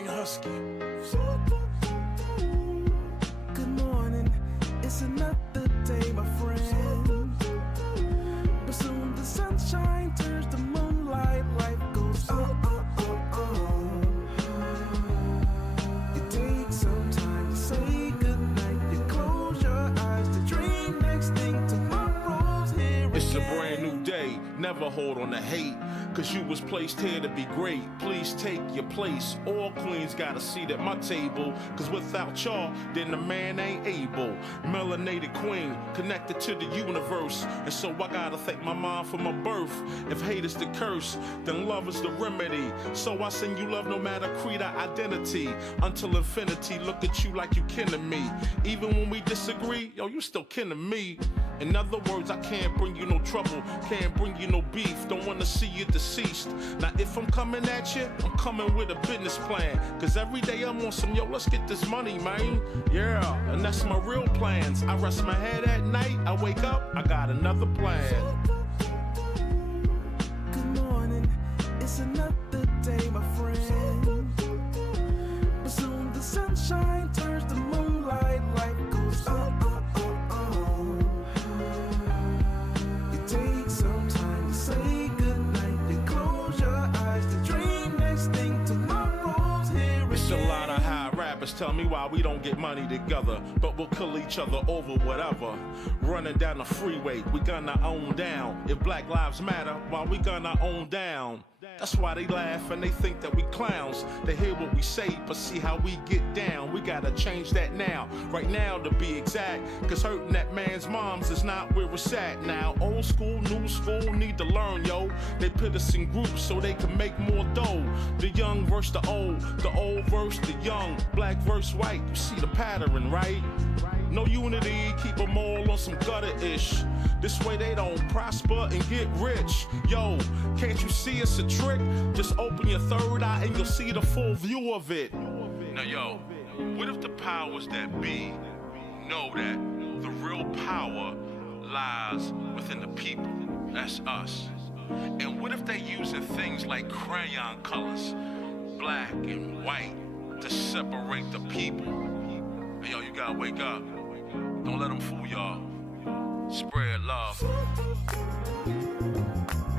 everything husky. Good morning, it's another day, my friend. But soon the sunshine turns to moonlight, life goes You take some time to say goodnight, you close your eyes to dream next thing tomorrow's here. It's a brand new day, never hold on to hate. Cause you was placed here to be great. Please take your place. All queens got a seat at my table. Cause without y'all, then the man ain't able. Melanated queen, connected to the universe. And so I gotta thank my mom for my birth. If hate is the curse, then love is the remedy. So I send you love no matter creed or identity. Until infinity, look at you like you kin to me. Even when we disagree, yo, you still kin to me. In other words, I can't bring you no trouble, can't bring you no beef, don't wanna see you deceased. Now if I'm coming at you, I'm coming with a business plan. Cause every day I'm on some, yo, let's get this money, man. Yeah, and that's my real plans. I rest my head at night, I wake up, I got another plan. Good morning, it's another day, my friend. But soon the sunshine turns to moonlight, life goes Take some time to say goodnight, you close your eyes to dream next thing tomorrow's here. It's a lot of high rappers tell me why we don't get money together, but we'll kill each other over whatever. Running down the freeway, we gonna own down. If Black Lives Matter, why we gonna own down? That's why they laugh and they think that we clowns. They hear what we say, but see how we get down. We gotta change that now, right now to be exact. Cause hurting that man's moms is not where it's at now. Old school, new school, need to learn, yo. They put us in groups so they can make more dough. The young versus the old versus the young. Black versus white, you see the pattern, right? No unity, keep them all on some gutter-ish. This way they don't prosper and get rich. Yo, can't you see it's a trick? Just open your third eye and you'll see the full view of it. Now yo, what if the powers that be know that the real power lies within the people? That's us. And what if they using things like crayon colors, black and white, to separate the people? Hey, yo, you gotta wake up. Don't let them fool y'all. Spread love.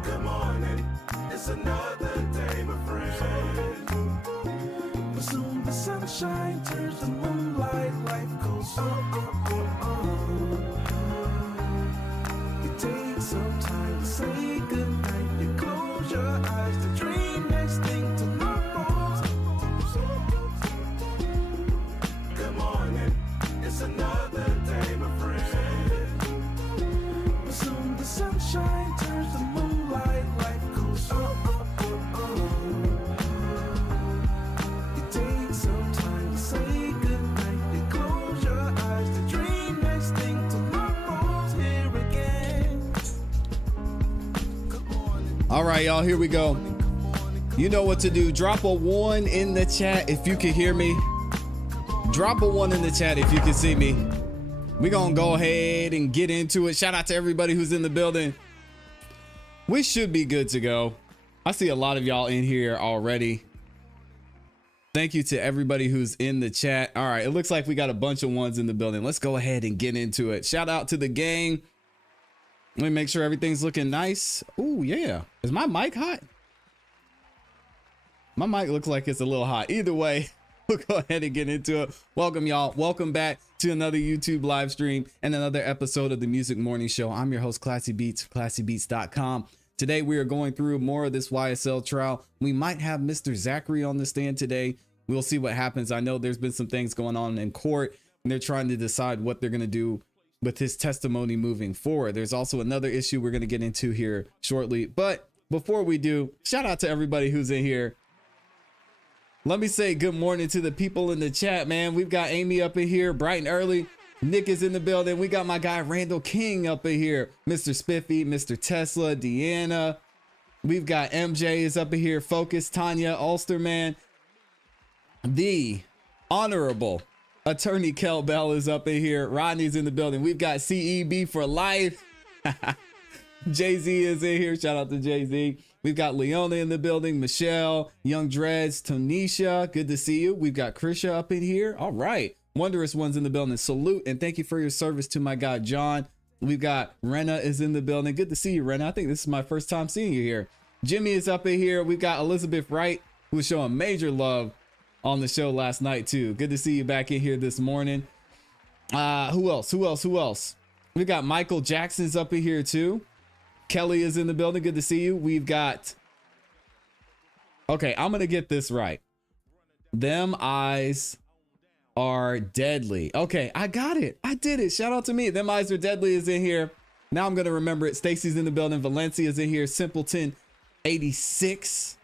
Good morning, it's another day, my friend. But soon the sunshine turns to moonlight, life goes You take some time to say goodnight, you close your eyes to dream next thing tomorrow's. Good morning, it's another day, my friend. But soon the sunshine turns to moonlight, life goes You take some time to say goodnight, you close your eyes to dream next thing tomorrow's here again. Good morning. All right, y'all, here we go. You know what to do. Drop a 1 in the chat if you can hear me. Drop a 1 in the chat if you can see me. We're gonna go ahead and get into it. Shout out to everybody who's in the building. We should be good to go. I see a lot of y'all in here already. Thank you to everybody who's in the chat. All right, it looks like we got a bunch of 1s in the building. Let's go ahead and get into it. Shout out to the gang. Let me make sure everything's looking nice. Oh yeah, is my mic hot? My mic looks like it's a little hot. Either way, we'll go ahead and get into it. Welcome y'all. Welcome back to another YouTube live stream and another episode of the Music Morning Show. I'm your host, ClassE Beats, ClassEbeats.com. Today we are going through more of this YSL trial. We might have Mr. Zachary on the stand today. We'll see what happens. I know there's been some things going on in court and they're trying to decide what they're going to do with his testimony moving forward. There's also another issue we're going to get into here shortly. But before we do, shout out to everybody who's in here. Let me say good morning to the people in the chat, man. We've got Amy up in here bright and early. Nick is in the building. We got my guy Randall King up in here. Mr. Spiffy, Mr. Tesla, Deanna. We've got MJ is up in here. Focus, Tanya, Ulsterman. The Honorable Attorney Kel Bell is up in here. Rodney's in the building. We've got CEB for life. Jay-Z is in here. Shout out to Jay-Z. We've got Leona in the building, Michelle, Young Dreads, Tonisha. Good to see you. We've got Krisha up in here. All right. Wondrous Ones in the building. Salute and thank you for your service to my guy, John. We've got Rena is in the building. Good to see you, Rena. I think this is my first time seeing you here. Jimmy is up in here. We've got Elizabeth Wright, who was showing major love on the show last night too. Good to see you back in here this morning. Who else? We got Michael Jackson's up in here too. Kelly is in the building. Good to see you. We've got, okay, I'm gonna get this right. Them eyes are deadly. Okay, I got it. I did it. Shout out to me. Them eyes are deadly is in here. Now I'm gonna remember it. Stacy's in the building. Valencia's in here. Simpleton 86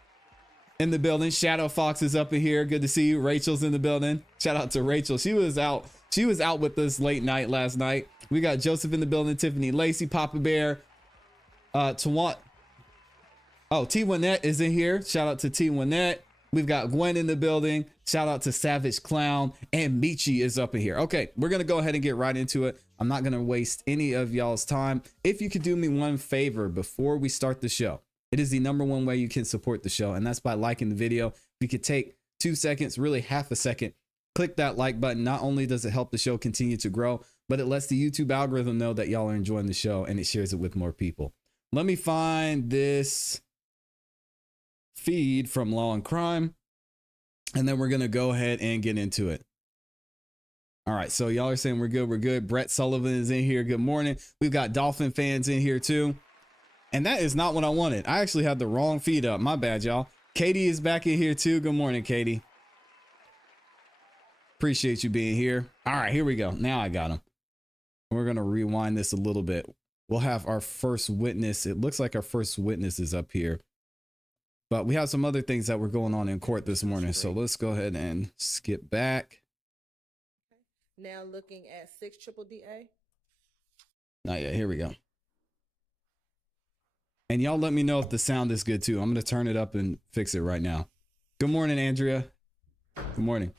in the building. Shadow Fox is up in here. Good to see you. Rachel's in the building. Shout out to Rachel. She was out with us late night last night. We got Joseph in the building. Tiffany Lacey, Papa Bear, T-Winette is in here. Shout out to T-Winette. We've got Gwen in the building. Shout out to Savage Clown, and Michi is up in here. Okay, we're gonna go ahead and get right into it. I'm not gonna waste any of y'all's time. If you could do me one favor before we start the show, it is the #1 way you can support the show, and that's by liking the video. If you could take 2 seconds, really half a second, click that like button. Not only does it help the show continue to grow, but it lets the YouTube algorithm know that y'all are enjoying the show, and it shares it with more people. Let me find this feed from Law and Crime, and then we're going to go ahead and get into it. All right, so y'all are saying we're good. We're good. Brett Sullivan is in here. Good morning. We've got Dolphin fans in here too. And that is not what I wanted. I actually had the wrong feed up. My bad, y'all. Katie is back in here too. Good morning, Katie. Appreciate you being here. All right, here we go. Now I got him. We're going to rewind this a little bit. We'll have our first witness. It looks like our first witness is up here. But we have some other things that were going on in court this morning. So let's go ahead and skip back. Now looking at 6 triple DA. Not yet. Here we go. And y'all let me know if the sound is good too. I'm going to turn it up and fix it right now. Good morning, Andrea. Good morning.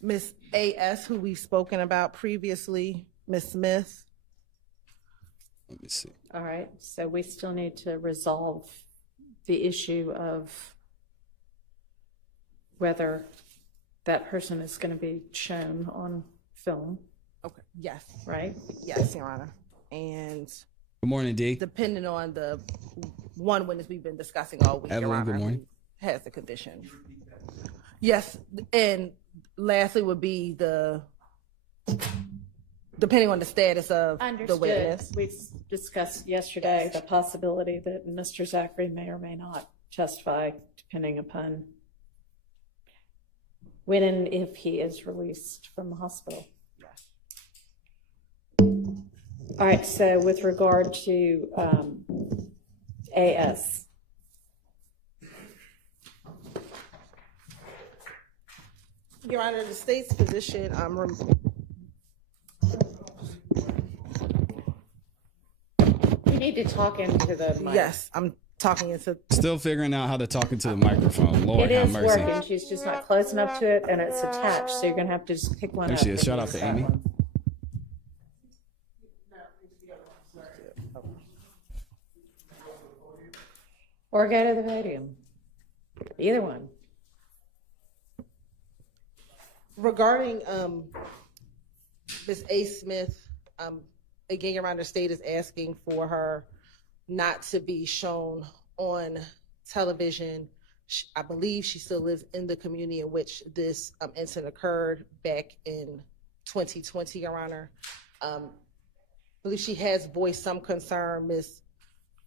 Miss AS, who we've spoken about previously, Miss Smith. Let me see. All right, so we still need to resolve the issue of whether that person is going to be shown on film, Okay. Yes. right? Yes, Your Honor. And Good morning, D. depending on the one witness we've been discussing all week, Your Evelyn, Honor, good morning. who has the condition. Yes, and lastly would be the depending on the status of the Understood. witness. We discussed yesterday the possibility that Mr. Zachary may or may not testify, depending upon when and if he is released from the hospital. All right, so with regard to AS. Your Honor, the state's position, You need to talk into the mic. yes, I'm talking into Still figuring out how to talk into the microphone. Lord It have is mercy. working, she's just not close enough to it, and it's attached, so you're gonna have to just pick one There up. she is. Shout out to Amy. Or go to the podium. Either one. regarding Ms. A. Smith, again, Your Honor, state is asking for her not to be shown on television. I believe she still lives in the community in which this incident occurred back in 2020, Your Honor. I believe she has voiced some concern. Ms.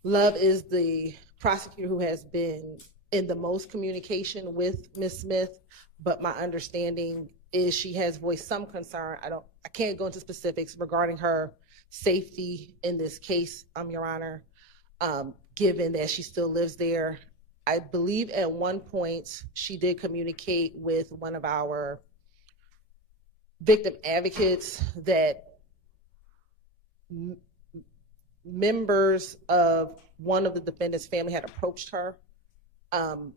Love is the prosecutor who has been in the most communication with Ms. Smith, but my understanding is she has voiced some concern. I can't go into specifics regarding her safety in this case, Your Honor, given that she still lives there. I believe at one point she did communicate with one of our victim advocates that members of one of the defendant's family had approached her. And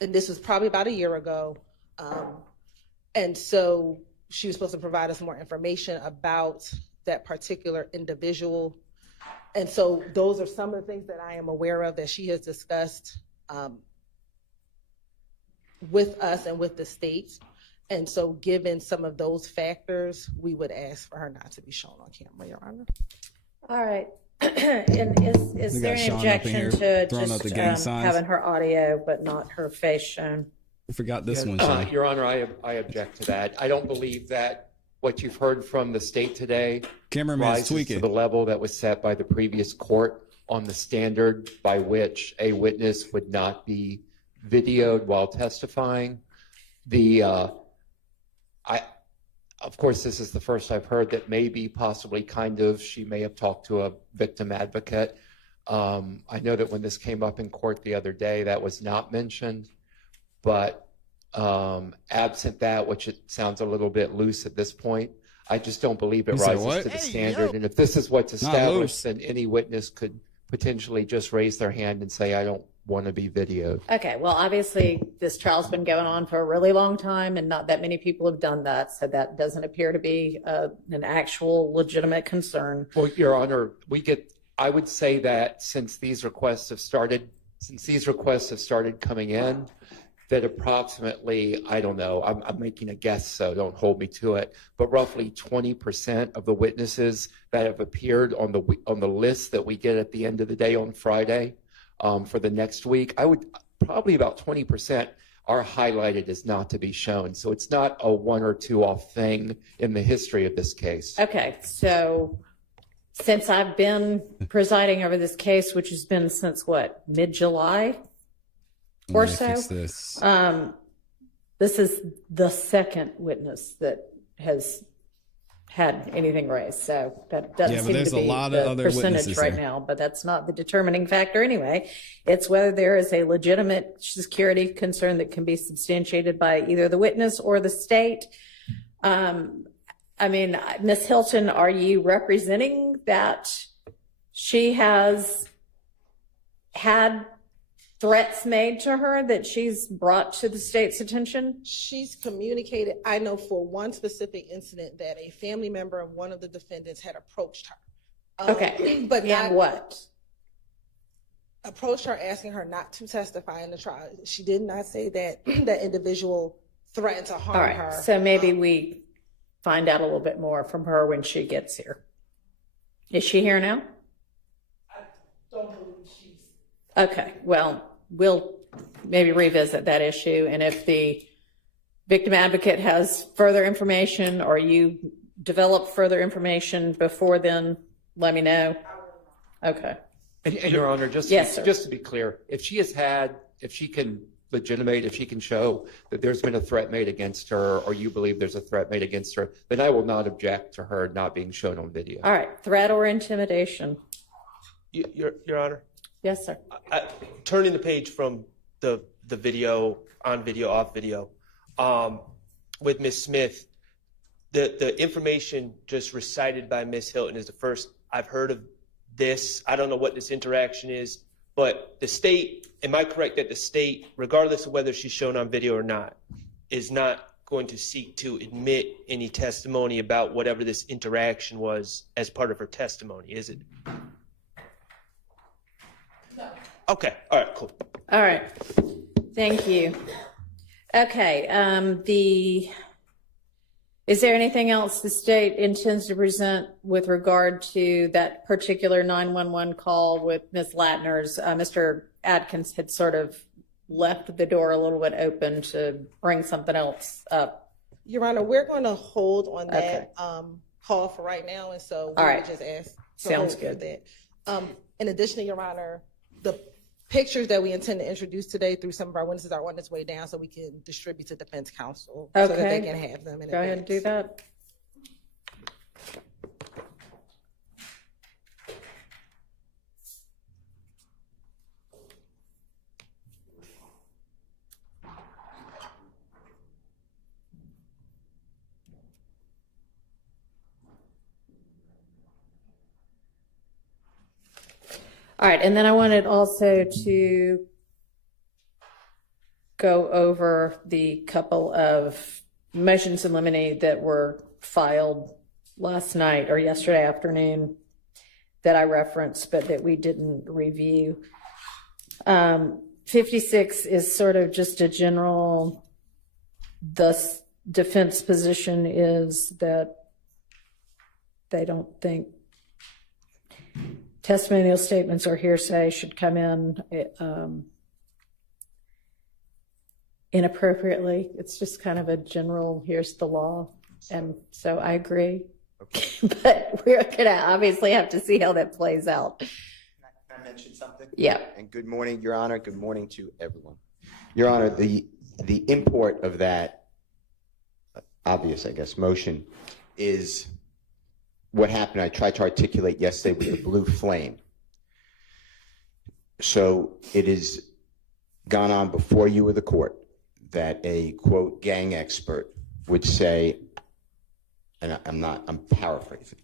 this was probably about a year ago. And so she was supposed to provide us more information about that particular individual. And so those are some of the things that I am aware of that she has discussed with us and with the state. And so given some of those factors, we would ask for her not to be shown on camera, Your Honor. All right. And is there any objection to just having her audio but not her face shown? I forgot this one, Sean. Your Honor, I object to that. I don't believe that what you've heard from the state today Cameraman's rises tweaking. to the level that was set by the previous court on the standard by which a witness would not be videoed while testifying. Of course, this is the first I've heard that maybe possibly she may have talked to a victim advocate. I know that when this came up in court the other day, that was not mentioned, but absent that, which it sounds a little bit loose at this point, I just don't believe it rises to the standard. And if this is what's established, then any witness could potentially just raise their hand and say, I don't want to be videoed. Okay, well, obviously, this trial's been going on for a really long time, and not that many people have done that, so that doesn't appear to be an actual legitimate concern. Well, Your Honor, I would say that since these requests have started coming in, that approximately, I don't know, I'm making a guess, so don't hold me to it, but roughly 20% of the witnesses that have appeared on the list that we get at the end of the day on Friday for the next week, I would probably about 20% are highlighted as not to be shown. So it's not a one or two off thing in the history of this case. Okay, so since I've been presiding over this case, which has been since what, mid-July or so? This is the second witness that has had anything raised, so that doesn't seem to be the percentage right now, but that's not the determining factor anyway. It's whether there is a legitimate security concern that can be substantiated by either the witness or the state. I mean, Ms. Hilton, are you representing that she has had threats made to her that she's brought to the state's attention? She's communicated, I know for one specific incident that a family member of one of the defendants had approached her. Okay, but and what? Approached her asking her not to testify in the trial. She did not say that that individual threatened to harm her. All right, so maybe we find out a little bit more from her when she gets here. Is she here now? I don't believe she's. Okay, well, we'll maybe revisit that issue. And if the victim advocate has further information or you develop further information before then, let me know. Okay. And Your Honor, just to be clear, if she can show that there's been a threat made against her, or you believe there's a threat made against her, then I will not object to her not being shown on video. All right, threat or intimidation? Your Honor? Yes, sir. Turning the page from the video, on video, off video, with Ms. Smith, the information just recited by Ms. Hilton is the first I've heard of this. I don't know what this interaction is, but the state, am I correct that the state, regardless of whether she's shown on video or not, is not going to seek to admit any testimony about whatever this interaction was as part of her testimony, is it? No. Okay, all right, cool. All right, thank you. Okay, is there anything else the state intends to present with regard to that particular 911 call with Ms. Latner's? Mr. Adkins had sort of left the door a little bit open to bring something else up. Your Honor, we're going to hold on that call for right now, and so we would just ask. Sounds good. That. In addition, Your Honor, the pictures that we intend to introduce today through some of our witnesses are on its way down, so we can distribute to defense counsel so that they can have them in Go ahead and do that. All right, and then I wanted also to go over the couple of motions in limine that were filed last night or yesterday afternoon. that I referenced, but that we didn't review. 56 is sort of just a general, the defense position is that they don't think testimonial statements or hearsay should come in inappropriately. It's just kind of a general, here's the law. And so I agree. Okay. But we're going to obviously have to see how that plays out. Can I mention something? Yeah. And good morning, Your Honor. Good morning to everyone. Your Honor, the import of that obvious, I guess, motion is what happened. I tried to articulate yesterday with the blue flame. So it has gone on before you or the court that a, quote, gang expert would say, and I'm paraphrasing,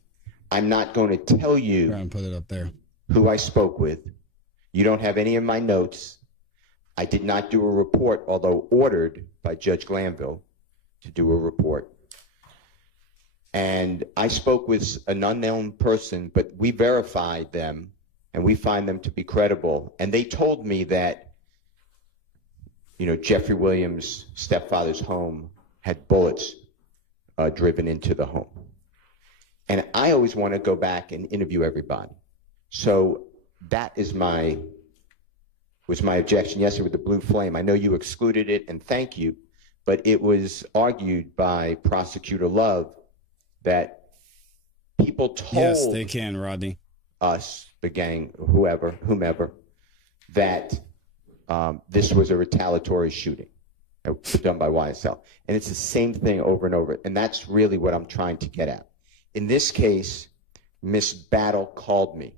I'm not going to tell you Try and put it up there. Who I spoke with. You don't have any of my notes. I did not do a report, although ordered by Judge Glanville to do a report. And I spoke with an unknown person, but we verified them and we find them to be credible. And they told me that, you know, Jeffrey Williams' stepfather's home had bullets driven into the home. And I always want to go back and interview everybody. So that is was my objection yesterday with the blue flame. I know you excluded it, and thank you, but it was argued by Prosecutor Love that people told Yes, they can, Rodney. us, the gang, whomever, that this was a retaliatory shooting done by YSL. And it's the same thing over and over. And that's really what I'm trying to get at. In this case, Miss Battle called me,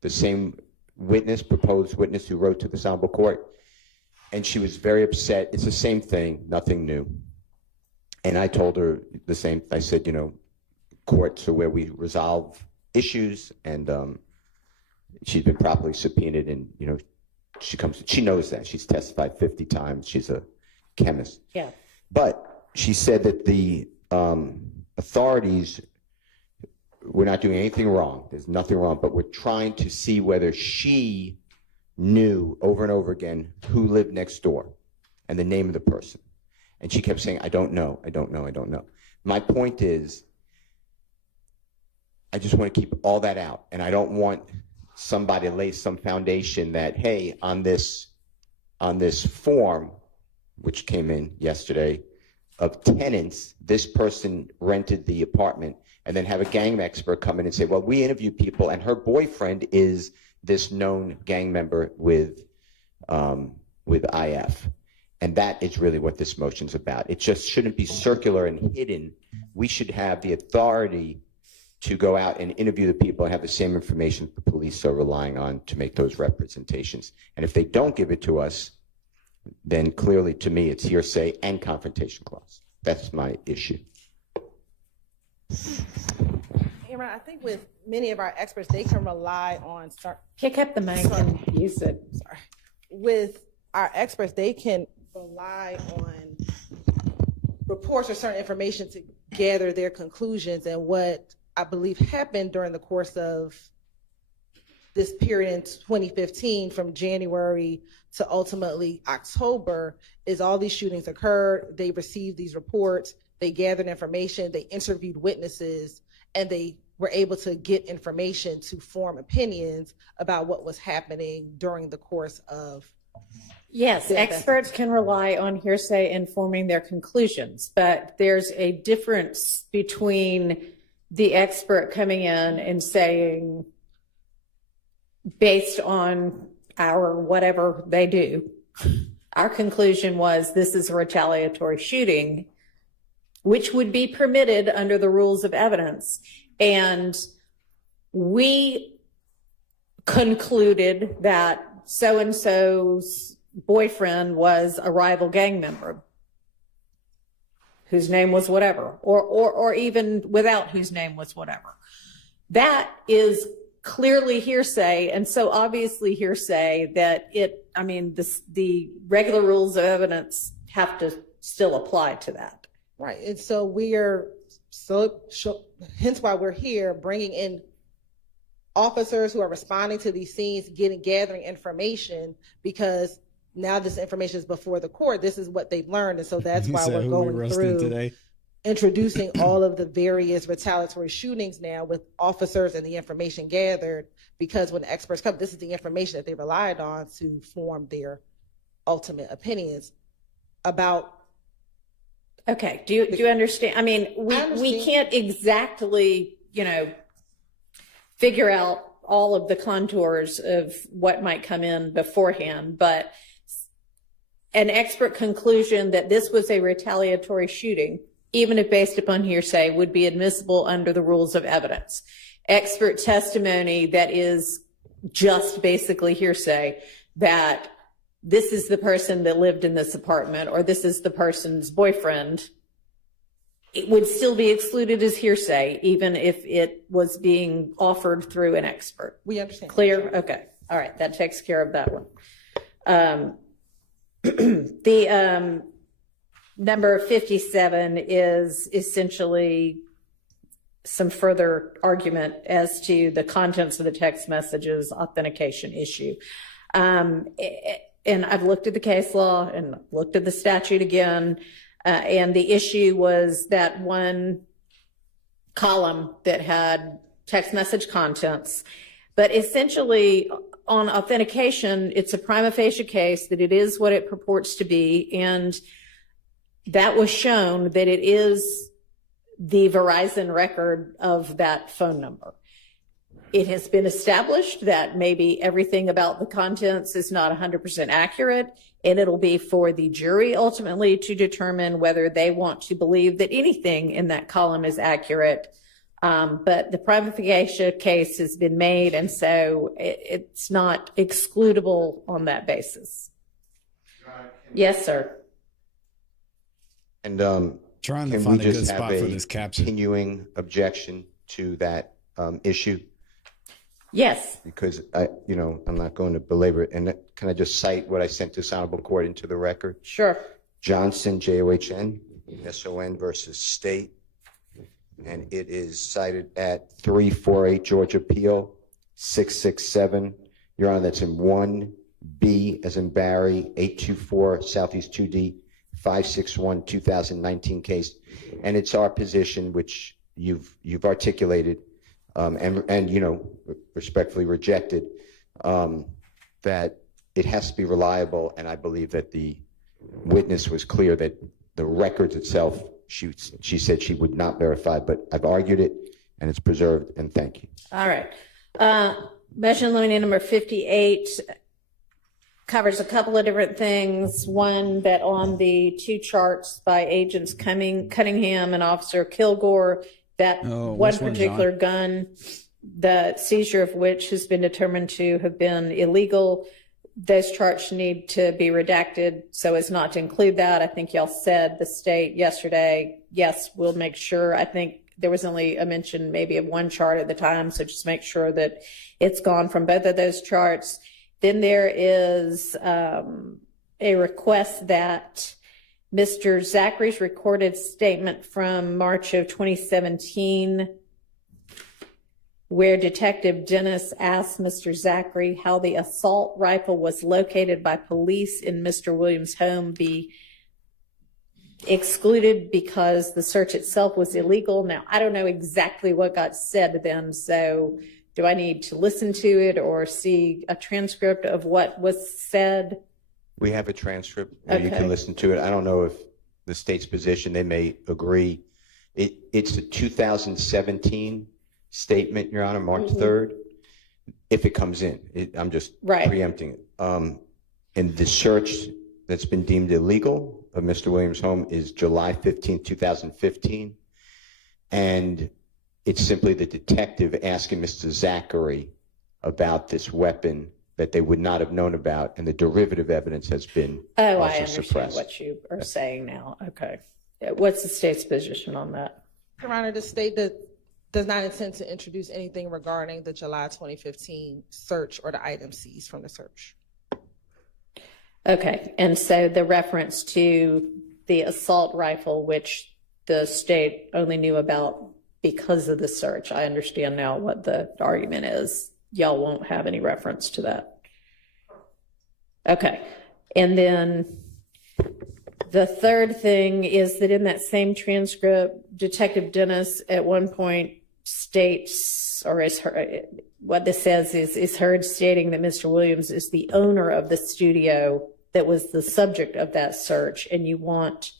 the same witness, proposed witness who wrote to the Honorable Court, and she was very upset. It's the same thing, nothing new. And I told her the same. I said, you know, courts are where we resolve issues, and she's been properly subpoenaed, and you know, she knows that. She's testified 50 times. She's a chemist. Yeah. But she said that the authorities were not doing anything wrong. There's nothing wrong, but we're trying to see whether she knew over and over again who lived next door and the name of the person. And she kept saying, I don't know, I don't know, I don't know. My point is, I just want to keep all that out. And I don't want somebody to lay some foundation that, hey, on this form, which came in yesterday, of tenants, this person rented the apartment, and then have a gang expert come in and say, well, we interview people, and her boyfriend is this known gang member with IF. And that is really what this motion's about. It just shouldn't be circular and hidden. We should have the authority to go out and interview the people and have the same information the police are relying on to make those representations. And if they don't give it to us, then clearly to me it's hearsay and confrontation clause. That's my issue. Aaron, I think with many of our experts, they can rely on pick up the mic and use it. Sorry. With our experts, they can rely on reports or certain information to gather their conclusions. And what I believe happened during the course of this period in 2015, from January to ultimately October, is all these shootings occurred. They received these reports, they gathered information, they interviewed witnesses, and they were able to get information to form opinions about what was happening during the course of. Yes, experts can rely on hearsay in forming their conclusions, but there's a difference between the expert coming in and saying, based on our whatever they do, our conclusion was this is a retaliatory shooting, which would be permitted under the rules of evidence. And we concluded that so-and-so's boyfriend was a rival gang member whose name was whatever, or even without whose name was whatever. That is clearly hearsay, and so obviously hearsay that the regular rules of evidence have to still apply to that. Right, and so hence why we're here bringing in, officers who are responding to these scenes gathering information, because now this information is before the court. This is what they've learned, and so that's why we're going through today. Introducing all of the various retaliatory shootings now with officers and the information gathered, because when the experts come, this is the information that they relied on to form their ultimate opinions about. Okay. Do you understand? I mean, we can't exactly, figure out all of the contours of what might come in beforehand, but an expert conclusion that this was a retaliatory shooting, even if based upon hearsay, would be admissible under the rules of evidence. Expert testimony that is just basically hearsay, that this is the person that lived in this apartment, or this is the person's boyfriend, it would still be excluded as hearsay, even if it was being offered through an expert. We understand. Clear? Okay. All right. That takes care of that one. The number 57 is essentially some further argument as to the contents of the text messages authentication issue. And I've looked at the case law and looked at the statute again. And the issue was that one column that had text message contents. But essentially, on authentication, it's a prima facie case that it is what it purports to be. And that was shown that it is the Verizon record of that phone number. It has been established that maybe everything about the contents is not 100% accurate, and it'll be for the jury ultimately to determine whether they want to believe that anything in that column is accurate. But the prima facie case has been made, and so it's not excludable on that basis. Yes, sir. And trying to can find we a good just spot have for a this caption. continuing objection to that issue? Yes. Because I'm not going to belabor it. And can I just cite what I sent this honorable court into the record? Sure. Johnson, John, SON versus State. And it is cited at 348 Georgia Appeal 667. Your Honor, that's in 1B as in Barry, 824 Southeast 2D 561 2019 case. And it's our position, which you've articulated and respectfully rejected, that it has to be reliable. And I believe that the witness was clear that the records itself, she said she would not verify, but I've argued it and it's preserved, and thank you. All right. Motion limiting number 58 covers a couple of different things. One, that on the two charts by agents Cunningham and Officer Kilgore, that one particular gun, the seizure of which has been determined to have been illegal, those charts need to be redacted so as not to include that. I think y'all said, the state yesterday, yes, we'll make sure. I think there was only a mention maybe of one chart at the time, so just make sure that it's gone from both of those charts. Then there is a request that Mr. Zachary's recorded statement from March of 2017, where Detective Dennis asked Mr. Zachary how the assault rifle was located by police in Mr. Williams' home, be excluded because the search itself was illegal. Now, I don't know exactly what got said then, so do I need to listen to it or see a transcript of what was said? We have a transcript where you can listen to it. I don't know if the state's position, they may agree. It's a 2017 statement, Your Honor, March 3rd, if it comes in. I'm just preempting it. And the search that's been deemed illegal of Mr. Williams' home is July 15, 2015. And it's simply the detective asking Mr. Zachary about this weapon that they would not have known about, and the derivative evidence has been also I understand suppressed. what you are saying now. Okay. What's the state's position on that? Your Honor, the state does not intend to introduce anything regarding the July 2015 search or the item seized from the search. Okay. And so the reference to the assault rifle, which the state only knew about because of the search. I understand now what the argument is. Y'all won't have any reference to that. Okay. And then the third thing is that in that same transcript, Detective Dennis at one point states, or is her, what this says is heard stating that Mr. Williams is the owner of the studio that was the subject of that search, and you want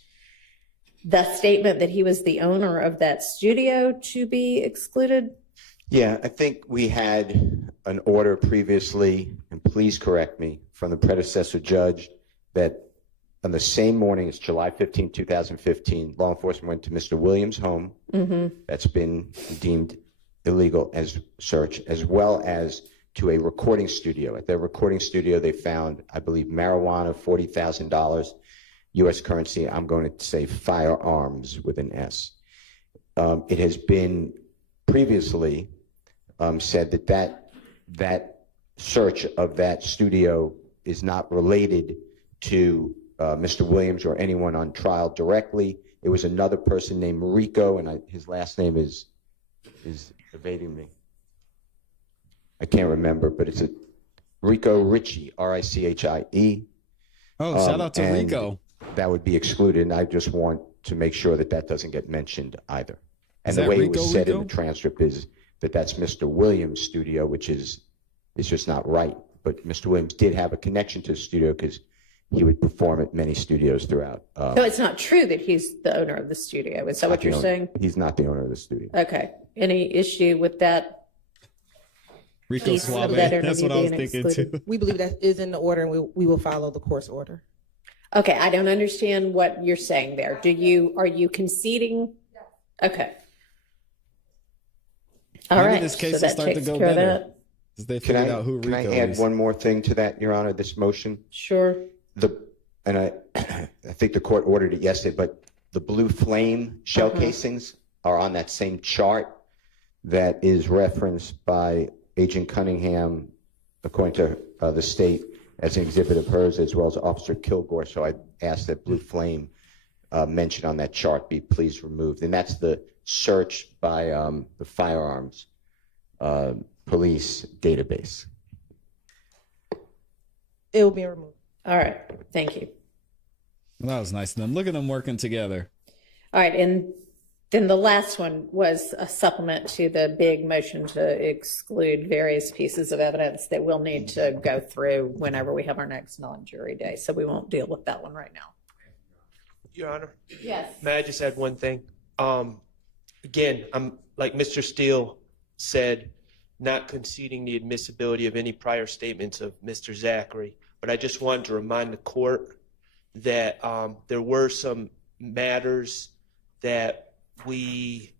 the statement that he was the owner of that studio to be excluded? Yeah, I think we had an order previously, and please correct me, from the predecessor judge that on the same morning as July 15, 2015, law enforcement went to Mr. Williams' home. That's been deemed illegal as search, as well as to a recording studio. At their recording studio, they found, I believe, marijuana, $40,000, U.S. currency. I'm going to say firearms with an S. It has been previously said that search of that studio is not related to Mr. Williams or anyone on trial directly. It was another person named Rico, and his last name is evading me. I can't remember, but it's a Rico Ritchie, R-I-C-H-I-E. Oh, shout out to Rico. That would be excluded, and I just want to make sure that that doesn't get mentioned either. And Is the that way it Rico, was said Rico? in the transcript is that that's Mr. Williams' studio, which is just not right. But Mr. Williams did have a connection to the studio because he would perform at many studios throughout. So it's not true that he's the owner of the studio. Is that what you're saying? He's not the owner of the studio. Okay. Any issue with that? Rico Piece of Suave. that That's what I was interview being thinking excluded. too. We believe that is in the order, and we will follow the court's order. Okay, I don't understand what you're saying there. Are you conceding? Okay. All Maybe right. this case so will that start to takes go care of better. that. Because they Can figured out who I Rico add is. one more thing to that, Your Honor, this motion? Sure. I think the court ordered it yesterday, but the blue flame shell casings are on that same chart that is referenced by Agent Cunningham, according to the state, as an exhibit of hers, as well as Officer Kilgore. So I asked that blue flame mentioned on that chart be please removed. And that's the search by the firearms police database. It will be removed. All right. Thank you. Well, that was nice of them. Look at them working together. All right. And then the last one was a supplement to the big motion to exclude various pieces of evidence that we'll need to go through whenever we have our next non-jury day. So we won't deal with that one right now. Your Honor, Yes. may I just add one thing? Again, I'm like Mr. Steele said, not conceding the admissibility of any prior statements of Mr. Zachary, but I just wanted to remind the court that there were some matters that we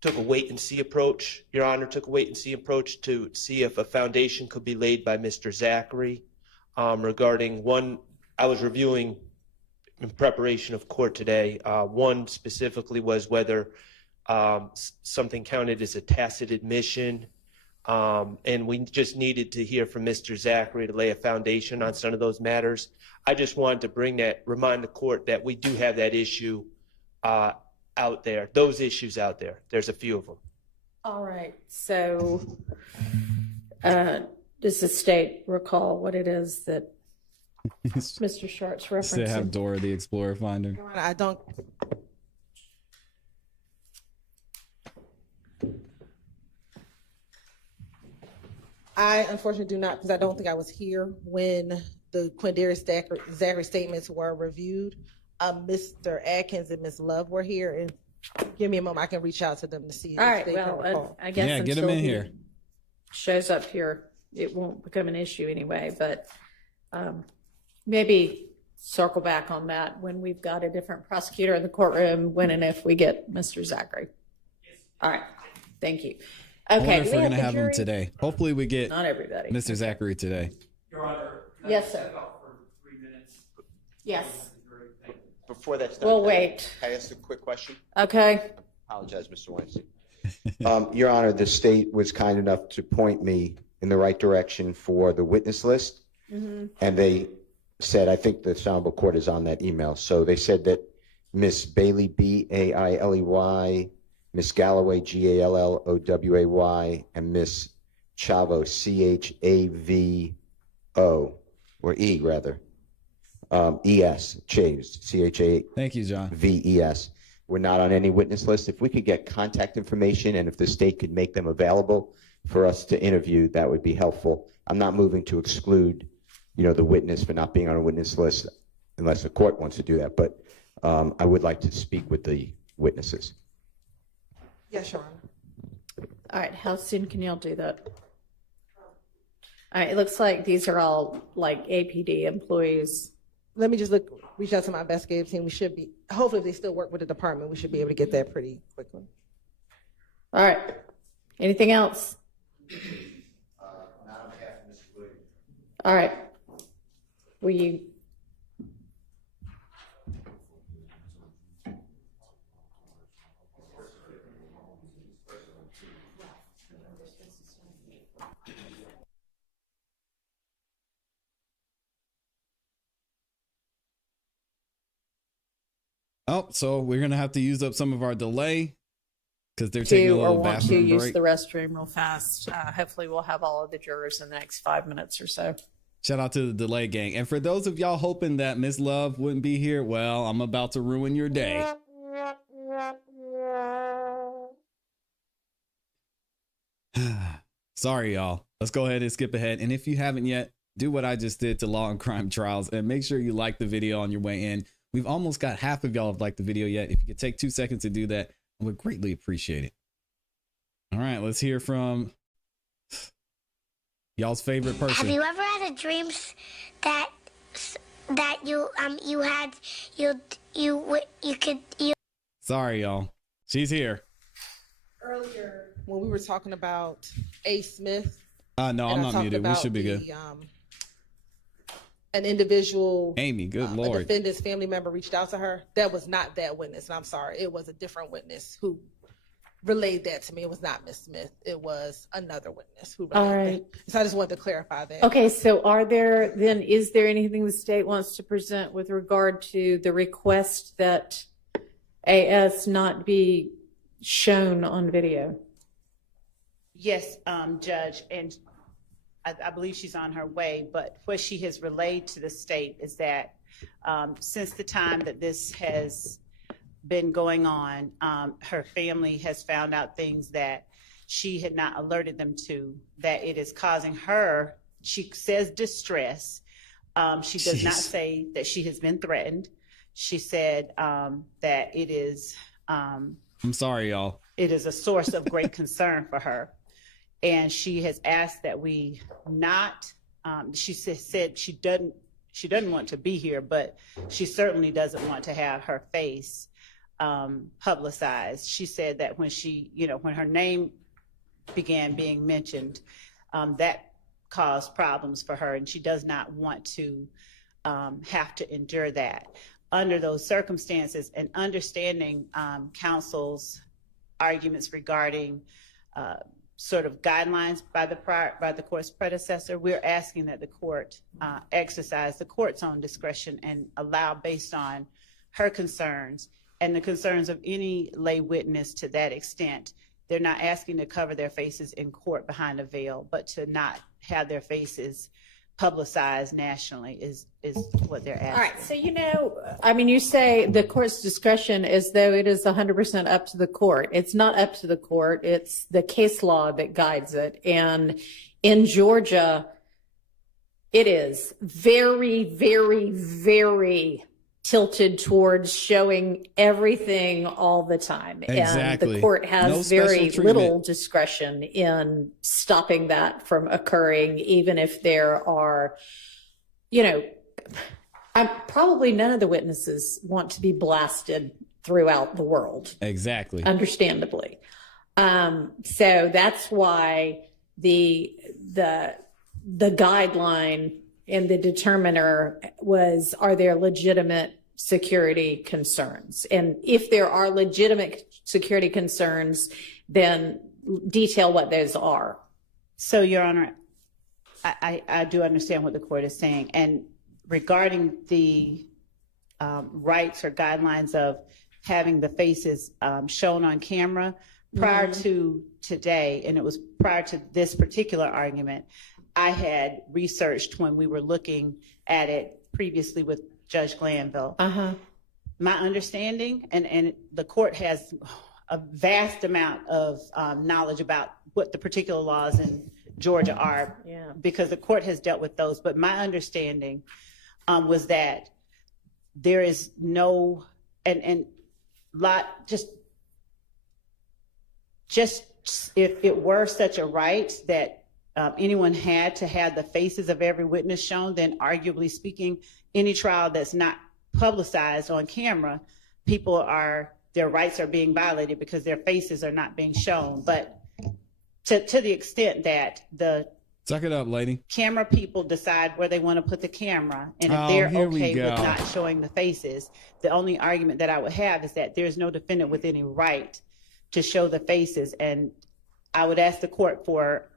took a wait-and-see approach. Your Honor, took a wait-and-see approach to see if a foundation could be laid by Mr. Zachary regarding one. I was reviewing in preparation of court today. One specifically was whether something counted as a tacit admission, and we just needed to hear from Mr. Zachary to lay a foundation on some of those matters. I just wanted to remind the court that we do have that issue out there, those issues out there. There's a few of them. All right. So does the state recall what it is that Mr. Sharp's They have referencing? Dora the Explorer finder. I don't. I unfortunately do not, because I don't think I was here when the Quindarius Zachary statements were reviewed. Mr. Atkins and Ms. Love were here, and give me a moment. I can reach out to them to see. All if right. they can Well, recall. I guess Yeah, get him until in he here. shows up here, it won't become an issue anyway. But maybe circle back on that when we've got a different prosecutor in the courtroom, when and if we get Mr. Zachary. All right. Thank you. I Okay. wonder if do we're we going to the have him jury? today. Hopefully we get Not everybody. Mr. Zachary today. Your Honor, can Yes, I sir. step out for 3 minutes? Yes. Before that's done, We'll wait. can I ask a quick question? Okay. Apologize, Mr. Weinstein. Your Honor, the state was kind enough to point me in the right direction for the witness list. And they said, I think the Honorable Court is on that email. So they said that Miss Bailey, B-A-I-L-E-Y, Miss Galloway, Galloway, and Miss Chavo, Chavo, or E rather, ES, Chaves, CHAVES. Thank you, John. We're not on any witness list. If we could get contact information and if the state could make them available for us to interview, that would be helpful. I'm not moving to exclude, the witness for not being on a witness list unless the court wants to do that. But I would like to speak with the witnesses. Yes, Your Honor. All right, how soon can y'all do that? All right, it looks like these are all like APD employees. Let me just reach out to my investigative team. We should be, hopefully if they still work with the department, we should be able to get that pretty quickly. All right, anything else? Not on behalf of Mr. Williams. All right, will you? Oh, so we're going to have to use up some of our delay because they're taking a little bathroom break. Use the restroom real fast. Hopefully we'll have all of the jurors in the next 5 minutes or so. Shout out to the delay gang. And for those of y'all hoping that Miss Love wouldn't be here, well, I'm about to ruin your day. Sorry, y'all. Let's go ahead and skip ahead. And if you haven't yet, do what I just did to Law and Crime Trials and make sure you like the video on your way in. We've almost got half of y'all have liked the video yet. If you could take 2 seconds to do that, I would greatly appreciate it. All right, let's hear from y'all's favorite person. Have you ever had a dream that you could. Sorry, y'all. She's here. Earlier, when we were talking about A. Smith. No, I'm not muted. We should be good. An individual, Amy, good Lord. A defendant's family member reached out to her. That was not that witness. And I'm sorry. It was a different witness who relayed that to me. It was not Miss Smith. It was another witness who relayed All right. that. So I just wanted to clarify that. Okay, so is there anything the state wants to present with regard to the request that AS not be shown on video? Yes, Judge, and I believe she's on her way, but what she has relayed to the state is that since the time that this has been going on, her family has found out things that she had not alerted them to, that it is causing her, she says, distress. She does not say that she has been threatened. She said that it is... I'm sorry, y'all. It is a source of great concern for her. And she has asked that we not, she said she doesn't want to be here, but she certainly doesn't want to have her face publicized. She said that when when her name began being mentioned, that caused problems for her, and she does not want to have to endure that. Under those circumstances, and understanding counsel's arguments regarding sort of guidelines by the court's predecessor, we're asking that the court exercise the court's own discretion and allow, based on her concerns and the concerns of any lay witness to that extent. They're not asking to cover their faces in court behind a veil, but to not have their faces publicized nationally is what they're asking. All right, so you say the court's discretion as though it is 100% up to the court. It's not up to the court. It's the case law that guides it. And in Georgia, it is very, very, very tilted towards showing everything all the time. Exactly. And the court has very little discretion in stopping that from occurring, even if there are, probably none of the witnesses want to be blasted throughout the world. Exactly. Understandably. So that's why the guideline and the determiner was, are there legitimate security concerns? And if there are legitimate security concerns, then detail what those are. So, Your Honor, I do understand what the court is saying. And regarding the rights or guidelines of having the faces shown on camera. Prior to today, and it was prior to this particular argument, I had researched when we were looking at it previously with Judge Glanville. My understanding, and the court has a vast amount of knowledge about what the particular laws in Georgia are, because the court has dealt with those. But my understanding was that there is no, just if it were such a right that anyone had to have the faces of every witness shown, then arguably speaking, any trial that's not publicized on camera, their rights are being violated because their faces are not being shown. But to the extent that the suck it up, lady, camera people decide where they want to put the camera, and if they're okay with not showing the faces, the only argument that I would have is that there's no defendant with any right to show the faces. And I would ask the court for,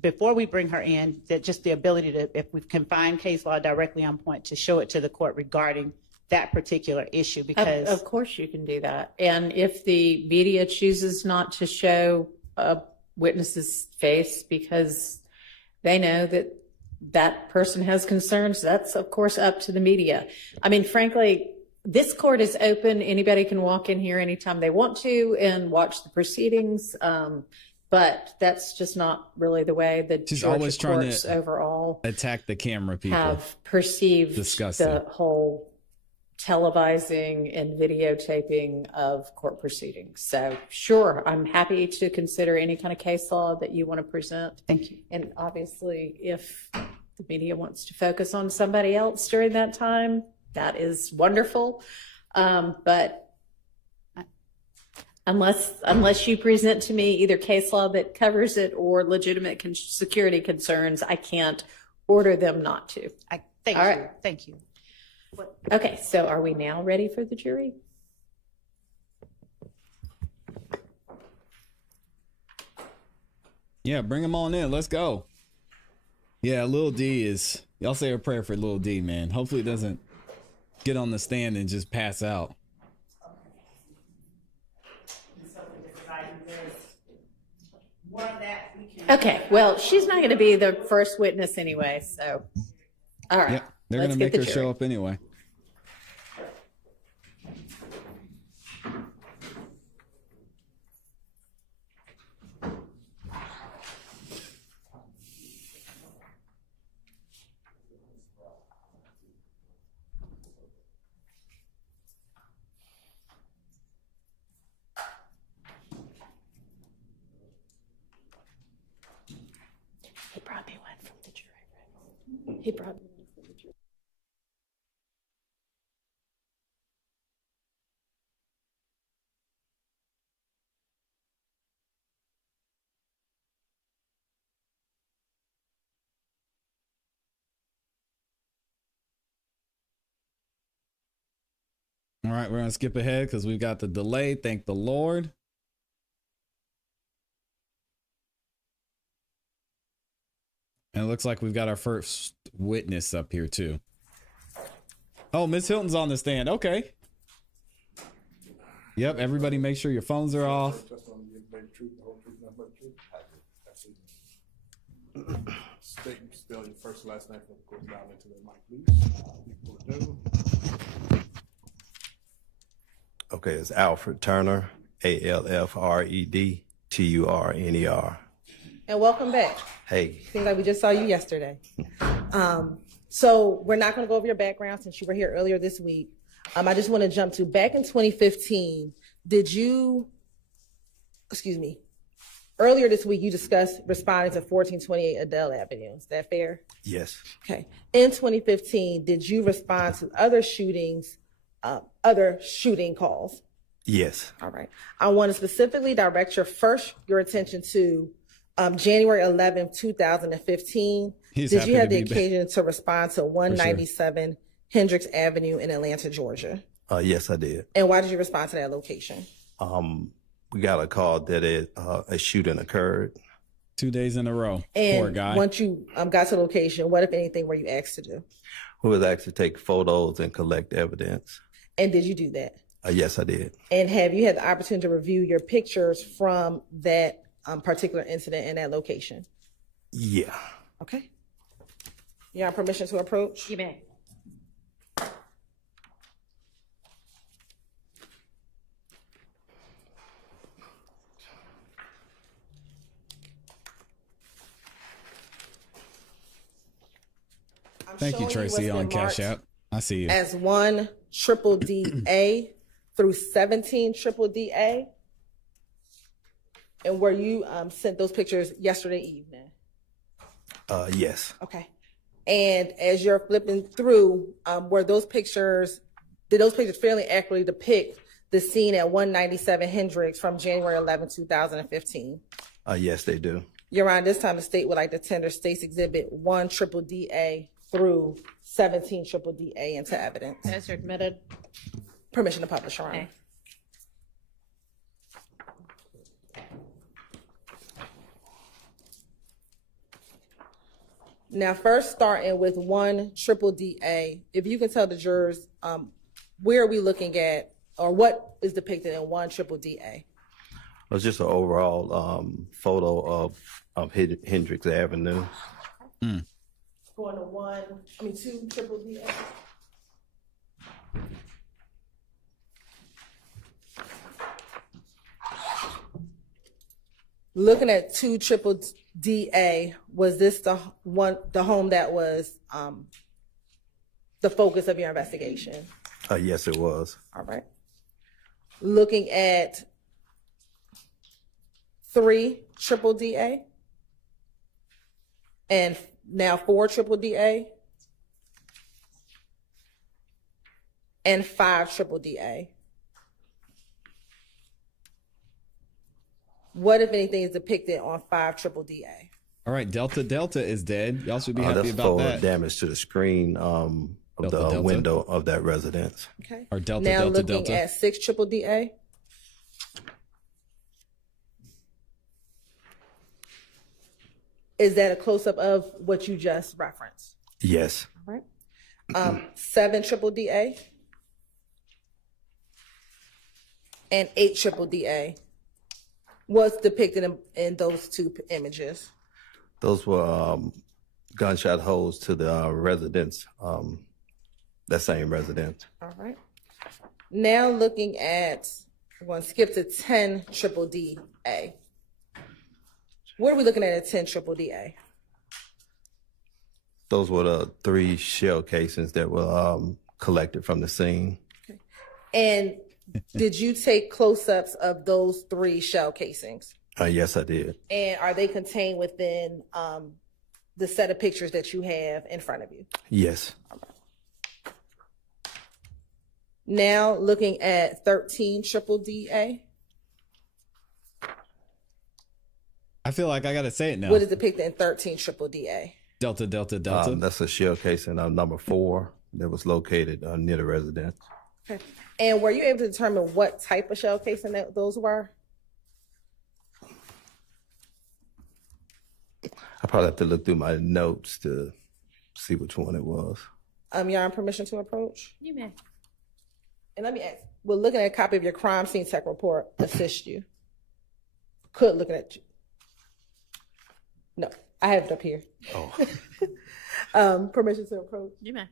before we bring her in, that just the ability to, if we can find case law directly on point, to show it to the court regarding that particular issue. Because of course you can do that. And if the media chooses not to show a witness's face because they know that that person has concerns, that's of course up to the media. I mean, frankly, this court is open. Anybody can walk in here anytime they want to and watch the proceedings. But that's just not really the way the She's Georgia always trying courts to overall attack the camera people. Have perceived Disgusting. the whole televising and videotaping of court proceedings. So sure, I'm happy to consider any kind of case law that you want to present. Thank you. And obviously, if the media wants to focus on somebody else during that time, that is wonderful. But unless you present to me either case law that covers it or legitimate security concerns, I can't order them not to. Thank you. Okay, so are we now ready for the jury? Yeah, bring them on in. Let's go. Yeah, Lil D is, y'all say a prayer for Lil D, man. Hopefully it doesn't get on the stand and just pass out. Okay, well, she's not going to be the first witness anyway, so all right. Yep, they're going to make her show up anyway. He brought me one from the jury, right? He brought me one from the jury. All right, we're going to skip ahead because we've got the delay. Thank the Lord. And it looks like we've got our first witness up here too. Oh, Miss Hilton's on the stand. Okay. Yep, everybody make sure your phones are off. State and spell your first and last name, of course, down into the mic, please. Okay, it's Alfred Turner, ALFRED TURNER. And welcome back. Hey. Seems like we just saw you yesterday. So we're not going to go over your background since you were here earlier this week. I just want to jump to back in 2015. Earlier this week, you discussed responding to 1428 Adele Avenue. Is that fair? Yes. Okay. In 2015, did you respond to other shootings, other shooting calls? Yes. All right. I want to specifically direct your attention to January 11th, 2015. Did you have the occasion to respond to 197 Hendricks Avenue in Atlanta, Georgia? Yes, I did. And why did you respond to that location? We got a call that a shooting occurred. 2 days in a row. And poor guy. Once you got to the location, what, if anything, were you asked to do? We was asked to take photos and collect evidence. And did you do that? Yes, I did. And have you had the opportunity to review your pictures from that particular incident in that location? Yeah. Okay. You have permission to approach? You may. Thank you, Tracy, on Cash App. I see you. As 1 triple DA through 17 triple DA. And were you sent those pictures yesterday evening? Yes. Okay. And as you're flipping through, did those pictures fairly accurately depict the scene at 197 Hendricks from January 11, 2015? Yes, they do. Your Honor, this time the state would like to tender State's Exhibit 1 triple DA through 17 triple DA into evidence. As you're admitted. Permission to publish, Your Honor. Okay. Now, first starting with 1 triple DA, if you can tell the jurors, where are we looking at, or what is depicted in 1 triple DA? It was just an overall photo of Hendricks Avenue. Going to 2 triple DA. Looking at 2 triple DA, was this the home that was the focus of your investigation? Yes, it was. All right. Looking at 3 triple DA and now 4 triple DA and 5 triple DA. What, if anything, is depicted on 5 triple DA? All right, Delta is dead. Y'all should be happy That's about that. damage to the screen of the window of that residence. Okay. Or Delta, now Delta, looking Delta. at 6 triple DA. Is that a close-up of what you just referenced? Yes. All right. 7 triple DA and 8 triple DA. What's depicted in those 2 images? Those were gunshot holes to the residence, that same residence. All right. Now looking at, we're going to skip to 10 triple DA. What are we looking at 10 triple DA? Those were the 3 shell casings that were collected from the scene. Okay. And did you take close-ups of those 3 shell casings? Yes, I did. And are they contained within the set of pictures that you have in front of you? Yes. Now looking at 13 triple DA. I feel like I got to say it now. What is depicted in 13 triple DA? Delta, Delta, Delta. That's a shell casing number 4 that was located near the residence. Okay. And were you able to determine what type of shell casing those were? I probably have to look through my notes to see which one it was. You're on permission to approach? You may. And let me ask, will looking at a copy of your crime scene tech report assist you? Could looking at you. No, I have it up here. Oh. Permission to approach? You may.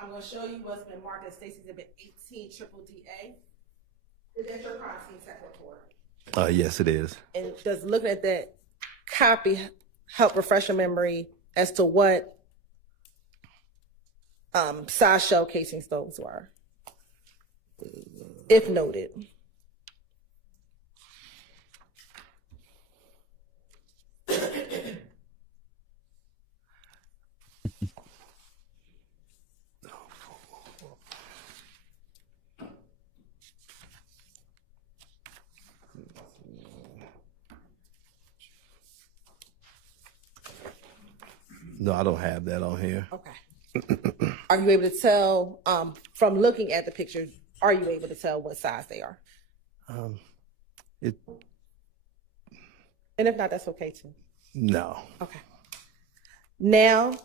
I'm going to show you what's been marked as State's Exhibit 18 triple DA. Is that your crime scene tech report? Yes, it is. And does looking at that copy help refresh your memory as to what size shell casings those were, if noted? No, I don't have that on here. Okay. Are you able to tell, from looking at the pictures, are you able to tell what size they are? It And if not, that's okay too. no. Okay. Now,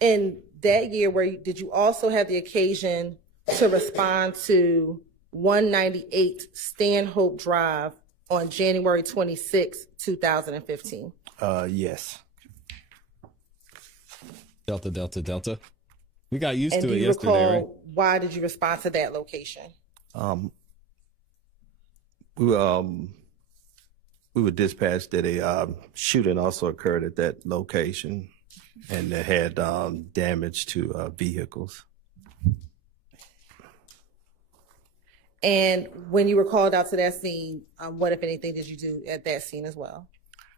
in that year, did you also have the occasion to respond to 198 Stanhope Drive on January 26, 2015? Yes. Delta, Delta, Delta. We got used And to do it you yesterday, recall right? why did you respond to that location? We were dispatched that a shooting also occurred at that location, and it had damage to vehicles. And when you were called out to that scene, what, if anything, did you do at that scene as well?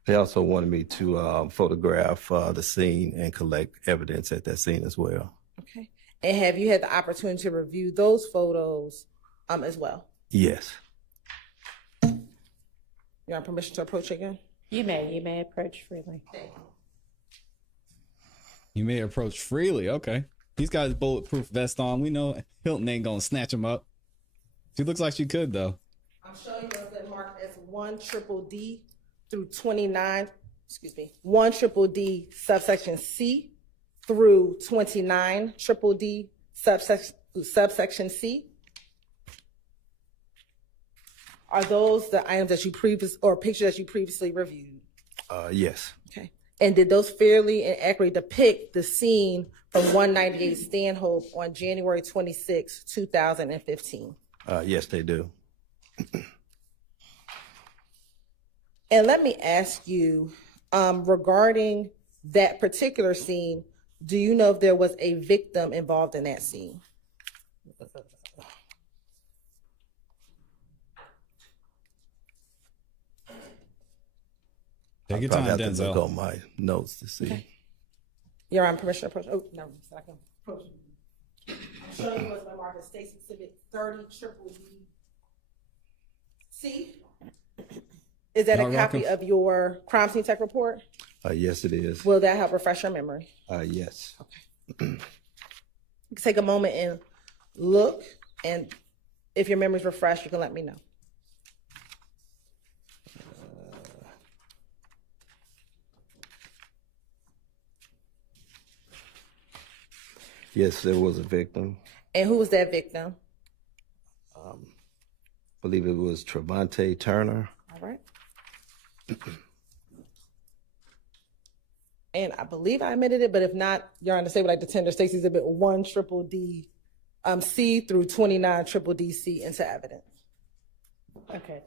They also wanted me to photograph the scene and collect evidence at that scene as well. Okay. And have you had the opportunity to review those photos as well? Yes. You want permission to approach again? You may approach freely. You may approach freely. Okay. He's got his bulletproof vest on. We know Hilton ain't gonna snatch him up. She looks like she could though. I'm showing you what's been marked as 1DDD through 29, 1DDD subsection C through 29DDD subsection C. Are those the items that you pictures that you previously reviewed? Yes. Okay. And did those fairly and accurately depict the scene from 198 Stanhope on January 26, 2015? Yes, they do. And let me ask you, regarding that particular scene, do you know if there was a victim involved in that scene? Take your I time, have to look Denzel. on my notes to see. Okay. You're on permission to approach. Oh, no, so I can approach. I'm showing you what's been marked as State's Exhibit 30DDD C. Is that Y'all a copy welcome. of your crime scene tech report? Yes, it is. Will that help refresh your memory? Yes. You can take a moment and look, and if your memory's refreshed, you can let me know. Yes, there was a victim. And who was that victim? I believe it was Travante Turner. All right. And I believe I admitted it, but if not, Your Honor, say what I tender Stacey's Exhibit 1DDD C through 29DDD C into evidence. Okay.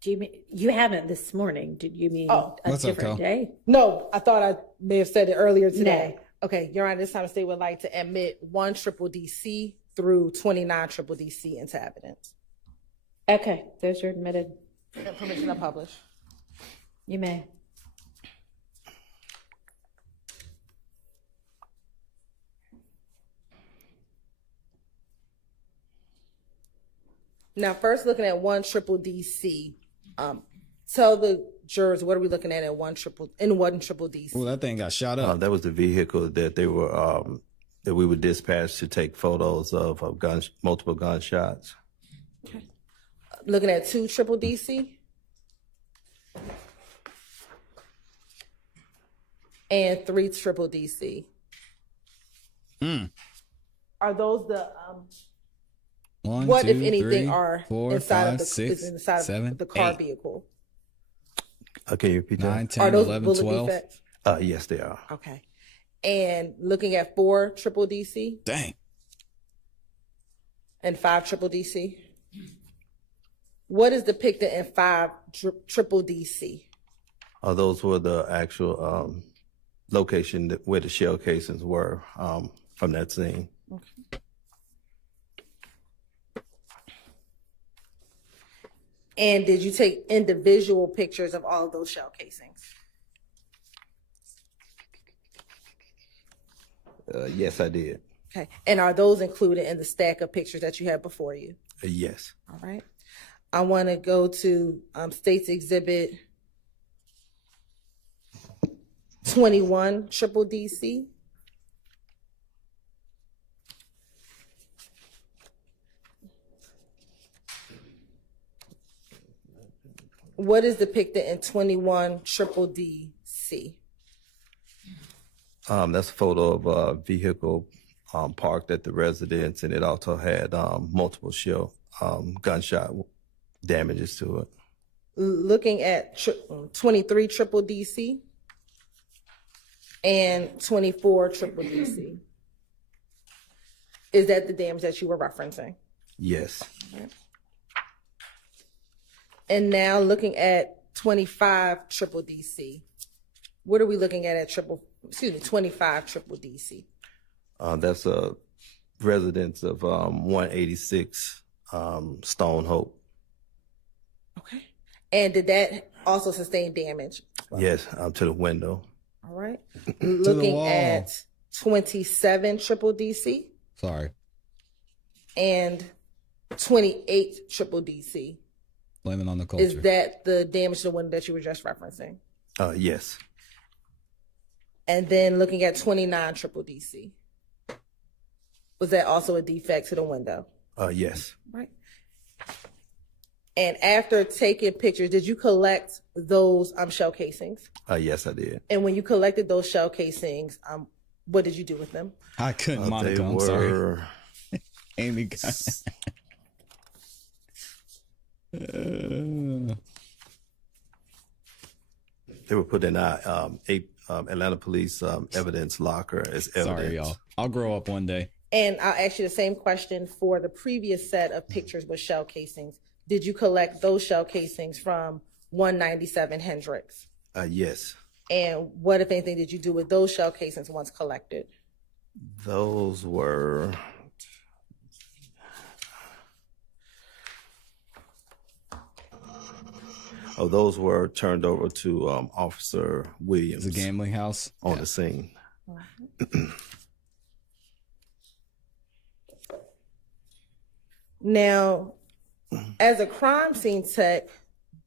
Do you mean you haven't this morning? Did you mean a What's up, different Cal? day? No, I thought I may have said it earlier today. Okay, Your Honor, this time the state would like to admit 1DDD C through 29DDD C into evidence. Okay, those are admitted. And permission to publish. You may. Now, first looking at 1DDD C, tell the jurors what are we looking at 1DDD C? Oh, that thing got shot up. That was the vehicle that they were that we were dispatched to take photos of multiple gunshots. Okay. Looking at 2DDD C and 3DDD C. Are those the One, what, two, if anything, three, are four, inside five, of the six, inside seven, of the car 8, vehicle? Can you repeat 9, that? 10, Are those 11, bullet 12. defects? Yes, they are. Okay. And looking at 4DDD C Dang. and 5DDD C. What is depicted in 5DDD C? Those were the actual location where the shell casings were from that scene. Okay. And did you take individual pictures of all of those shell casings? Yes, I did. Okay. And are those included in the stack of pictures that you have before you? Yes. All right. I want to go to State's Exhibit 21DDD C. What is depicted in 21DDD C? That's a photo of a vehicle parked at the residence, and it also had multiple gunshot damages to it. Looking at 23 triple DC and 24 triple DC. Is that the damage that you were referencing? Yes. And now looking at 25 triple DC. What are we looking at 25 triple DC? That's a residence of 186 Stone Hope. Okay. And did that also sustain damage? Yes, to the window. All right. Looking at 27 triple DC. Sorry. And 28 triple DC. Blaming on the culture. Is that the damage to the window that you were just referencing? Yes. And then looking at 29 triple DC. Was that also a defect to the window? Yes. Right. And after taking pictures, did you collect those shell casings? Yes, I did. And when you collected those shell casings, what did you do with them? I couldn't, Monica. I'm sorry. Amy got They were put in our Atlanta Police evidence locker as evidence. Sorry, y'all. I'll grow up one day. And I'll ask you the same question for the previous set of pictures with shell casings. Did you collect those shell casings from 197 Hendricks? Yes. And what, if anything, did you do with those shell casings once collected? Those were... those were turned over to Officer Williams. The gambling house? On the scene. Now, as a crime scene tech,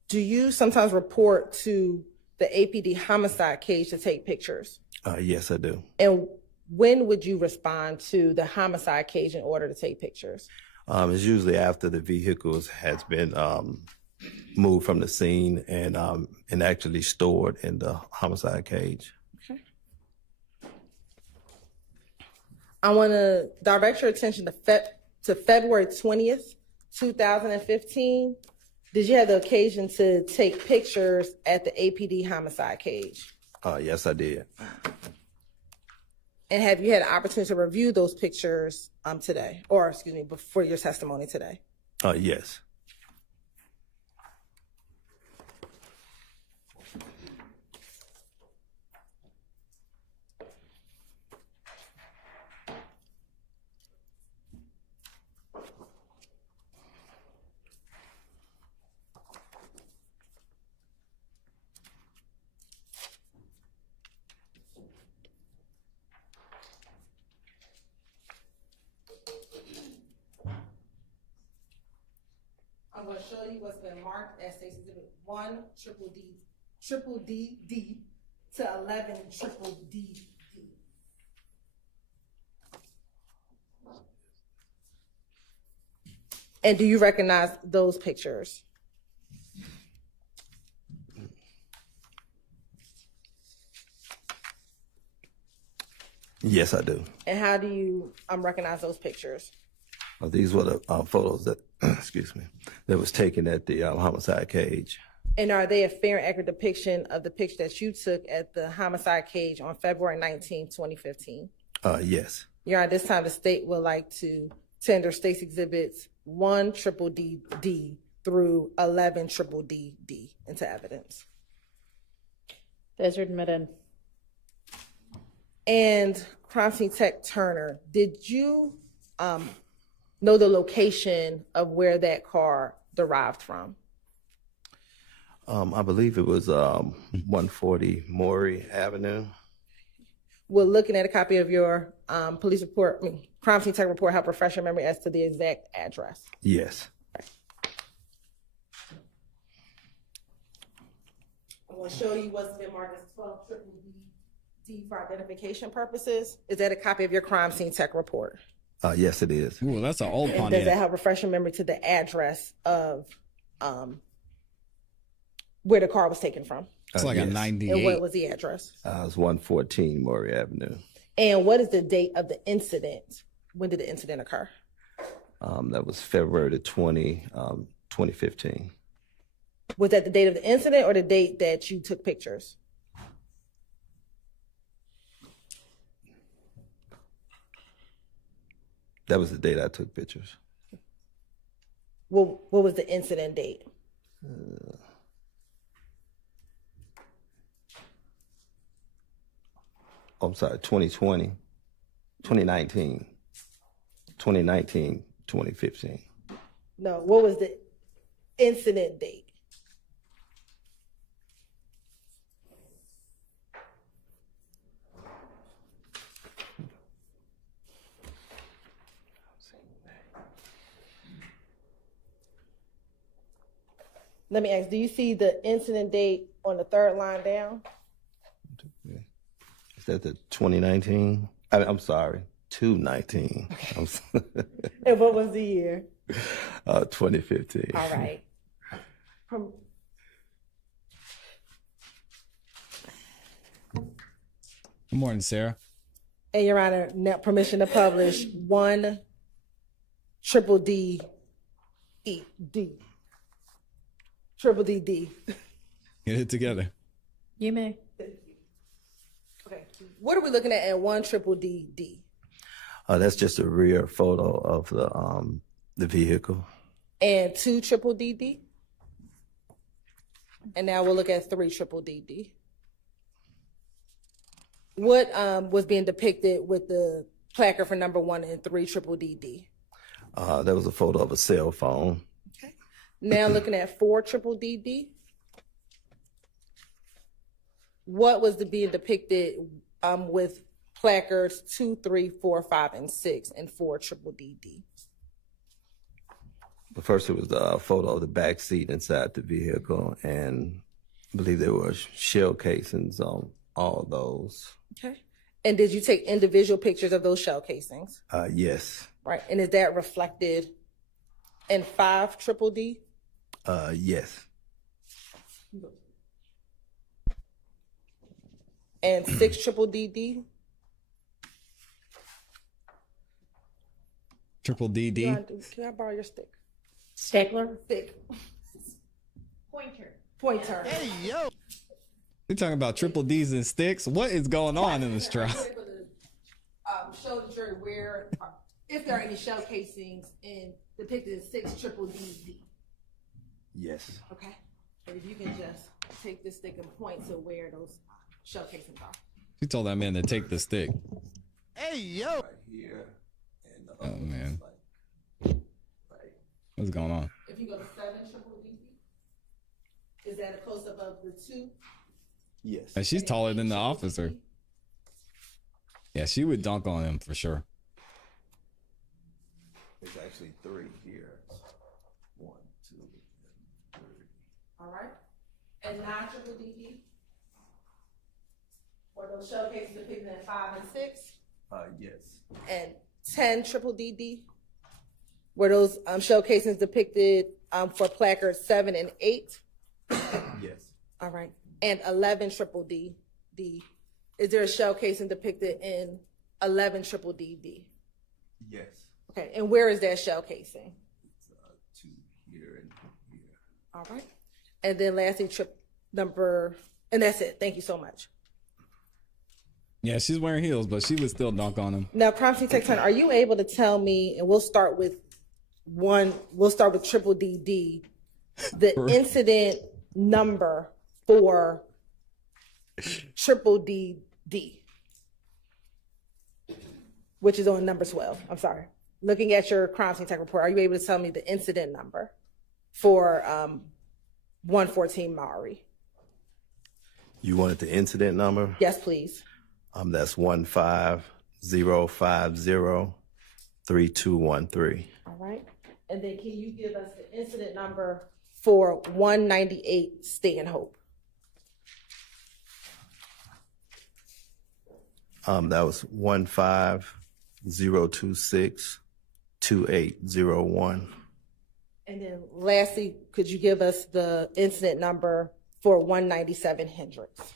do you sometimes report to the APD homicide cage to take pictures? Yes, I do. And when would you respond to the homicide cage in order to take pictures? It's usually after the vehicles has been moved from the scene and actually stored in the homicide cage. Okay. I want to direct your attention to February 20th, 2015. Did you have the occasion to take pictures at the APD homicide cage? Yes, I did. And have you had an opportunity to review those pictures today, or excuse me, before your testimony today? Yes. I'm going to show you what's been marked as State's Exhibit 1 triple D to 11 triple D. And do you recognize those pictures? Yes, I do. And how do you recognize those pictures? These were the photos that, excuse me, that was taken at the homicide cage. And are they a fair and accurate depiction of the picture that you took at the homicide cage on February 19, 2015? Yes. Your Honor, at this time, the state would like to tender State's Exhibits 1 triple D through 11 triple D into evidence. Those are admitted. And Crime Scene Tech Turner, did you know the location of where that car derived from? I believe it was 140 Maury Avenue. We're looking at a copy of your police report, Crime Scene Tech report, help refresh your memory as to the exact address. Yes. I'm going to show you what's been marked as 12 triple D for identification purposes. Is that a copy of your Crime Scene Tech report? Yes, it is. Ooh, that's an old And does that help refresh your memory to the address of where the car was taken from? It's like yes. a 98. And what was the address? It was 114 Maury Avenue. And what is the date of the incident? When did the incident occur? That was February the 2015. Was that the date of the incident or the date that you took pictures? That was the date I took pictures. What was the incident date? I'm sorry, 2020, 2019, 2015. No, what was the incident date? Let me ask, do you see the incident date on the third line down? Is that the 2019? I'm sorry, 219. And what was the year? 2015. All right. Good morning, Sarah. And Your Honor, now permission to publish 1 triple D E D. Triple D D. Get it together. You may. Okay. What are we looking at 1 triple D D? That's just a rear photo of the vehicle. And 2 triple D D? And now we'll look at 3 triple D D. What was being depicted with the placard for number 1 and 3 triple D D? That was a photo of a cell phone. Okay. Now looking at 4 triple D D. What was being depicted with placards 2, 3, 4, 5, and 6 and 4 triple D D? But first, it was a photo of the back seat inside the vehicle, and I believe there were shell casings on all of those. Okay. And did you take individual pictures of those shell casings? Yes. Right. And is that reflected in 5 triple D? Yes. And 6 triple D D? Triple D D. Can I borrow your stick? Stapler? Stick. Pointer. Hey, yo. We're talking about triple D's and sticks. What is going on in this trial? Show the jury where, if there are any shell casings depicted in 6 triple D D. Yes. Okay. And if you can just take this stick and point to where those shell casings are. She told that man to take the stick. Hey, yo. Right here. And Oh, man. What's going on? If you go to 7 triple D D, is that a close up of the 2? Yes. And she's taller than the officer. Yeah, she would dunk on him for sure. There's actually 3 here. 1, 2, 3. All right. And 9 triple D D? Or those shell cases depicted in 5 and 6? Yes. And 10 triple D D? Were those shell casings depicted for placards 7 and 8? Yes. All right. And 11 triple D D. Is there a shell casing depicted in 11 triple D D? Yes. Okay. And where is that shell casing? It's 2 here and here. All right. And then lastly, and that's it. Thank you so much. Yeah, she's wearing heels, but she would still dunk on him. Now, crime scene tech turn, are you able to tell me, and we'll start with triple D D, the incident number for triple D D, which is on number 12. I'm sorry. Looking at your crime scene tech report, are you able to tell me the incident number for 114 Maury? You wanted the incident number? Yes, please. That's 150503213. All right. And then can you give us the incident number for 198 Stanhope? That was 150262801. And then lastly, could you give us the incident number for 197 Hendricks?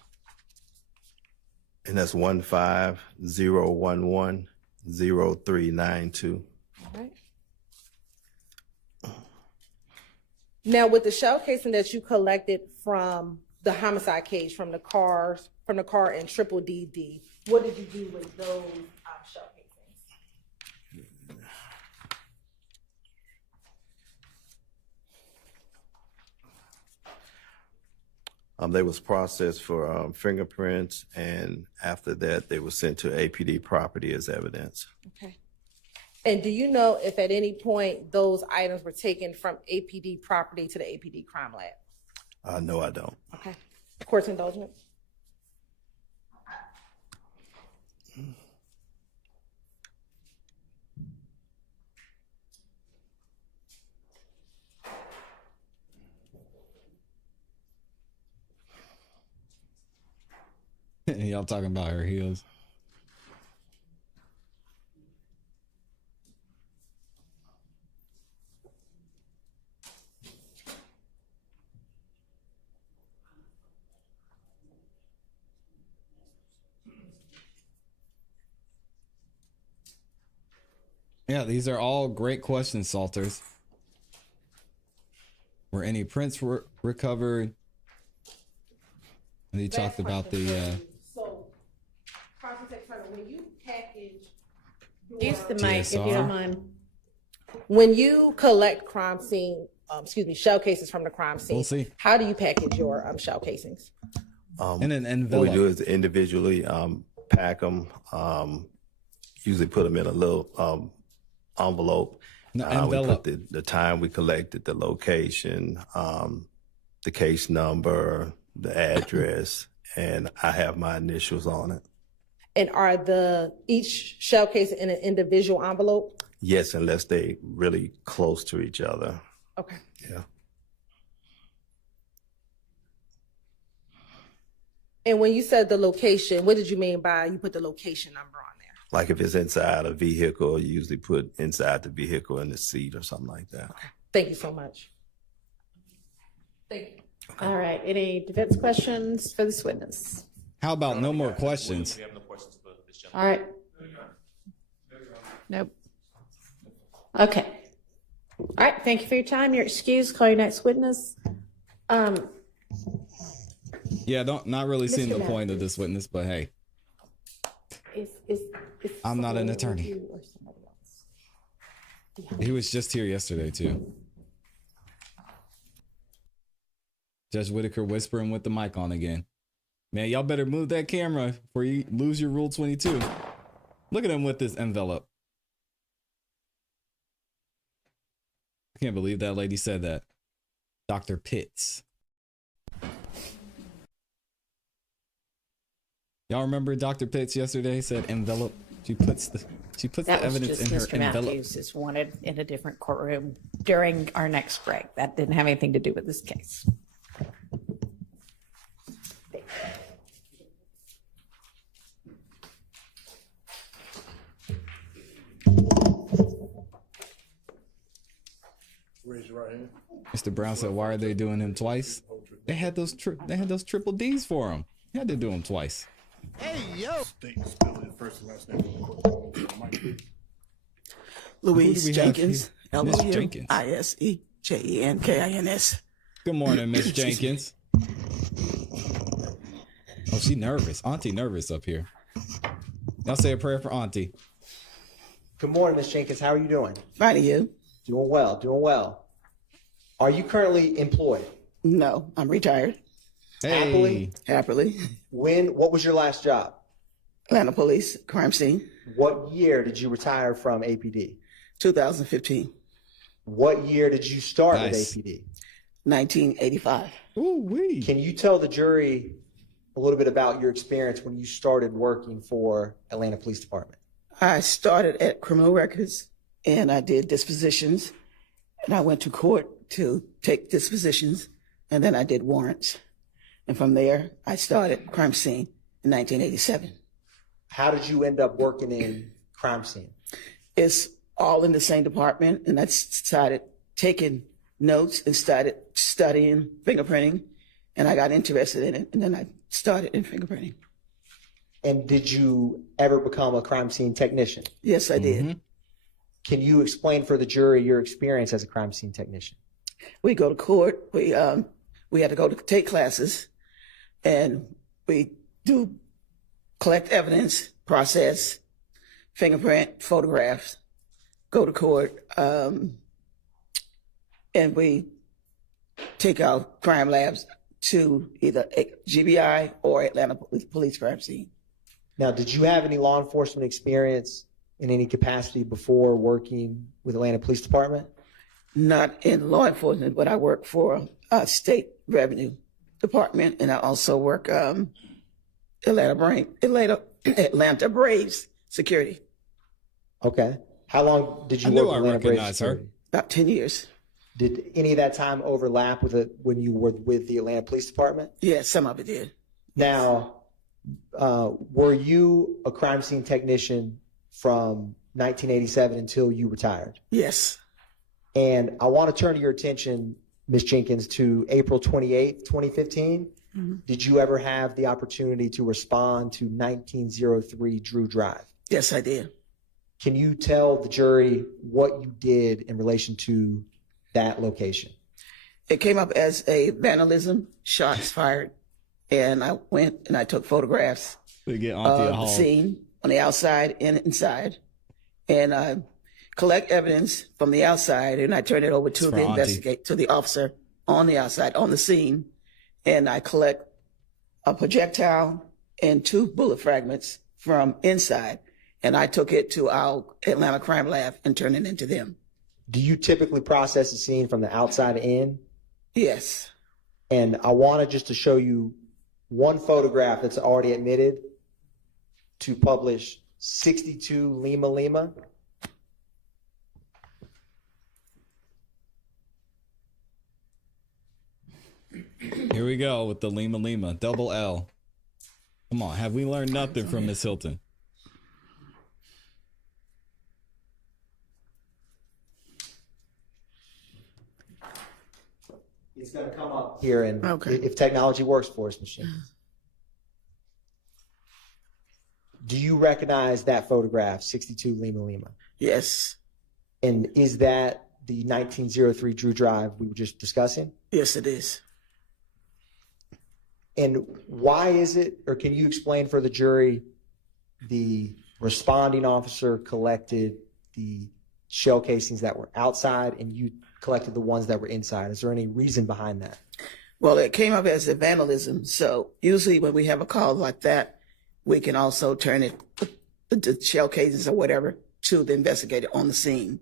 And that's 150110392. All right. Now, with the shell casing that you collected from the homicide case, from the car in Triple DD, what did you do with those shell casings? They was processed for fingerprints, and after that, they were sent to APD property as evidence. Okay. And do you know if at any point those items were taken from APD property to the APD crime lab? No, I don't. Okay. Court's indulgence. Y'all talking about her heels. Yeah, these are all great questions, Salters. Were any prints recovered? And he talked about the So, when you package Use the mic if you don't mind. when you collect crime scene, shell cases from the crime scene, We'll see. how do you package your shell casings? in an envelope. What we do is individually pack them, usually put them in a little envelope. No, We envelope. put the time we collected, the location, the case number, the address, and I have my initials on it. And are each shell case in an individual envelope? Yes, unless they really close to each other. Okay. Yeah. And when you said the location, what did you mean by you put the location number on there? Like if it's inside a vehicle, you usually put inside the vehicle in the seat or something like that. Okay. Thank you so much. Thank you. Okay. All right. Any defense questions for this witness? How about no more questions? We have no questions for this gentleman. All right. Nope. Okay. All right. Thank you for your time. You're excused. Call your next witness. Yeah, not really seeing Mr. the point of this witness, but hey, I'm not an attorney. He was just here yesterday too. Judge Whitaker whispering with the mic on again. Man, y'all better move that camera before you lose your Rule 22. Look at him with this envelope. I can't believe that lady said that. Dr. Pitts. Y'all remember Dr. Pitts yesterday said envelope? She puts the evidence in her Mr. envelope. Matthews is wanted in a different courtroom during our next break. That didn't have anything to do with this case. Raise your right hand. Mr. Brown said, "Why are they doing him twice?" They had those triple D's for him. They had to do them twice. State and spell your first and last name. Louise Who do we have Jenkins, here? Miss Jenkins. LOUISEJENKINS. Good morning, Miss Jenkins. Oh, she nervous. Auntie nervous up here. Y'all say a prayer for Auntie. Good morning, Ms. Jenkins. How are you doing? Fine, and you? Doing well, doing well. Are you currently employed? No, I'm retired. Hey. Happily. What was your last job? Atlanta Police, crime scene. What year did you retire from APD? 2015. What year did you start Nice. with APD? 1985. Ooh-wee. Can you tell the jury a little bit about your experience when you started working for Atlanta Police Department? I started at criminal records and I did dispositions and I went to court to take dispositions and then I did warrants. And from there, I started crime scene in 1987. How did you end up working in crime scene? It's all in the same department, and I started taking notes and started studying fingerprinting, and I got interested in it, and then I started in fingerprinting. And did you ever become a crime scene technician? Yes, I did. Can you explain for the jury your experience as a crime scene technician? We go to court. We had to go to take classes, and we do collect evidence, process, fingerprint, photographs, go to court, and we take our crime labs to either GBI or Atlanta Police Crime Scene. Now, did you have any law enforcement experience in any capacity before working with Atlanta Police Department? Not in law enforcement, but I work for State Revenue Department, and I also work Atlanta Braves Security. Okay. How long did you I knew work I with Atlanta Braves recognized her. Security? About 10 years. Did any of that time overlap with when you were with the Atlanta Police Department? Yeah, some of it did. Now, were you a crime scene technician from 1987 until you retired? Yes. And I want to turn your attention, Ms. Jenkins, to April 28th, 2015. Did you ever have the opportunity to respond to 1903 Drew Drive? Yes, I did. Can you tell the jury what you did in relation to that location? It came up as a vandalism, shots fired, and I went and I took photographs We get of onto the the hall. scene on the outside and inside, and I collect evidence from the outside, and I turn it over to for the Auntie. to the officer on the outside on the scene, and I collect a projectile and 2 bullet fragments from inside, and I took it to our Atlanta Crime Lab and turned it into them. Do you typically process a scene from the outside in? Yes. And I wanted just to show you one photograph that's already admitted to publish 62 Lima Lima. Here we go with the Lima Lima, double L. Come on, have we learned nothing from Miss Hilton? It's going to come up here, and Okay. if technology works for us, machine. Do you recognize that photograph, 62 Lima Lima? Yes. And is that the 1903 Drew Drive we were just discussing? Yes, it is. And why is it, or can you explain for the jury, the responding officer collected the shell casings that were outside and you collected the ones that were inside? Is there any reason behind that? Well, it came up as a vandalism. So usually when we have a call like that, we can also turn it, the shell casings or whatever, to the investigator on the scene.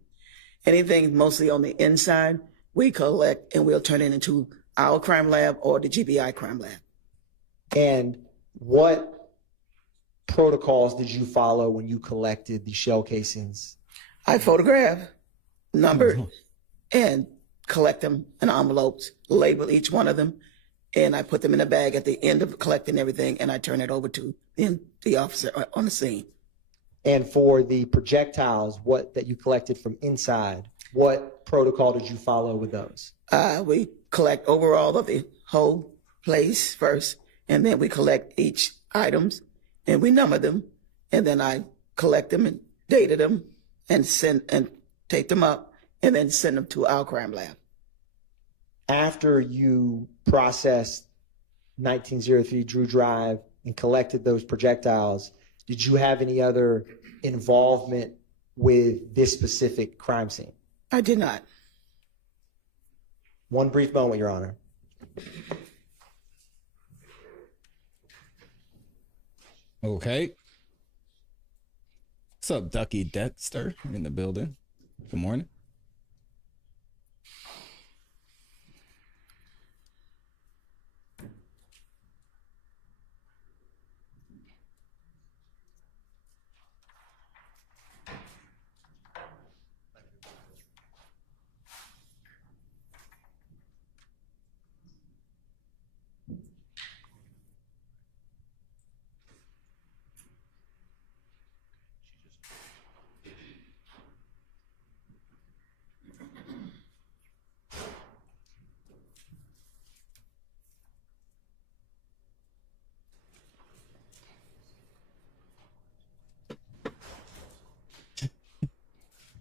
Anything mostly on the inside, we collect and we'll turn it into our crime lab or the GBI crime lab. And what protocols did you follow when you collected the shell casings? I photograph, number, and collect them in envelopes, label each one of them, and I put them in a bag at the end of collecting everything, and I turn it over to the officer on the scene. And for the projectiles, that you collected from inside, what protocol did you follow with those? We collect overall of the whole place first, and then we collect each items, and we number them, and then I collect them and data them, and send and take them up, and then send them to our crime lab. After you processed 1903 Drew Drive and collected those projectiles, did you have any other involvement with this specific crime scene? I did not. One brief moment, Your Honor. Okay. What's up, Ducky Dexter in the building? Good morning.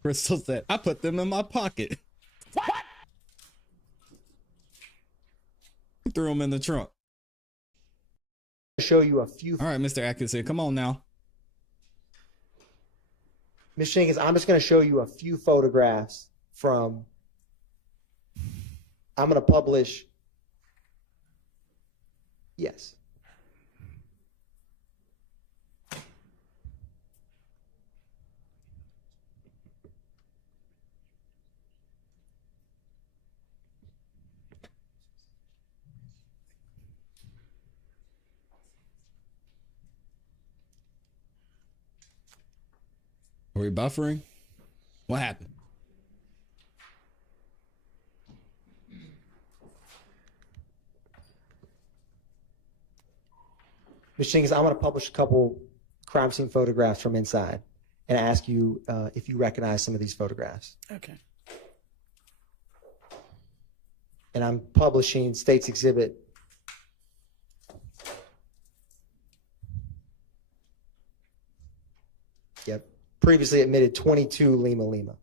Crystal said, I put them in my pocket. What? Threw them in the trunk. Show you a few. All right, Mr. Atkinson, come on now. Ms. Jenkins, I'm just going to show you a few photographs from. I'm going to publish. Yes. Are we buffering? What happened? Ms. Jenkins, I'm going to publish a couple crime scene photographs from inside and ask you if you recognize some of these photographs. Okay. And I'm publishing State's Exhibit. Yep. Previously admitted 22 Lima Lima.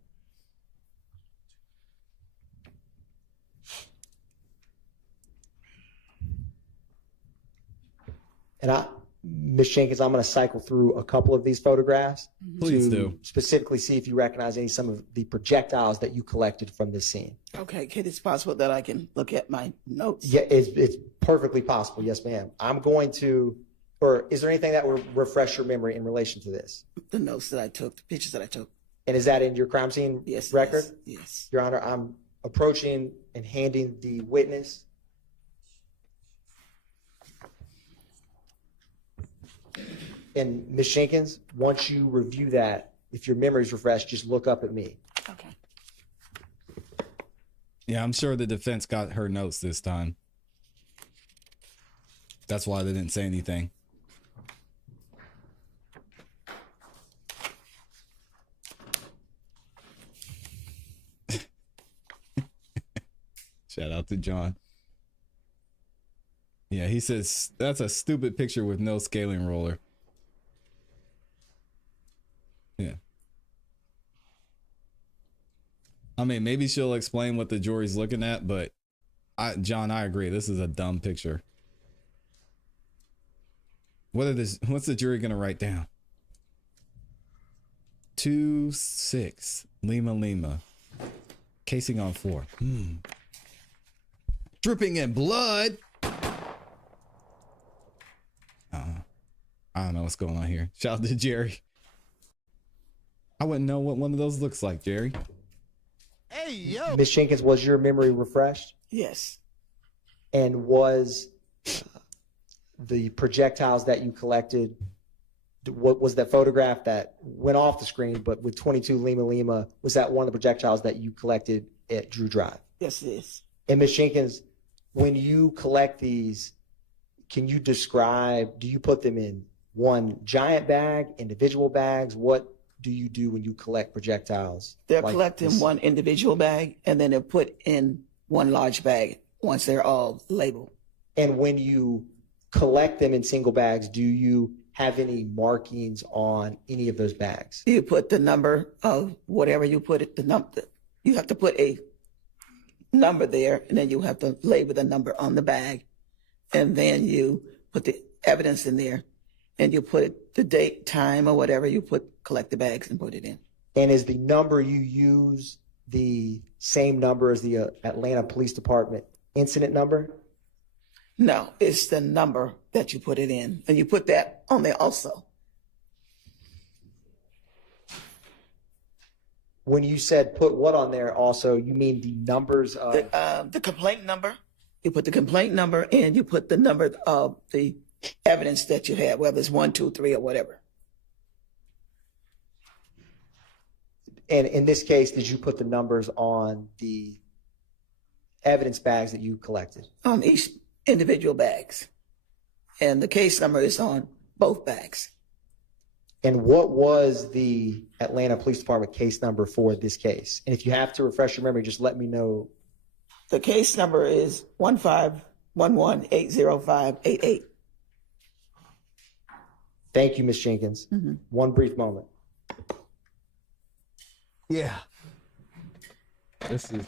And Ms. Jenkins, I'm going to cycle through a couple of these photographs. Please to do. Specifically see if you recognize some of the projectiles that you collected from this scene. Okay, kid, it's possible that I can look at my notes. Yeah, it's perfectly possible. Yes, ma'am. I'm going to, or is there anything that will refresh your memory in relation to this? The notes that I took, the pictures that I took. And is that in your crime scene record? Yes. Your Honor, I'm approaching and handing the witness. And Ms. Jenkins, once you review that, if your memory's refreshed, just look up at me. Okay. Yeah, I'm sure the defense got her notes this time. That's why they didn't say anything. Shout out to John. Yeah, he says that's a stupid picture with no scaling roller. Yeah. I mean, maybe she'll explain what the jury's looking at, but John, I agree. This is a dumb picture. What's the jury gonna write down? 2-6 Lima Lima. Casing on 4. Dripping in blood. I don't know what's going on here. Shout out to Jerry. I wouldn't know what one of those looks like, Jerry. Hey, yo. Ms. Jenkins, was your memory refreshed? Yes. And was the projectiles that you collected, what was that photograph that went off the screen, but with 22 Lima Lima, was that one of the projectiles that you collected at Drew Drive? Yes, it is. And Ms. Jenkins, when you collect these, can you describe, do you put them in one giant bag, individual bags? What do you do when you collect projectiles? They're like collected in this? one individual bag, and then they're put in one large bag once they're all labeled. And when you collect them in single bags, do you have any markings on any of those bags? You put the number of whatever you put it, the number. You have to put a number there, and then you have to label the number on the bag, and then you put the evidence in there, and you put it, the date, time, or whatever you collect the bags and put it in. And is the number you use the same number as the Atlanta Police Department incident number? No, it's the number that you put it in, and you put that on there also. When you said put what on there also, you mean the numbers of... The complaint number. You put the complaint number, and you put the number of the evidence that you have, whether it's 1, 2, 3, or whatever. And in this case, did you put the numbers on the evidence bags that you collected? On each individual bags. And the case number is on both bags. And what was the Atlanta Police Department case number for this case? And if you have to refresh your memory, just let me know. The case number is 151180588. Thank you, Ms. Jenkins. One brief moment. Yeah. This is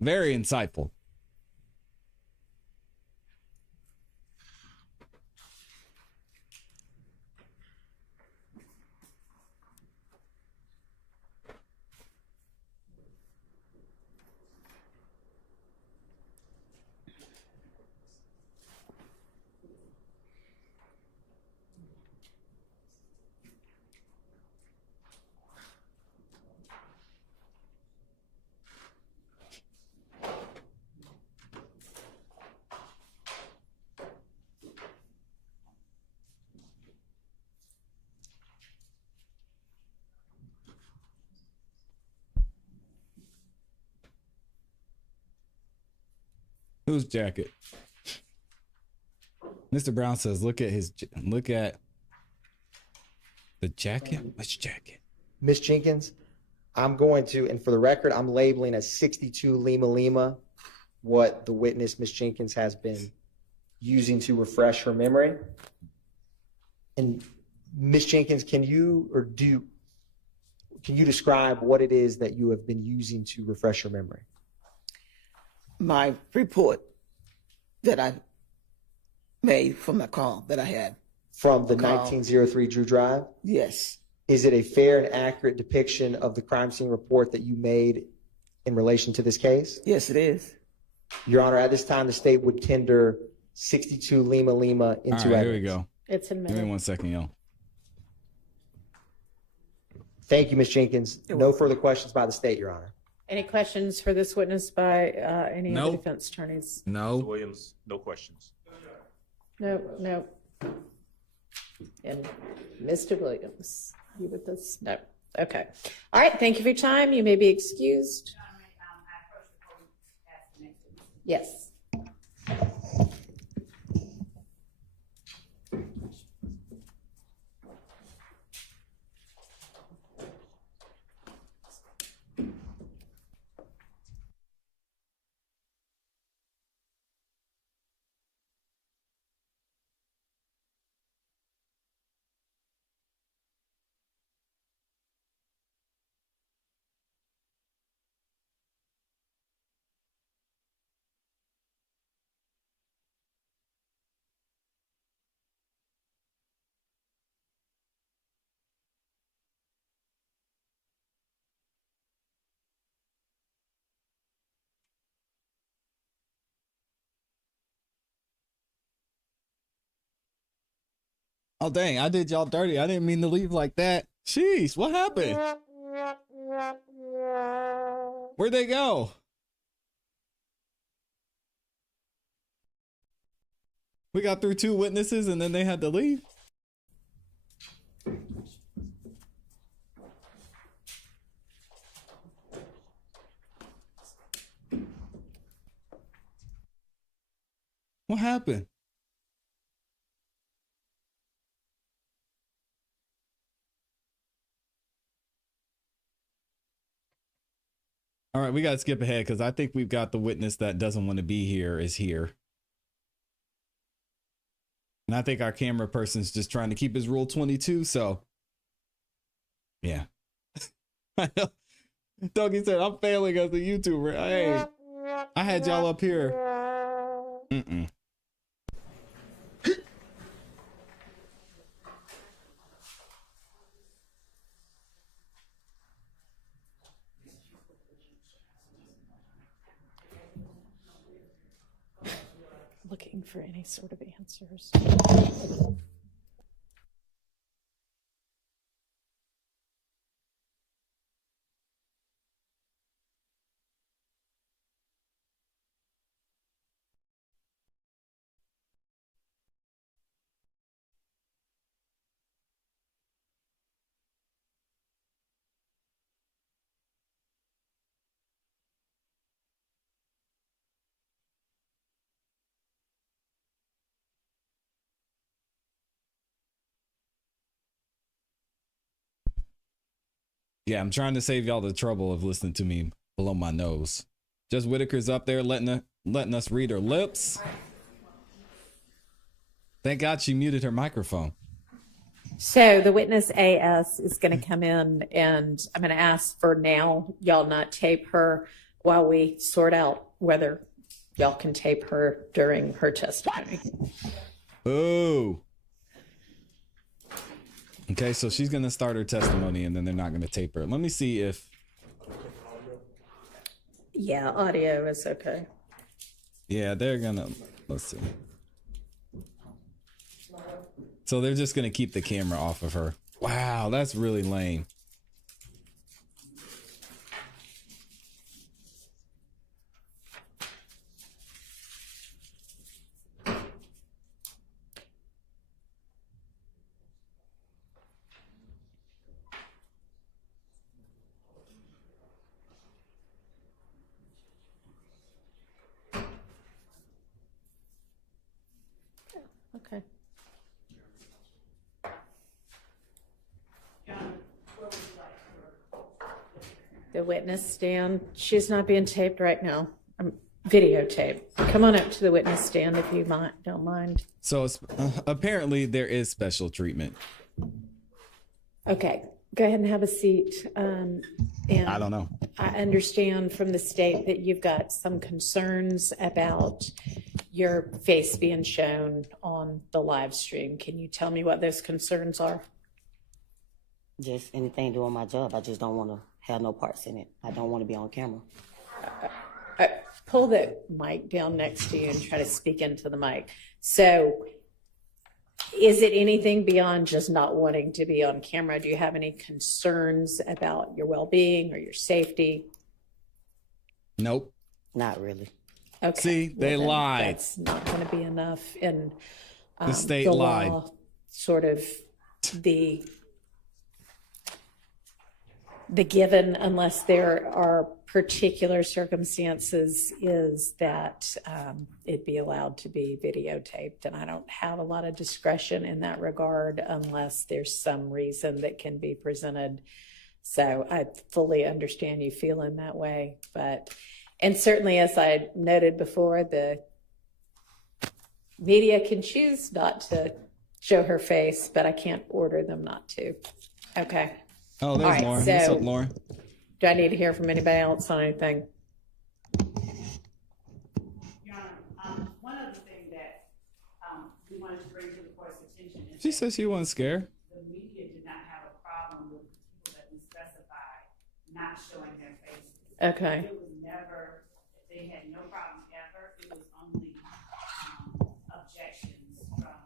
very insightful. Whose jacket? Mr. Brown says, look at the jacket. Which jacket? Miss Jenkins, I'm going to, and for the record, I'm labeling as 62 Lima Lima what the witness, Miss Jenkins, has been using to refresh her memory. And Miss Jenkins, can you describe what it is that you have been using to refresh your memory? My report that I made from the call that I had. From the 1903 Drew Drive? Yes. Is it a fair and accurate depiction of the crime scene report that you made in relation to this case? Yes, it is. Your Honor, at this time, the state would tender 62 Lima Lima into All right, evidence. here we go. It's in Give me 1 second, y'all. Thank you, Ms. Jenkins. No further questions by the state, Your Honor. Any questions for this witness by any of the Nope. defense attorneys? No. Williams, no questions. No. And Mr. Williams, you with us? No. Okay. All right. Thank you for your time. You may be excused. Yes. Oh, dang. I did y'all dirty. I didn't mean to leave like that. Jeez, what happened? Where'd they go? We got through 2 witnesses and then they had to leave. What happened? All right, we got to skip ahead because I think we've got the witness that doesn't want to be here is here. And I think our camera person's just trying to keep his rule 22. So, yeah. I know. Dougie said, I'm failing as a YouTuber. Hey, I had y'all up here. Mm-mm. Looking for any sort of answers. Yeah, I'm trying to save y'all the trouble of listening to me below my nose. Just Whitaker's up there letting us read her lips. Thank God she muted her microphone. So the witness AS is going to come in, and I'm going to ask for now y'all not tape her while we sort out whether y'all can tape her during her testimony. Oh. Okay, so she's going to start her testimony, and then they're not going to tape her. Let me see if... Yeah, audio is okay. Yeah, they're going to... Let's see. So they're just going to keep the camera off of her. Wow, that's really lame. Okay. The witness stand. She's not being taped right now. Videotaped. Come on up to the witness stand if you don't mind. So apparently there is special treatment. Okay, go ahead and have a seat. And I don't know. I understand from the state that you've got some concerns about your face being shown on the live stream. Can you tell me what those concerns are? Just anything doing my job. I just don't want to have no parts in it. I don't want to be on camera. Pull the mic down next to you and try to speak into the mic. So is it anything beyond just not wanting to be on camera? Do you have any concerns about your well-being or your safety? Nope. Not really. Okay. See, they lied. That's not going to be enough. And the state lied. Law, sort of the given, unless there are particular circumstances, is that it be allowed to be videotaped. And I don't have a lot of discretion in that regard unless there's some reason that can be presented. So I fully understand you feeling that way. And certainly, as I noted before, the media can choose not to show her face, but I can't order them not to. Okay. Oh, there's Lauren. What's up, Lauren? Do I need to hear from anybody else on anything? Your Honor, one other thing that we wanted to bring to the court's attention is She says she wasn't scared. the media did not have a problem with people that we specified not showing their faces. Okay. It was never, they had no problem ever. It was only objections from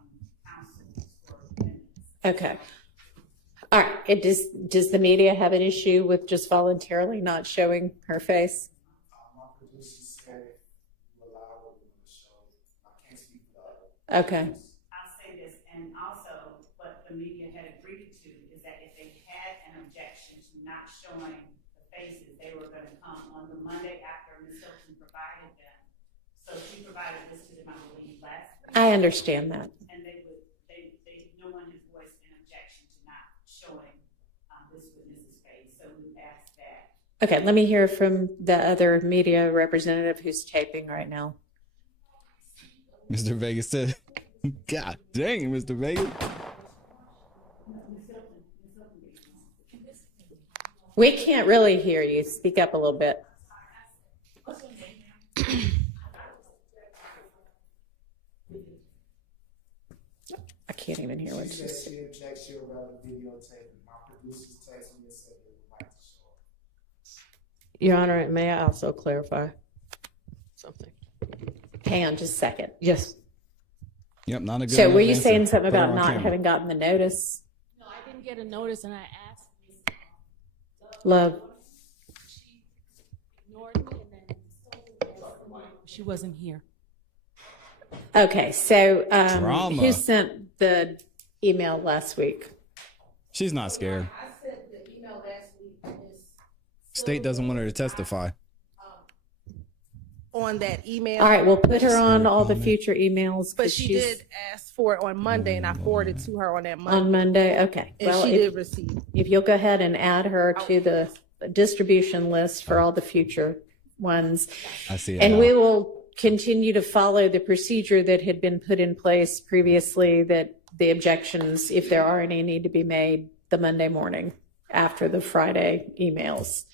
counsel for defendants. Okay. All right. Does the media have an issue with just voluntarily not showing her face? My producer said you allow them to show. I can't speak for that. Okay. I'll say this, and also what the media had agreed to is that if they had an objection to not showing the faces, they were going to come on the Monday after Ms. Hilton provided them. So she provided this to them, I believe, last week. I understand that. And no one has voiced an objection to not showing this witness's face. So we asked that. Okay. Let me hear from the other media representative who's taping right now. Mr. Vegas said, God dang it, Mr. Vegas. We can't really hear you. Speak up a little bit. I can't even hear what She you said said. she objects to about the videotape. My producers text me and said they would like to show it. Your Honor, may I also clarify something? Hang on just a second. Yes. Yep, not a good So enough were you answer. saying something Put her about on not camera. having gotten the notice? No, I didn't get a notice, and I asked Ms. Love. She ignored me, and then she wasn't here. Okay, so Drama. who sent the email last week? She's not scared. I sent the email last week to Ms. State doesn't want her to testify. On that email. All right, we'll put her on all the future emails. But 'cause she she's did ask for it on Monday, and I forwarded to her on that Monday. on Monday. Okay. And Well, she if, did receive. if you'll go ahead and add her to the distribution list for all the future ones. I see it And now. we will continue to follow the procedure that had been put in place previously that the objections, if there are any, need to be made the Monday morning after the Friday emails.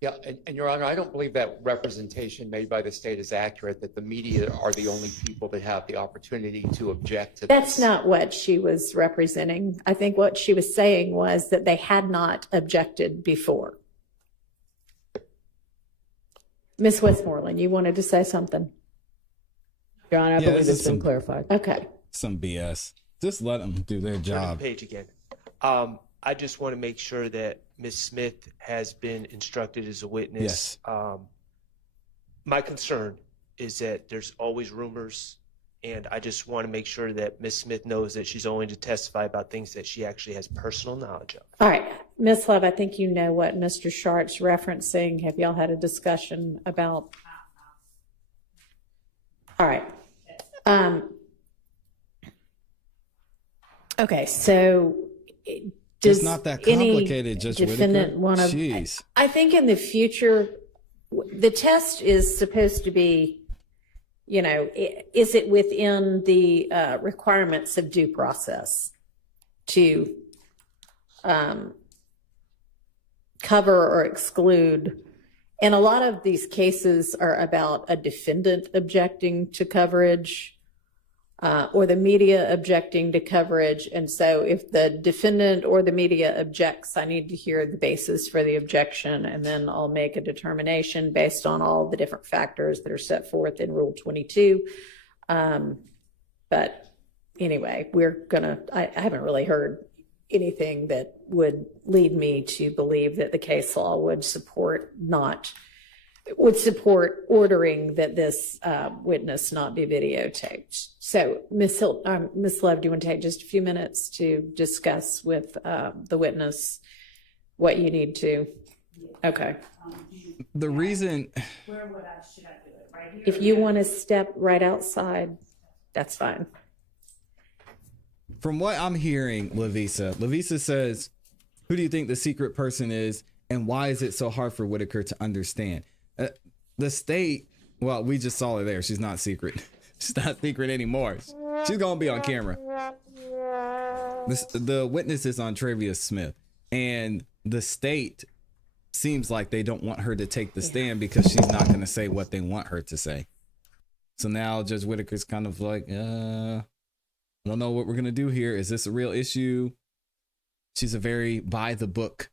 Yeah, and Your Honor, I don't believe that representation made by the state is accurate, that the media are the only people that have the opportunity to object to That's this. not what she was representing. I think what she was saying was that they had not objected before. Ms. Westmoreland, you wanted to say something? Your Honor, I Yeah, believe this it's is been some- clarified. Okay. Some BS. Just let them do their Turn to the job. page again. I just want to make sure that Ms. Smith has been instructed as a witness. Yes. My concern is that there's always rumors, and I just want to make sure that Ms. Smith knows that she's only to testify about things that she actually has personal knowledge of. All right. Ms. Love, I think you know what Mr. Sharp's referencing. Have y'all had a discussion about? All right. Okay, so does It's not that any complicated, Judge defendant Whitaker. want to? Jeez. I think in the future, the test is supposed to be, you know, is it within the requirements of due process to cover or exclude? And a lot of these cases are about a defendant objecting to coverage or the media objecting to coverage. And so if the defendant or the media objects, I need to hear the basis for the objection, and then I'll make a determination based on all the different factors that are set forth in Rule 22. But anyway, I haven't really heard anything that would lead me to believe that the case law would support ordering that this witness not be videotaped. So, Ms. Love, do you want to take just a few minutes to discuss with the witness what you need to? Okay. The reason. Should I do it? Right here? If you want to step right outside, that's fine. From what I'm hearing, Lavisa says, who do you think the secret person is, and why is it so hard for Whitaker to understand? The state, well, we just saw her there. She's not secret. She's not secret anymore. She's going to be on camera. The witness is on Travia Smith, and the state seems like they don't want her to take the stand because she's not going to say what they want her to say. So now Judge Whitaker's kind of like, I don't know what we're going to do here. Is this a real issue? She's a very by the book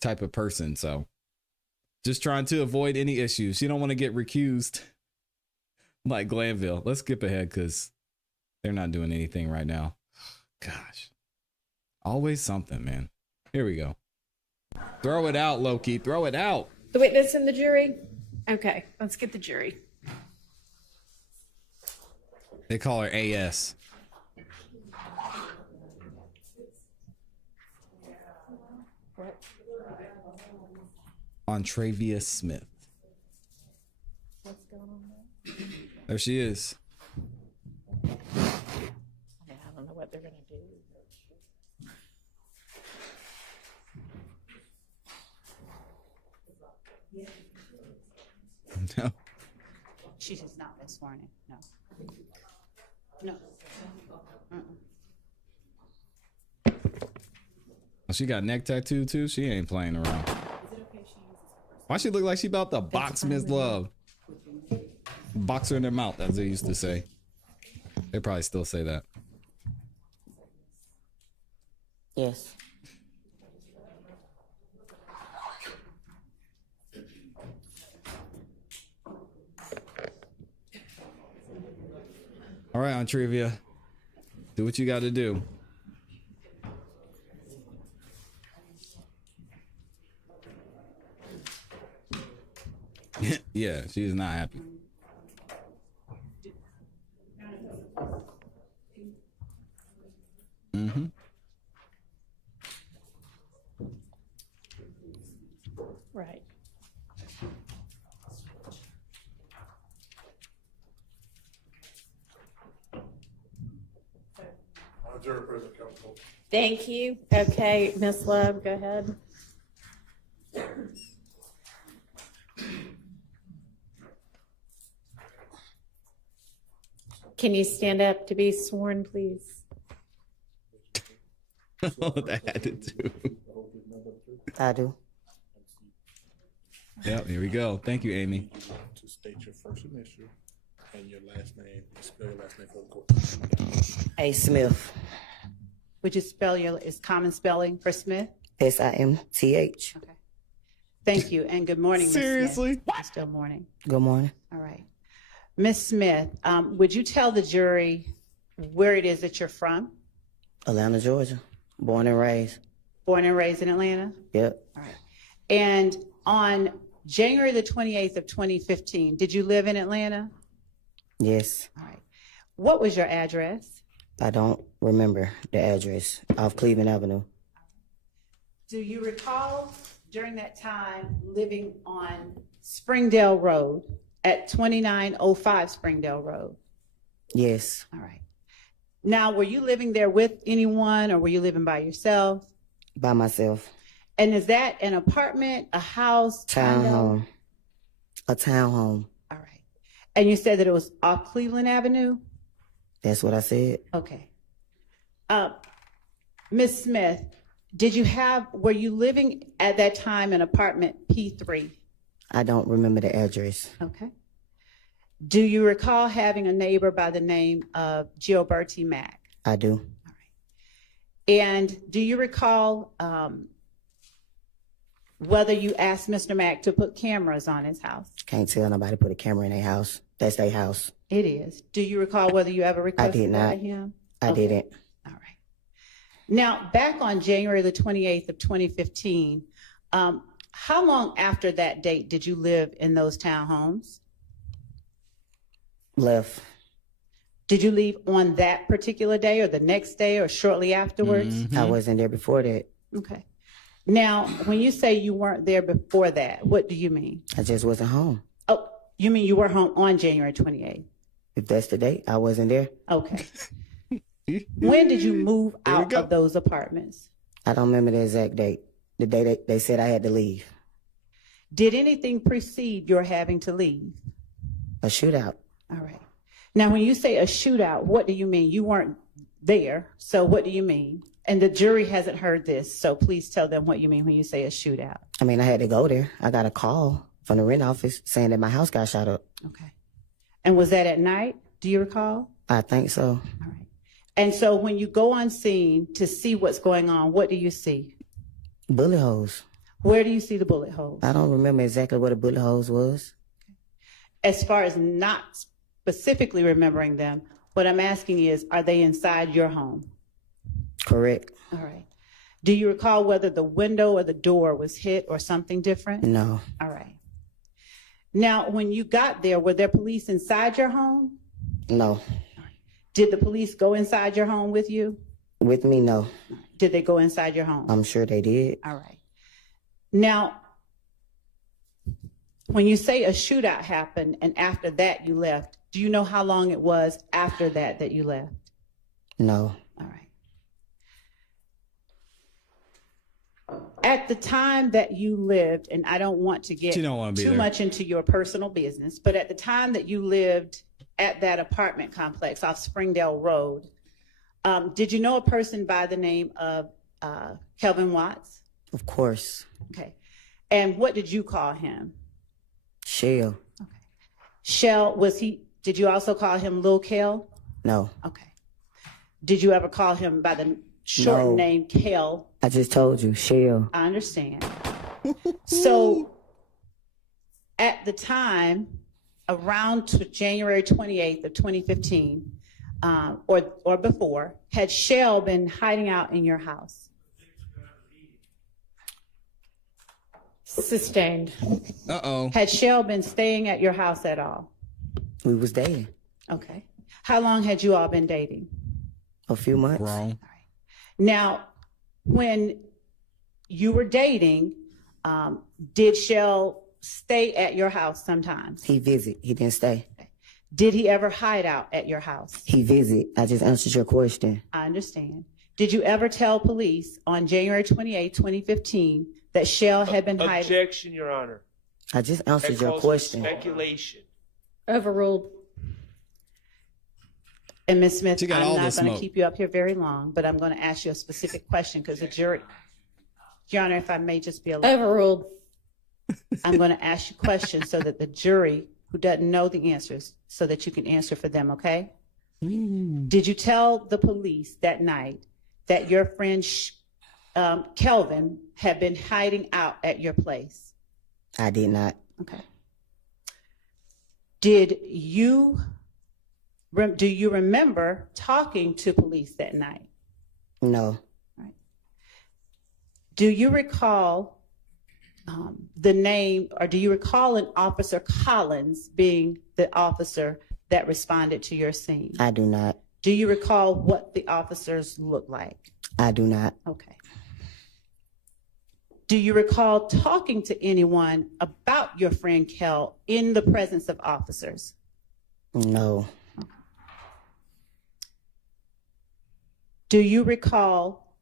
type of person. So just trying to avoid any issues. She don't want to get recused like Glanville. Let's skip ahead because they're not doing anything right now. Gosh, always something, man. Here we go. Throw it out, Loki. Throw it out. The witness and the jury? Okay, let's get the jury. They call her AS. On Travia Smith. What's going on there? There she is. Yeah, I don't know what they're going to do. No. She has not been sworn in. No. No. Oh, she got neck tattoo too. She ain't playing around. Why she look like she about to box Miss Love? Box her in their mouth, as they used to say. They probably still say that. Yes. All right, on Travia, do what you got to do. Yeah, she's not happy. Mm-hmm. Right. Jury President Counsel. Thank you. Okay, Ms. Love, go ahead. Can you stand up to be sworn, please? That had to do. I do. Yep, here we go. Thank you, Amy. To state your first initial and your last name, spell your last name for the court. A. Smith. Would you spell is common spelling for Smith? SIMTH. Okay. Thank you, and good morning, Ms. Smith. Seriously? It's still morning. Good morning. All right. Ms. Smith, would you tell the jury where it is that you're from? Atlanta, Georgia. Born and raised. Born and raised in Atlanta? Yep. All right. And on January the 28th of 2015, did you live in Atlanta? Yes. All right. What was your address? I don't remember the address. Off Cleveland Avenue. Do you recall during that time living on Springdale Road at 2905 Springdale Road? Yes. All right. Now, were you living there with anyone or were you living by yourself? By myself. And is that an apartment, a house, Townhome. A townhome. All right. And you said that it was off Cleveland Avenue? That's what I said. Okay. Ms. Smith, were you living at that time in apartment P3? I don't remember the address. Okay. Do you recall having a neighbor by the name of Gilberti Mack? I do. All right. And do you recall whether you asked Mr. Mack to put cameras on his house? Can't tell nobody put a camera in their house. That's their house. It is. Do you recall whether you ever requested that of him? I didn't. All right. Now, back on January the 28th of 2015, how long after that date did you live in those townhomes? Left. Did you leave on that particular day or the next day or shortly afterwards? I wasn't there before that. Okay. Now, when you say you weren't there before that, what do you mean? I just wasn't home. Oh, you mean you were home on January 28th? If that's the date, I wasn't there. Okay. When did you move out of those apartments? I don't remember the exact date. The day they said I had to leave. Did anything precede your having to leave? A shootout. All right. Now, when you say a shootout, what do you mean? You weren't there, so what do you mean? And the jury hasn't heard this, so please tell them what you mean when you say a shootout. I mean, I had to go there. I got a call from the rent office saying that my house got shot up. Okay. And was that at night? Do you recall? I think so. All right. And so when you go on scene to see what's going on, what do you see? Bullet holes. Where do you see the bullet holes? I don't remember exactly what a bullet holes was. As far as not specifically remembering them, what I'm asking is, are they inside your home? Correct. All right. Do you recall whether the window or the door was hit or something different? No. All right. Now, when you got there, were there police inside your home? No. Did the police go inside your home with you? With me, no. Did they go inside your home? I'm sure they did. All right. Now, when you say a shootout happened and after that you left, do you know how long it was after that you left? No. All right. At the time that you lived, and I don't want to get too much into your personal business, but at the time that you lived at that apartment complex off Springdale Road, did you know a person by the name of Kelvin Watts? Of course. Okay. And what did you call him? Shell. Okay. Shell, did you also call him Lil Kel? No. Okay. Did you ever call him by the short name Kel? I just told you, Shell. I understand. So at the time, around January 28th of 2015, or before, had Shell been hiding out in your house? Sustained. Uh-oh. Had Shell been staying at your house at all? We was dating. Okay. How long had you all been dating? A few months. Wrong. Now, when you were dating, did Shell stay at your house sometimes? He visit. He didn't stay. Did he ever hide out at your house? He visit. I just answered your question. I understand. Did you ever tell police on January 28, 2015, that Shell had been hiding? Objection, Your Honor. I just answered That your calls for question. speculation. Overruled. And Ms. Smith, She got I'm all the not going to smoke. keep you up here very long, but I'm going to ask you a specific question because the jury, Your Honor, if I may just be allowed. Overruled. I'm going to ask you questions so that the jury who doesn't know the answers, so that you can answer for them, okay? Did you tell the police that night that your friend Kelvin had been hiding out at your place? I did not. Okay. Do you remember talking to police that night? No. Do you recall the name, or do you recall an Officer Collins being the officer that responded to your scene? I do not. Do you recall what the officers looked like? I do not. Okay. Do you recall talking to anyone about your friend Kel in the presence of officers? No. Do you recall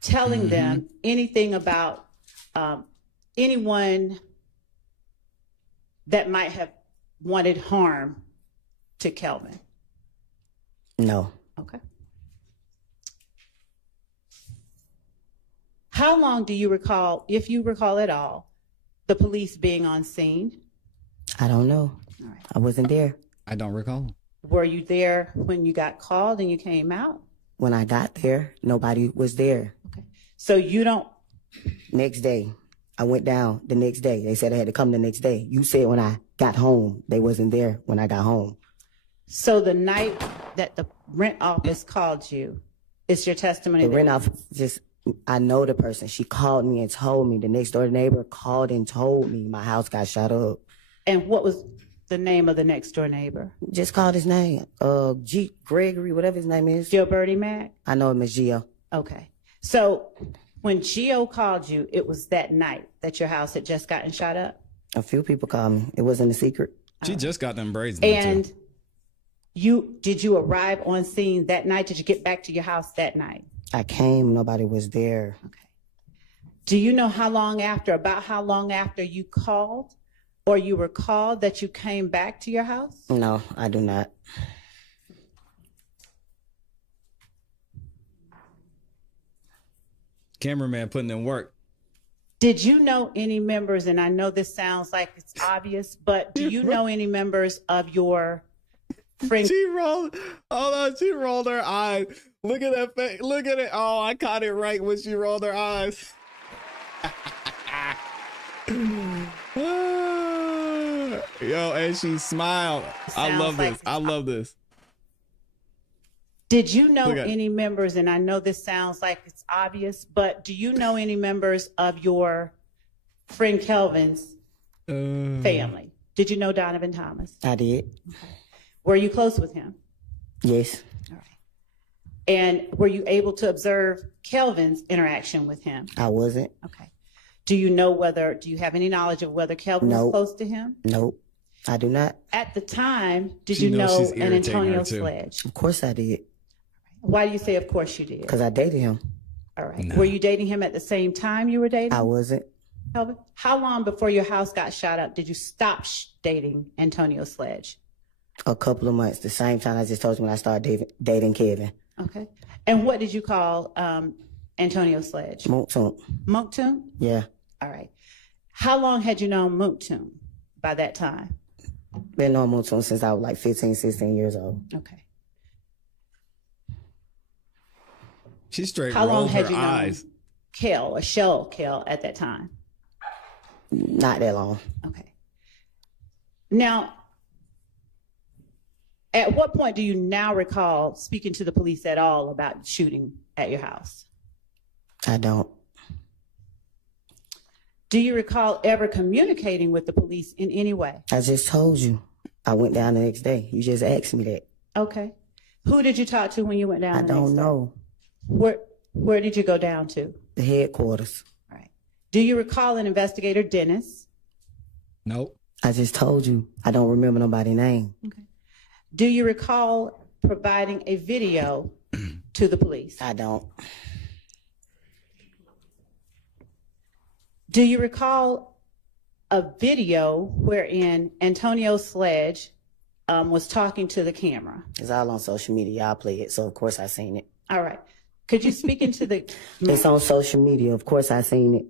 telling them anything about anyone that might have wanted harm to Kelvin? No. Okay. How long do you recall, if you recall at all, the police being on scene? I don't know. I wasn't there. I don't recall. Were you there when you got called and you came out? When I got there, nobody was there. So you don't. Next day, I went down the next day. They said I had to come the next day. You said when I got home, they wasn't there when I got home. So the night that the rent office called you, it's your testimony? The rent office, I know the person. She called me and told me. The next door neighbor called and told me my house got shot up. And what was the name of the next door neighbor? Just called his name. Gregory, whatever his name is. Gilberty Mack? I know him as Gio. Okay. So when Gio called you, it was that night that your house had just gotten shot up? A few people called me. It wasn't a secret. She just got them braids done, And too. did you arrive on scene that night? Did you get back to your house that night? I came, nobody was there. Do you know about how long after you called, or you recall that you came back to your house? No, I do not. Cameraman putting in work. Did you know any members, and I know this sounds like it's obvious, but do you know any members of your friend? She rolled her eyes. Look at that face. Look at it. Oh, I caught it right when she rolled her eyes. Yo, and she smiled. I love this. I love this. Did you know any members, and I know this sounds like it's obvious, but do you know any members of your friend Kelvin's family? Did you know Donovan Thomas? I did. Were you close with him? Yes. And were you able to observe Kelvin's interaction with him? I wasn't. Okay. Do you have any knowledge of whether Kelvin was close to him? Nope. I do not. At the time, did you know an Antonio Sledge? Of course I did. Why do you say of course you did? Because I dated him. All right. No. Were you dating him at the same time you were dating? I wasn't. Kelvin, how long before your house got shot up did you stop dating Antonio Sledge? A couple of months. The same time I just told you when I started dating Kevin. Okay. And what did you call Antonio Sledge? Mooktoon. Mooktoon? Yeah. All right. How long had you known Mooktoon by that time? Been knowing Mooktoon since I was like 15, 16 years old. Okay. She straight How long rolled had her you eyes. known Kel, or Shell Kel, at that time? Not that long. Okay. Now, at what point do you now recall speaking to the police at all about shooting at your house? I don't. Do you recall ever communicating with the police in any way? I just told you. I went down the next day. You just asked me that. Okay. Who did you talk to when you went down? I don't know. Where did you go down to? The headquarters. Right. Do you recall an investigator, Dennis? Nope. I just told you. I don't remember nobody's name. Okay. Do you recall providing a video to the police? I don't. Do you recall a video wherein Antonio Sledge was talking to the camera. It's all on social media. I play it, so of course I seen it. All right. Could you speak into the... It's on social media. Of course I seen it.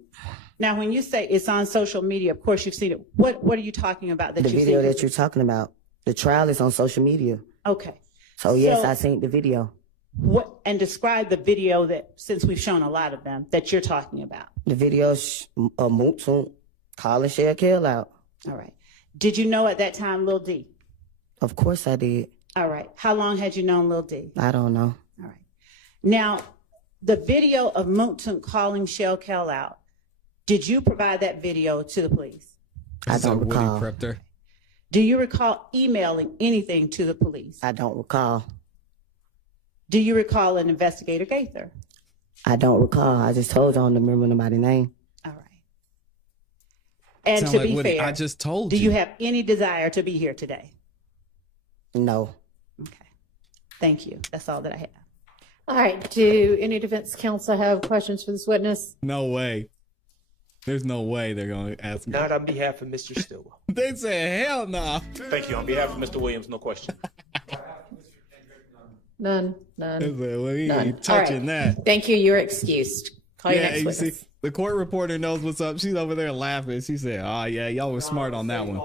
Now, when you say it's on social media, of course you've seen it. What are you talking about that The you've video seen? that you're talking about. The trial is on social media. Okay. So yes, So- I seen the video. What, and describe the video that, since we've shown a lot of them, that you're talking about. The video of Mootsoon calling Shell Kill out. All right. Did you know at that time Lil D? Of course I did. All right. How long had you known Lil D? I don't know. All right. Now, the video of Mootsoon calling Shell Kill out, did you provide that video to the police? I don't recall. Woody prepped her. Do you recall emailing anything to the police? I don't recall. Do you recall an investigator Gaither? I don't recall. I just told you I don't remember nobody's name. All right. And Sound to like be Woody, fair, I just told do you. you have any desire to be here today? No. Thank you. That's all that I have. All right. Do any defense counsel have questions for this witness? No way. There's no way they're going to ask me. Not on behalf of Mr. Stillwell. They said, hell no. Thank you. On behalf of Mr. Williams, no question. None. They said, well, you None. ain't touching All right. that. Thank you. You're excused. Call your next you witness. see, the court reporter knows what's up. She's over there laughing. She said, oh, yeah, y'all were smart on that one.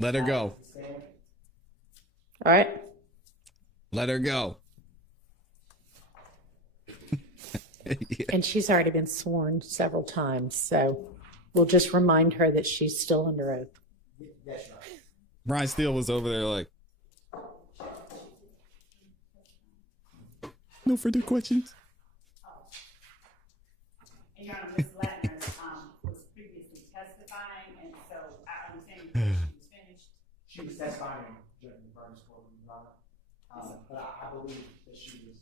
Let her go. All right. Let her go. And she's already been sworn several times, so we'll just remind her that she's still under oath. Brian Steele was over there like, no further questions. And Your Honor, Ms. Latner was previously testifying, and so I understand she was finished. She was testifying in Burns court, Your Honor. But I believe that she was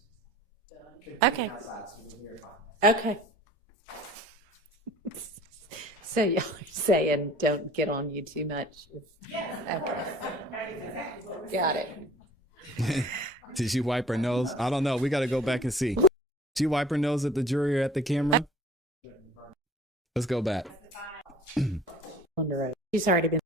Okay. outside, so we'll verify. Okay. So y'all are saying don't get on you too much. Okay. Got it. Did she wipe her nose? I don't know. We got to go back and see. Did she wipe her nose at the jury or at the camera? Let's go back. Under oath. She's already been.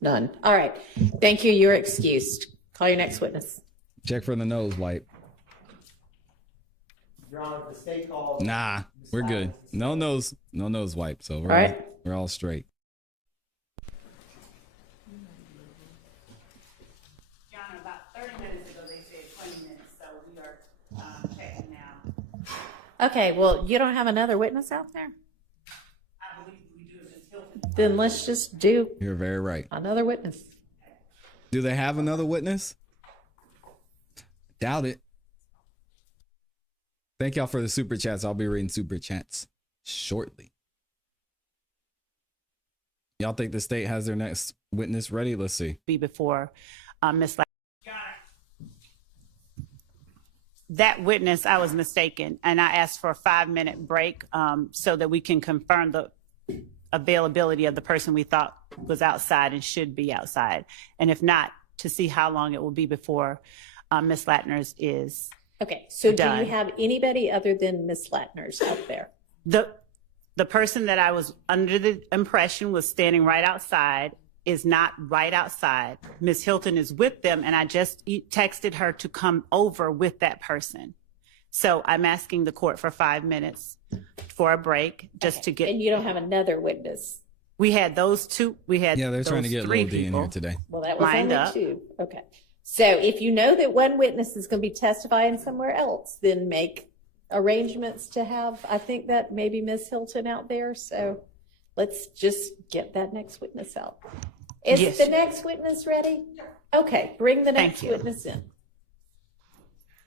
None. All right. Thank you. You're excused. Call your next witness. Check for the nose wipe. Your Honor, the state calls. Nah, we're good. No nose wipe. So we're All right. we're all straight. Your Honor, about 30 minutes ago, they said 20 minutes, so we are checking now. Okay. Well, you don't have another witness out there? I believe we do Ms. Hilton. Then let's just do You're very right. another witness. Do they have another witness? Doubt it. Thank y'all for the super chats. I'll be reading super chats shortly. Y'all think the state has their next witness ready? Let's see. Be before Ms. Latner. That witness, I was mistaken, and I asked for a 5-minute break so that we can confirm the availability of the person we thought was outside and should be outside. And if not, to see how long it will be before Ms. Latner's is Okay. So done. do you have anybody other than Miss Latner's out there? The person that I was under the impression was standing right outside is not right outside. Ms. Hilton is with them, and I just texted her to come over with that person. So I'm asking the court for 5 minutes for a break just to get. And you don't have another witness? We had those two. We had Yeah, they're trying to those get three Lil D in people here today. Well, that was lined only up. two. Okay. So if you know that one witness is going to be testifying somewhere else, then make arrangements to have, I think that maybe Ms. Hilton out there. So let's just get that next witness out. Is Yes. the next witness ready? Okay, bring the next you. witness in.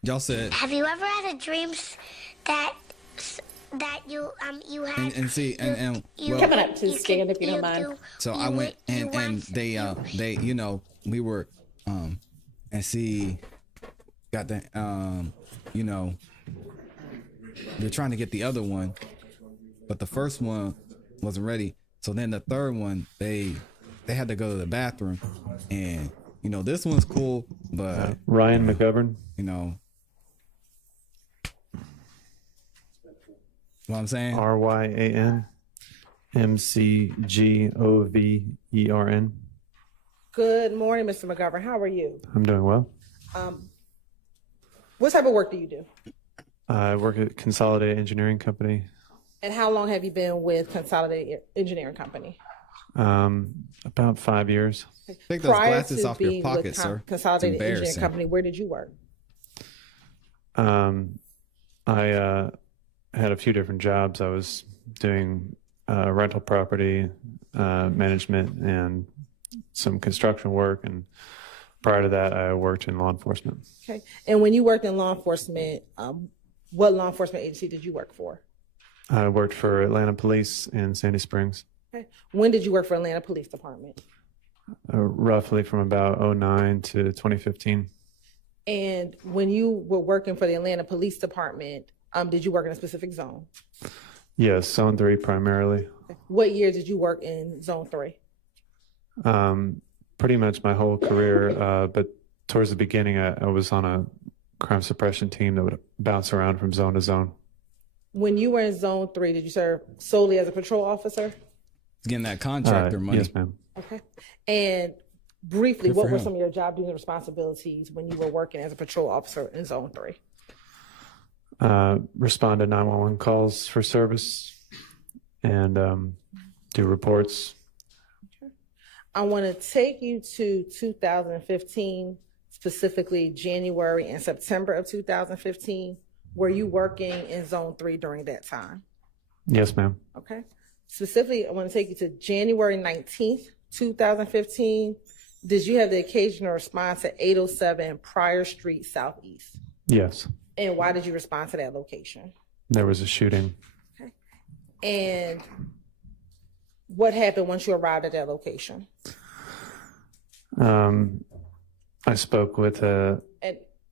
Y'all said, Have you ever had a dream that you had? and see, and well, Coming up to the stand if you don't mind. so I went and they you know, we were and see got the you know, they're trying to get the other one, but the first one wasn't ready. So then the third one, they had to go to the bathroom, and you know, this one's cool, but Ryan McGovern. you know what I'm saying? RYAN. McGovern. Good morning, Mr. McGovern. How are you? I'm doing well. What type of work do you do? I work at Consolidated Engineering Company. And how long have you been with Consolidated Engineering Company? About 5 years. Take those Prior glasses to off your being pocket, with sir. Consolidated It's Engineering embarrassing. Company, where did you work? I had a few different jobs. I was doing rental property management and some construction work, and prior to that, I worked in law enforcement. Okay. And when you worked in law enforcement, what law enforcement agency did you work for? I worked for Atlanta Police in Sandy Springs, Okay. When did you work for Atlanta Police Department? roughly from about 2009 to 2015. And when you were working for the Atlanta Police Department, did you work in a specific zone? Yes, Zone 3 primarily. What year did you work in Zone 3? Pretty much my whole career, but towards the beginning, I was on a crime suppression team that would bounce around from zone to zone. When you were in Zone 3, did you serve solely as a patrol officer? He's getting that contractor money. Yes, ma'am. Okay. And briefly, Good what for were him. some of your job duties and responsibilities when you were working as a patrol officer in Zone 3? Respond to 911 calls for service and do reports. I want to take you to 2015, specifically January and September of 2015. Were you working in Zone 3 during that time? Yes, ma'am. Okay. Specifically, I want to take you to January 19th, 2015. Did you have the occasional response to 807 Pryor Street Southeast? Yes. And why did you respond to that location? There was a shooting. Okay. And what happened once you arrived at that location? I spoke with And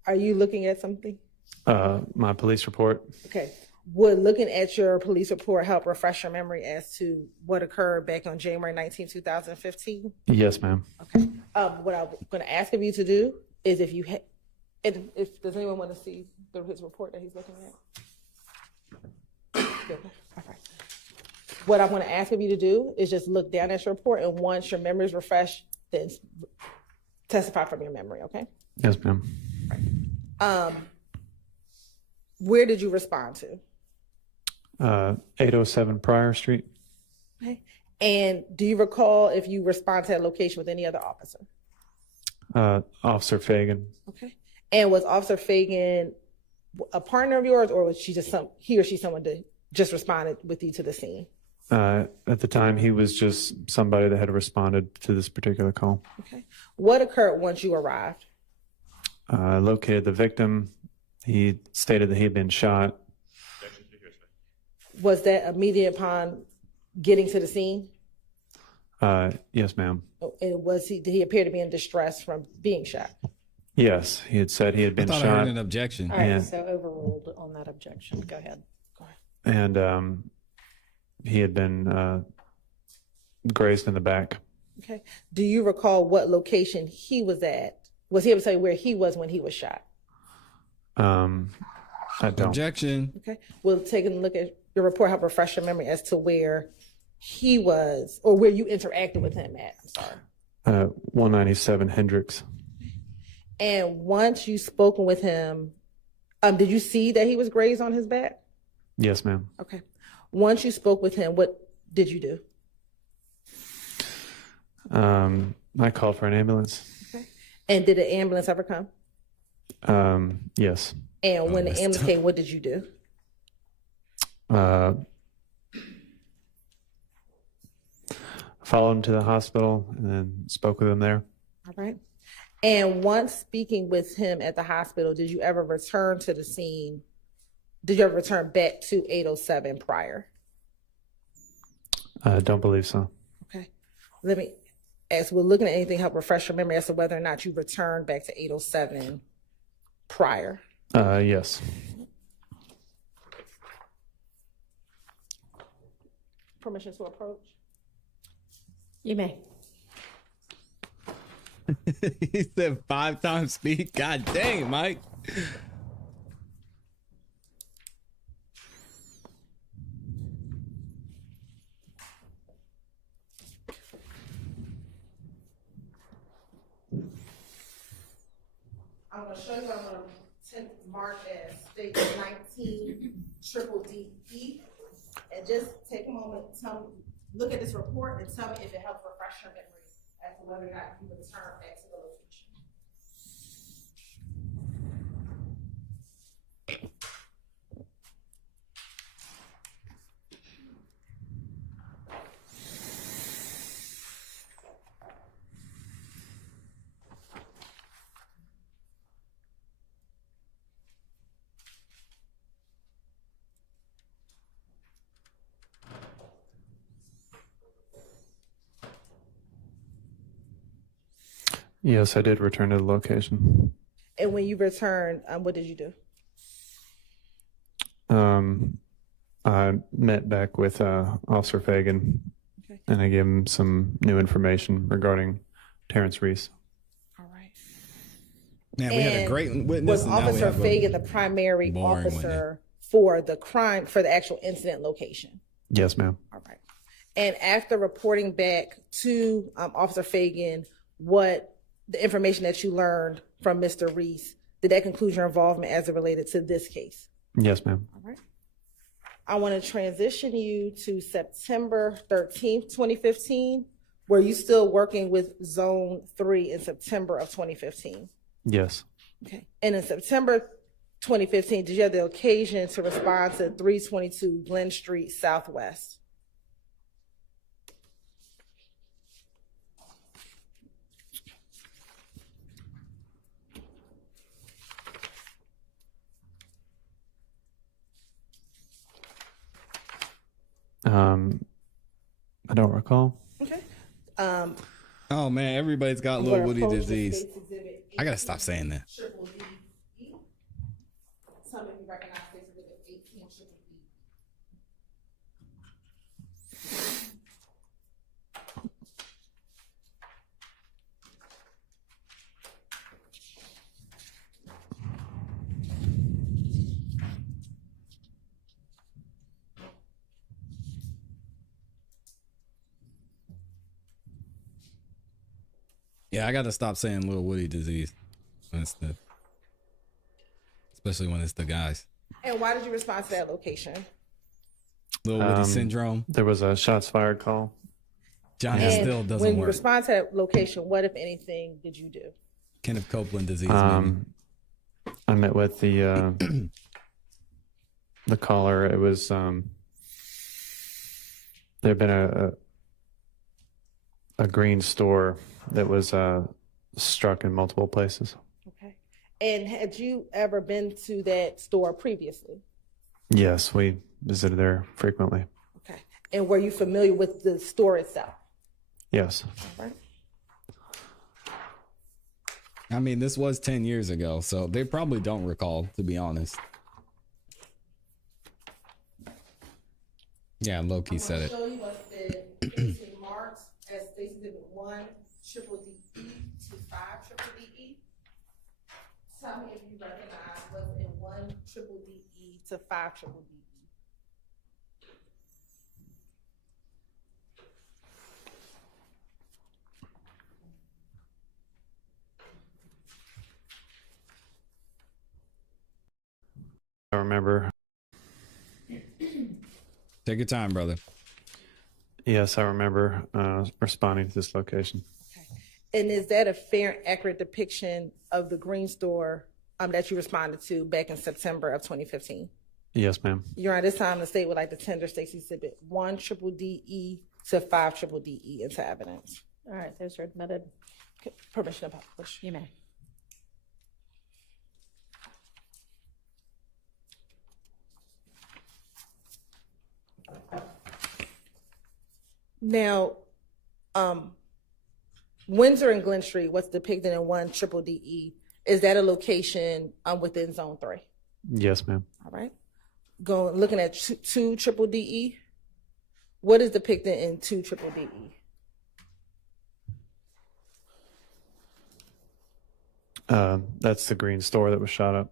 are you looking at something? my police report. Okay. Would looking at your police report help refresh your memory as to what occurred back on January 19, 2015? Yes, ma'am. Okay. What I'm going to ask of you to do is if you if does anyone want to see his report that he's looking at? Okay. All right. What I'm going to ask of you to do is just look down at your report, and once your memory is refreshed, then testify from your memory, okay? Yes, ma'am. Where did you respond to? 807 Pryor Street. Okay. And do you recall if you respond to that location with any other officer? Officer Fagan. Okay. And was Officer Fagan a partner of yours, or was she just he or she someone that just responded with you to the scene? At the time, he was just somebody that had responded to this particular call. Okay. What occurred once you arrived? I located the victim. He stated that he had been shot. Was that immediate upon getting to the scene? Yes, ma'am. And did he appear to be in distress from being shot? Yes, he had said he had been I thought shot. I heard an objection. All right, And, so overruled on that objection. Go ahead. and he had been grazed in the back. Okay. Do you recall what location he was at? Was he able to say where he was when he was shot? I don't. Objection. Okay. We'll take a look at your report, help refresh your memory as to where he was or where you interacted with him at. I'm sorry. 197 Hendricks. And once you spoken with him, did you see that he was grazed on his back? Yes, ma'am. Okay. Once you spoke with him, what did you do? I called for an ambulance. Okay. And did the ambulance ever come? Yes. And when the ambulance came, what did you do? Followed him to the hospital and then spoke with him there. All right. And once speaking with him at the hospital, did you ever return to the scene? Did you ever return back to 807 Pryor? I don't believe so. Okay. Let me, as we're looking at anything, help refresh your memory as to whether or not you returned back to 807 Pryor. Yes. Permission to approach? You may. He said 5 times speed. God dang, Mike. I'm gonna show you, I'm gonna mark as state 19 triple DE. And just take a moment, tell me, look at this report and tell me if it helps refresh your memory as to whether or not you return back to the location. Yes, I did return to the location. And when you returned, what did you do? I met back with Officer Fagan, and I gave him some new information regarding Terrence Reese. All right. Man, we had a great witness. Was Officer Fagan the primary officer for the crime, for the actual incident location? Yes, ma'am. All right. And after reporting back to Officer Fagan, what the information that you learned from Mr. Reese, did that conclude your involvement as it related to this case? Yes, ma'am. All right. I want to transition you to September 13th, 2015. Were you still working with Zone 3 in September of 2015? Yes. Okay. And in September 2015, did you have the occasion to respond to 322 Glen Street Southwest? I don't recall. Okay. Oh man, everybody's got little Woody disease. I gotta stop saying that. Triple D. Some of you recognize this with the 18 triple D. Yeah, I gotta stop saying little Woody disease. Especially when it's the guys. And why did you respond to that location? Little Woody syndrome. There was a shots fired call. Johnny still doesn't when you work. respond to that location, what, if anything, did you do? Kenneth Copeland disease. I met with the caller. It was there had been a green store that was struck in multiple places. Okay. And had you ever been to that store previously? Yes, we visited there frequently. Okay. And were you familiar with the store itself? Yes. All right. I mean, this was 10 years ago, so they probably don't recall, to be honest. Yeah, Loki said it. I'm going to show you what's been 18 marks as Stacey Exhibit 1 triple DE to 5 triple DE. Tell me if you recognize what's in 1 triple DE to 5 triple DE. I remember. Take your time, brother. Yes, I remember responding to this location. And is that a fair and accurate depiction of the green store that you responded to back in September of 2015? Yes, ma'am. Your Honor, this time the state would like to tender Stacey Exhibit 1 triple DE to 5 triple DE into evidence. All right, those are admitted. Okay, permission to publish. You may. Now, Windsor and Glen Street, what's depicted in 1 triple DE, is that a location within Zone 3? Yes, ma'am. All right. Looking at 2 triple DE, what is depicted in 2 triple DE? That's the green store that was shot up.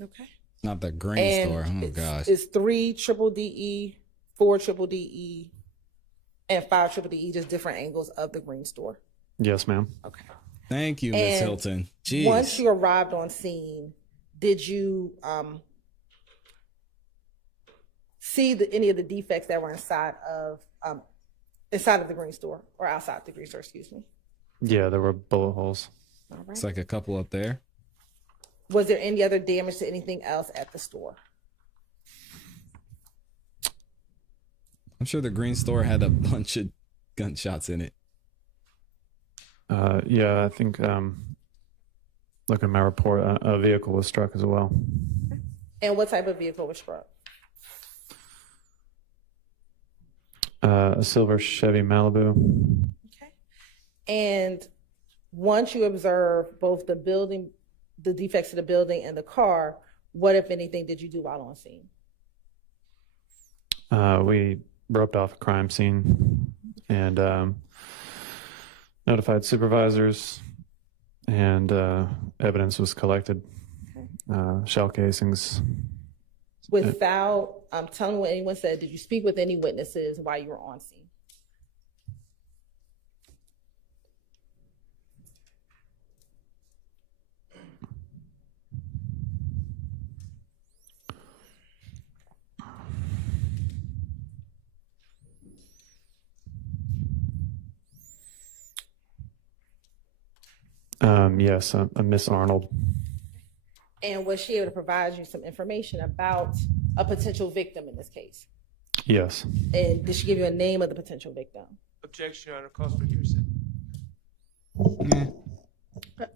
Okay. Not the green store. Oh gosh. It's 3 triple DE, 4 triple DE, and 5 triple DE, just different angles of the green store. Yes, ma'am. Okay. Thank you, Miss And Hilton. Jeez. Once you arrived on scene, did you see any of the defects that were inside of the green store or outside the green store? Excuse me. Yeah, there were bullet holes. All right. It's like a couple up there. Was there any other damage to anything else at the store? I'm sure the green store had a bunch of gunshots in it. Yeah, I think looking at my report, a vehicle was struck as well. And what type of vehicle was struck? A silver Chevy Malibu. Okay. And once you observe both the building, the defects of the building and the car, what, if anything, did you do while on scene? We roped off a crime scene and notified supervisors, and evidence was collected. Shell casings. Without telling what anyone said, did you speak with any witnesses while you were on scene? Yes, a Miss Arnold. And was she able to provide you some information about a potential victim in this case? Yes. And did she give you a name of the potential victim? Objection, Your Honor. Calls for hearsay.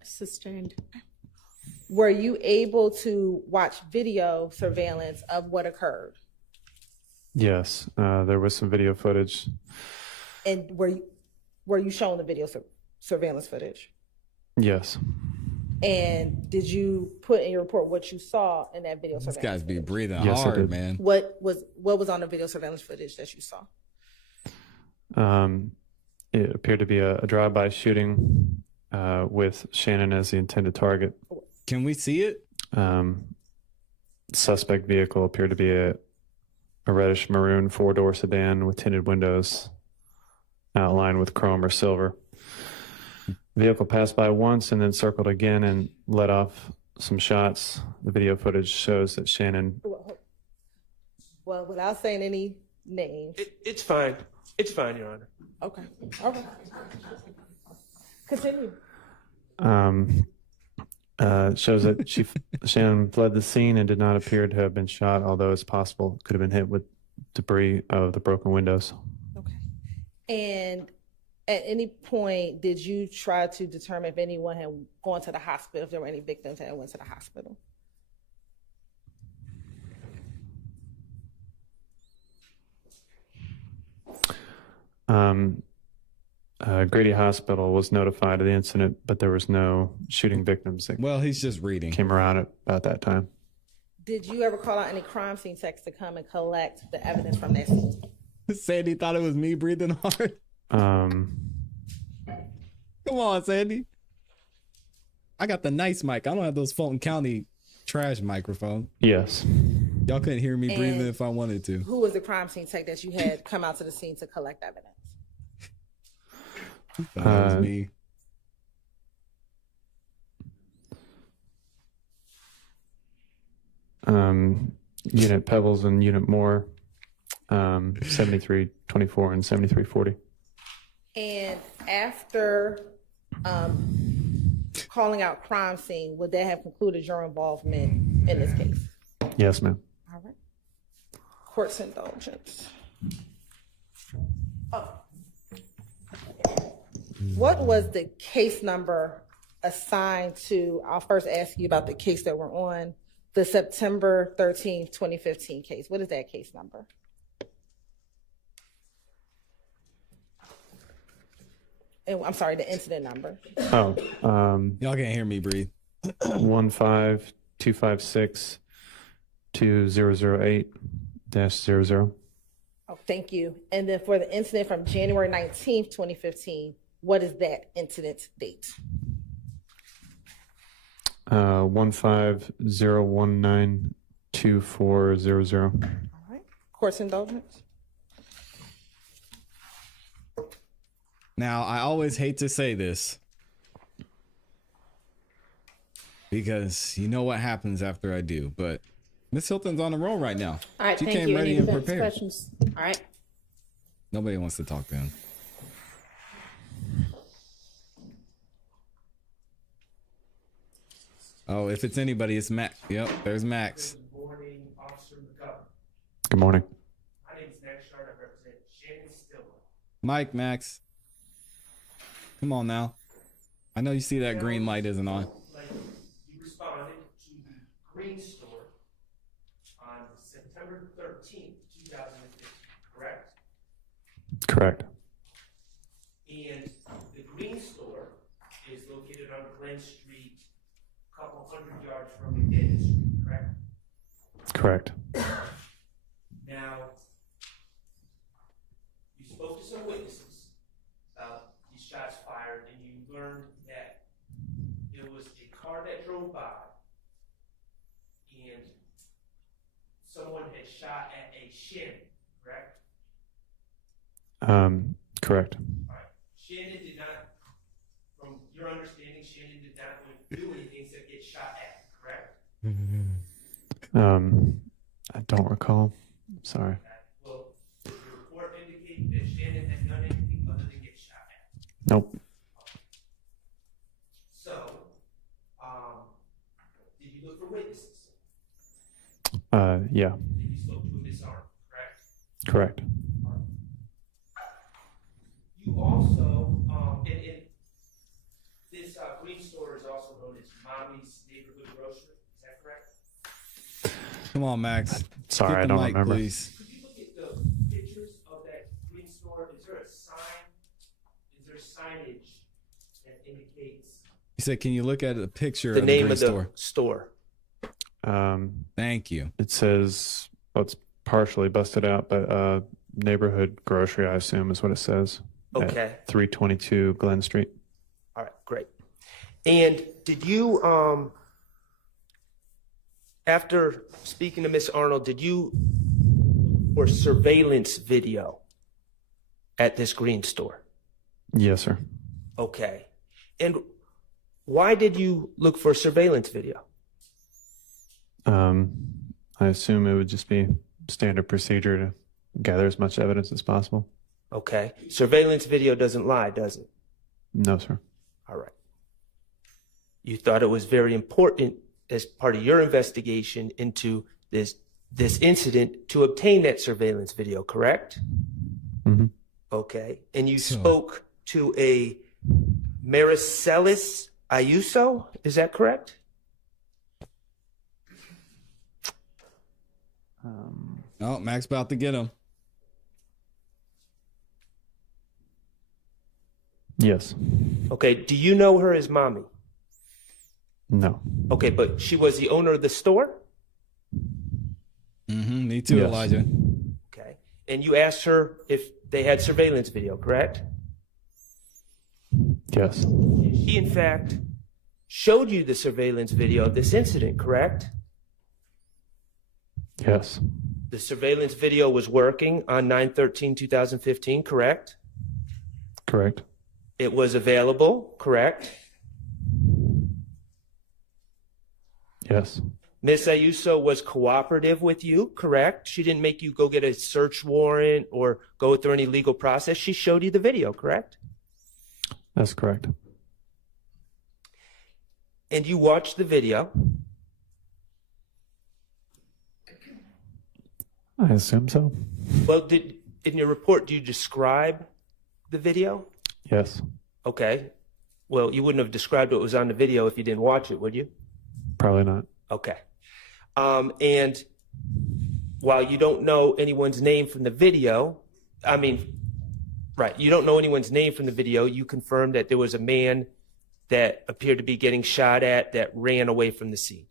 Sustained. Were you able to watch video surveillance of what occurred? Yes, there was some video footage. And were you shown the video surveillance footage? Yes. And did you put in your report what you saw in that video surveillance? This guy's be breathing Yes, I hard, did. man. What was on the video surveillance footage that you saw? It appeared to be a drive-by shooting with Shannon as the intended target. Can we see it? Suspect vehicle appeared to be a reddish maroon four-door sedan with tinted windows outlined with chrome or silver. Vehicle passed by once and then circled again and let off some shots. The video footage shows that Shannon... Well, without saying any names. It's fine. It's fine, Your Honor. Okay. All right. Continue. Shows that Shannon fled the scene and did not appear to have been shot, although it's possible could have been hit with debris of the broken windows. Okay. And at any point, did you try to determine if anyone had gone to the hospital, if there were any victims that went to the hospital? Grady Hospital was notified of the incident, but there was no shooting victims. Well, he's just reading. Came around at about that time. Did you ever call out any crime scene techs to come and collect the evidence from that scene? Sandy thought it was me breathing hard. Come on, Sandy. I got the nice mic. I don't have those Fulton County trash microphones. Yes. Y'all couldn't hear me breathing And if I wanted to. Who was the crime scene tech that you had come out to the scene to collect evidence? That was me. Unit Pebbles and Unit Moore, 7324 and 7340. And after calling out crime scene, would that have concluded your involvement in this case? Yes, ma'am. All right. Court's indulgence. Oh. What was the case number assigned to, I'll first ask you about the case that we're on, the September 13th, 2015 case. What is that case number? And, I'm sorry, the incident number. Oh, y'all can't hear me breathe. 15256-2008-00. Oh, thank you. And then for the incident from January 19th, 2015, what is that incident date? 150192400. All right. Court's indulgence. Now, I always hate to say this, because you know what happens after I do. But Miss Hilton's on the roll right now. All right, she thank came you. ready Any and defense prepared. questions? All right. Nobody wants to talk to him. Oh, if it's anybody, it's Max. Yep, there's Max. Good morning, Officer McGovern. Good morning. My name is Max Shard. I represent Shannon Stillwell. Mike, Max. Come on now. I know you see that green light isn't on. Like, you responded to the Green Store on September 13th, 2015, correct? Correct. And the Green Store is located on Glen Street, a couple hundred yards from McGovern Street, correct? Correct. Now, you spoke to some witnesses about these shots fired, and you learned that there was a car that drove by, and someone had shot at a Shannon, correct? Correct. All right. Shannon did not, from your understanding, Shannon did not do anything except get shot at, correct? I don't recall. Sorry. Well, does your report indicate that Shannon had done anything other than get shot at? Nope. So, did you look for witnesses? Yeah. Did you spoke to a Miss Arnold, correct? Correct. You also, and this Green Store is also known as Mommy's Neighborhood Grocery. Is that correct? Come on, Max. Sorry, Get I the don't mic, remember. Please. Could you look at the pictures of that Green Store? Is there a sign? Is there signage that indicates He said, "Can you look at a picture the of name the of the green store?" store? Thank you. It says, well, it's partially busted out, but neighborhood grocery, I assume, is what it says. Okay. At 322 Glen Street. All right, great. And did you, after speaking to Miss Arnold, did you or surveillance video at this Green Store? Yes, sir. Okay. And why did you look for surveillance video? I assume it would just be standard procedure to gather as much evidence as possible. Okay. Surveillance video doesn't lie, does it? No, sir. All right. You thought it was very important as part of your investigation into this incident to obtain that surveillance video, correct? Mm-hmm. Okay. And you spoke to a Maricelis Ayuso, is that correct? Oh, Max about to get him. Yes. Okay. Do you know her as Mommy? No. Okay, but she was the owner of the store? Mm-hmm. Me too, Yes. Elijah. Okay. And you asked her if they had surveillance video, correct? Yes. She, in fact, showed you the surveillance video of this incident, correct? Yes. The surveillance video was working on 9/13/2015, correct? Correct. It was available, correct? Yes. Miss Ayuso was cooperative with you, correct? She didn't make you go get a search warrant or go through any legal process. She showed you the video, correct? That's correct. And you watched the video. I assume so. Well, in your report, do you describe the video? Yes. Okay. Well, you wouldn't have described what was on the video if you didn't watch it, would you? Probably not. Okay. And while you don't know anyone's name from the video, you don't know anyone's name from the video, you confirmed that there was a man that appeared to be getting shot at that ran away from the scene.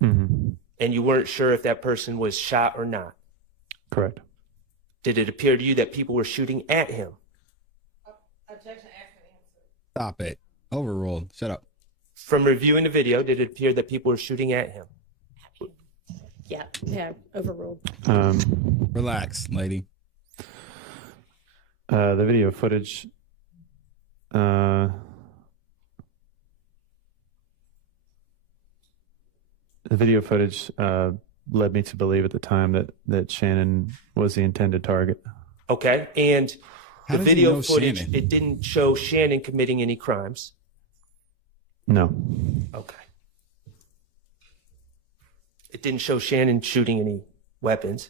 Mm-hmm. And you weren't sure if that person was shot or not. Correct. Did it appear to you that people were shooting at him? Objection, ask and answer. Stop it. Overruled. Shut up. From reviewing the video, did it appear that people were shooting at him? Yeah, overruled. Relax, lady. The video footage. the video footage led me to believe at the time that Shannon was the intended target. Okay, and How the does he video know footage, Shannon? it didn't show Shannon committing any crimes. No. Okay. It didn't show Shannon shooting any weapons.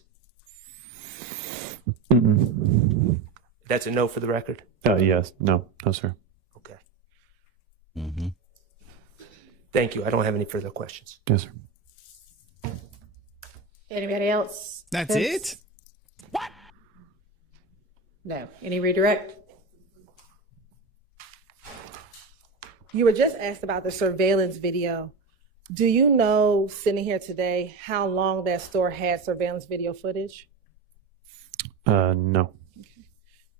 Mm-mm. That's a no for the record? Yes. No, sir. Okay. Mm-hmm. Thank you. I don't have any further questions. Yes, sir. Anybody else? That's it? No. Any redirect? You were just asked about the surveillance video. Do you know, sitting here today, how long that store had surveillance video footage? No.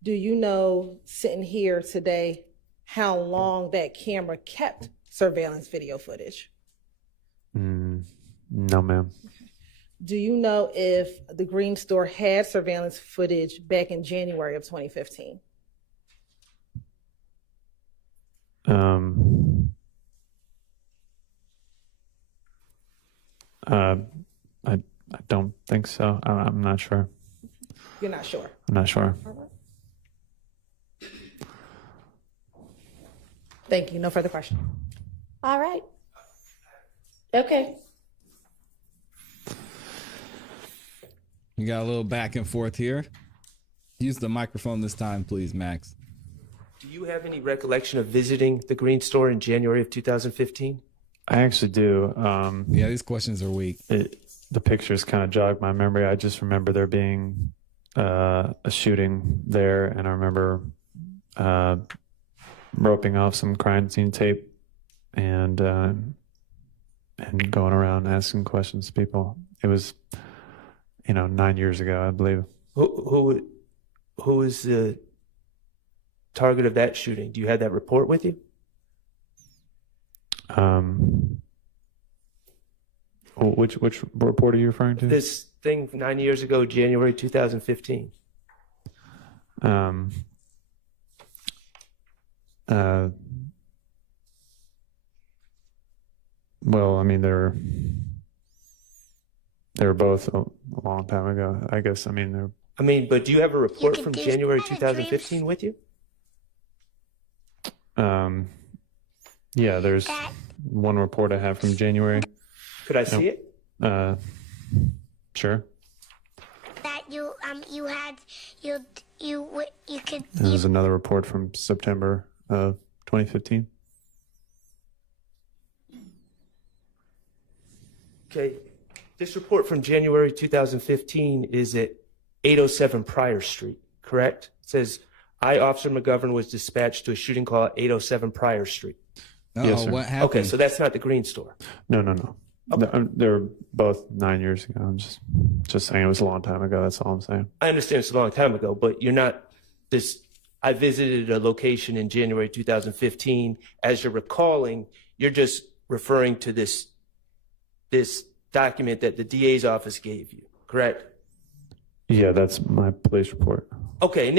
Do you know, sitting here today, how long that camera kept surveillance video footage? No, ma'am. Do you know if the Green Store had surveillance footage back in January of 2015? I don't think so. I'm not sure. You're not sure? I'm not sure. Thank you. No further questions. All right. Okay. You got a little back and forth here. Use the microphone this time, please, Max. Do you have any recollection of visiting the Green Store in January of 2015? I actually do. Yeah, these questions are weak. The pictures kind of jogged my memory. I just remember there being a shooting there, and I remember roping off some crime scene tape and going around asking questions to people. It was, 9 years ago, I believe. Who was the target of that shooting? Do you have that report with you? Which report are you referring to? This thing 9 years ago, January 2015. Well, I mean, they were both a long time ago. I guess. But do you have a report from January 2015 with you? Yeah, there's one report I have from January. Could I see it? Sure. That you could. There's another report from September of 2015. Okay. This report from January 2015 is at 807 Pryor Street, correct? It says, I, Officer McGovern, was dispatched to a shooting call at 807 Pryor Street. Yes, sir. What happened? Okay, so that's not the Green Store. No. Okay. They were both 9 years ago. I'm just saying it was a long time ago. That's all I'm saying. I understand it's a long time ago, but you're not this. I visited a location in January 2015. As you're recalling, you're just referring to this document that the DA's office gave you, correct? Yeah, that's my police report. Okay, and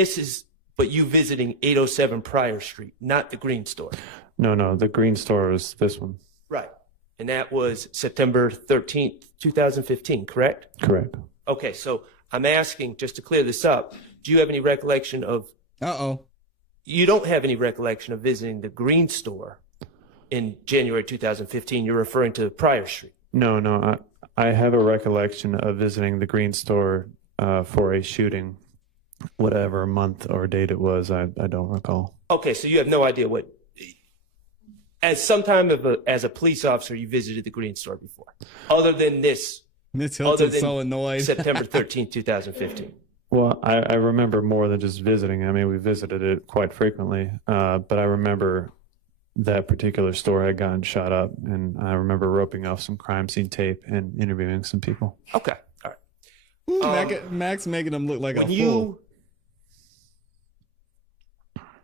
but you visiting 807 Pryor Street, not the Green Store. No, the Green Store was this one. Right. And that was September 13th, 2015, correct? Correct. Okay, so I'm asking, just to clear this up, do you have any recollection of... You don't have any recollection of visiting the Green Store in January 2015. You're referring to Pryor Street. No. I have a recollection of visiting the Green Store for a shooting, whatever month or date it was. I don't recall. Okay, so you have no idea what... As a police officer, you visited the Green Store before, other than this. Miss Hilton's so annoyed. September 13th, 2015. Well, I remember more than just visiting. I mean, we visited it quite frequently, but I remember that particular store had gotten shot up, and I remember roping off some crime scene tape and interviewing some people. Okay, all right. Ooh, Max making him look like a fool.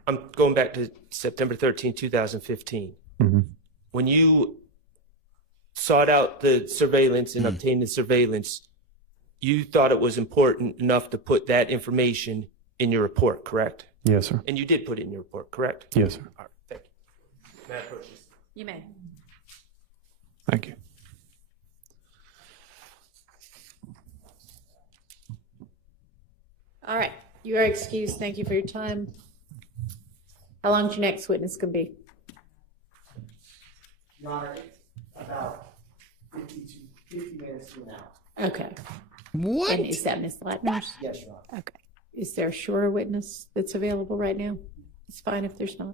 I'm going back to September 13th, 2015. Mm-hmm. When you sought out the surveillance and obtained the surveillance, you thought it was important enough to put that information in your report, correct? Yes, sir. And you did put it in your report, correct? Yes, sir. All right, thank you. May I approach this? You may. Thank you. All right, you are excused. Thank you for your time. How long is your next witness going to be? Your Honor, it's about 50 minutes to an hour. Okay. What? And is that Ms. Latner? Yes, Your Honor. Okay. Is there a shorter witness that's available right now? It's fine if there's not.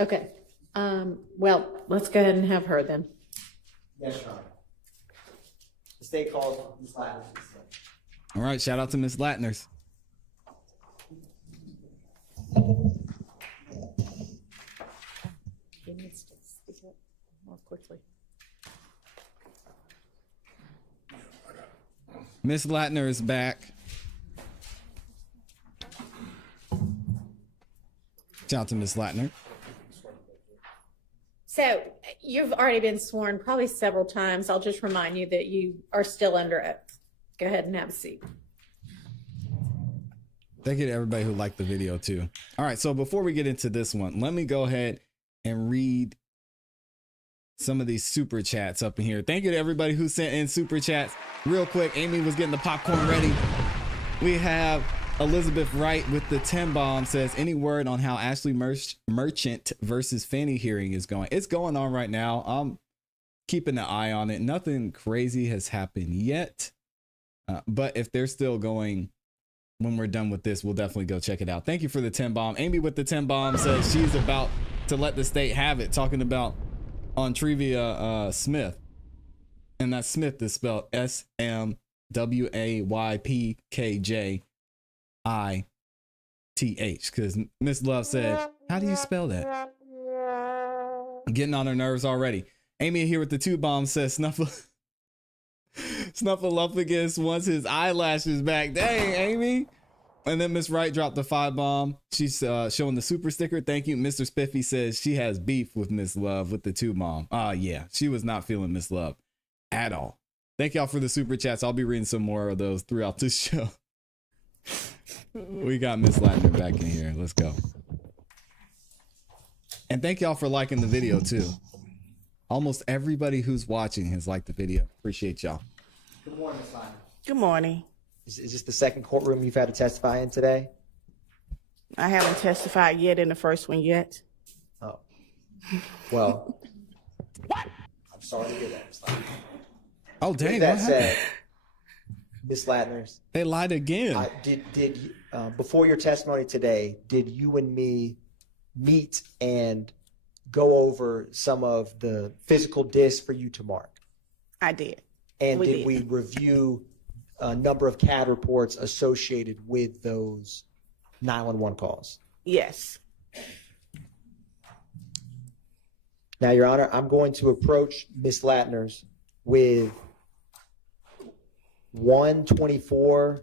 Okay. Well, let's go ahead and have her then. Yes, Your Honor. The state calls Ms. Latner. All right, shout out to Miss Latners. He needs to speak up more quickly. Miss Latner is back. Shout out to Miss Latner. So you've already been sworn probably several times. I'll just remind you that you are still under oath. Go ahead and have a seat. Thank you to everybody who liked the video too. All right, so before we get into this one, let me go ahead and read some of these super chats up in here. Thank you to everybody who sent in super chats. Real quick, Amy was getting the popcorn ready. We have Elizabeth Wright with the 10 bomb says, any word on how Ashley Merchant versus Fannie hearing is going? It's going on right now. I'm keeping an eye on it. Nothing crazy has happened yet. But if they're still going when we're done with this, we'll definitely go check it out. Thank you for the 10 bomb. Amy with the 10 bomb says she's about to let the state have it, talking about on Travia Smith. And that Smith is spelled SMWAYPKJITH, because Miss Love said, how do you spell that? Getting on her nerves already. Amy here with the 2 bomb says Snuffleupagus wants his eyelashes back. Dang, Amy. And then Miss Wright dropped the 5 bomb. She's showing the super sticker. Thank you. Mr. Spiffy says she has beef with Miss Love with the 2 bomb. Yeah, she was not feeling Miss Love at all. Thank y'all for the super chats. I'll be reading some more of those throughout this show. We got Miss Latner back in here. Let's go. And thank y'all for liking the video too. Almost everybody who's watching has liked the video. Appreciate y'all. Good morning, Ms. Latner. Good morning. Is this the second courtroom you've had to testify in today? I haven't testified yet in the first one yet. Oh. Well. What? I'm sorry to hear that, Ms. Latner. Oh, dang. With that said, Ms. Latners. They lied again. Before your testimony today, did you and me meet and go over some of the physical discs for you to mark? I did. And did we review a number of CAD reports associated with those 911 calls? Yes. Now, Your Honor, I'm going to approach Ms. Latners with 124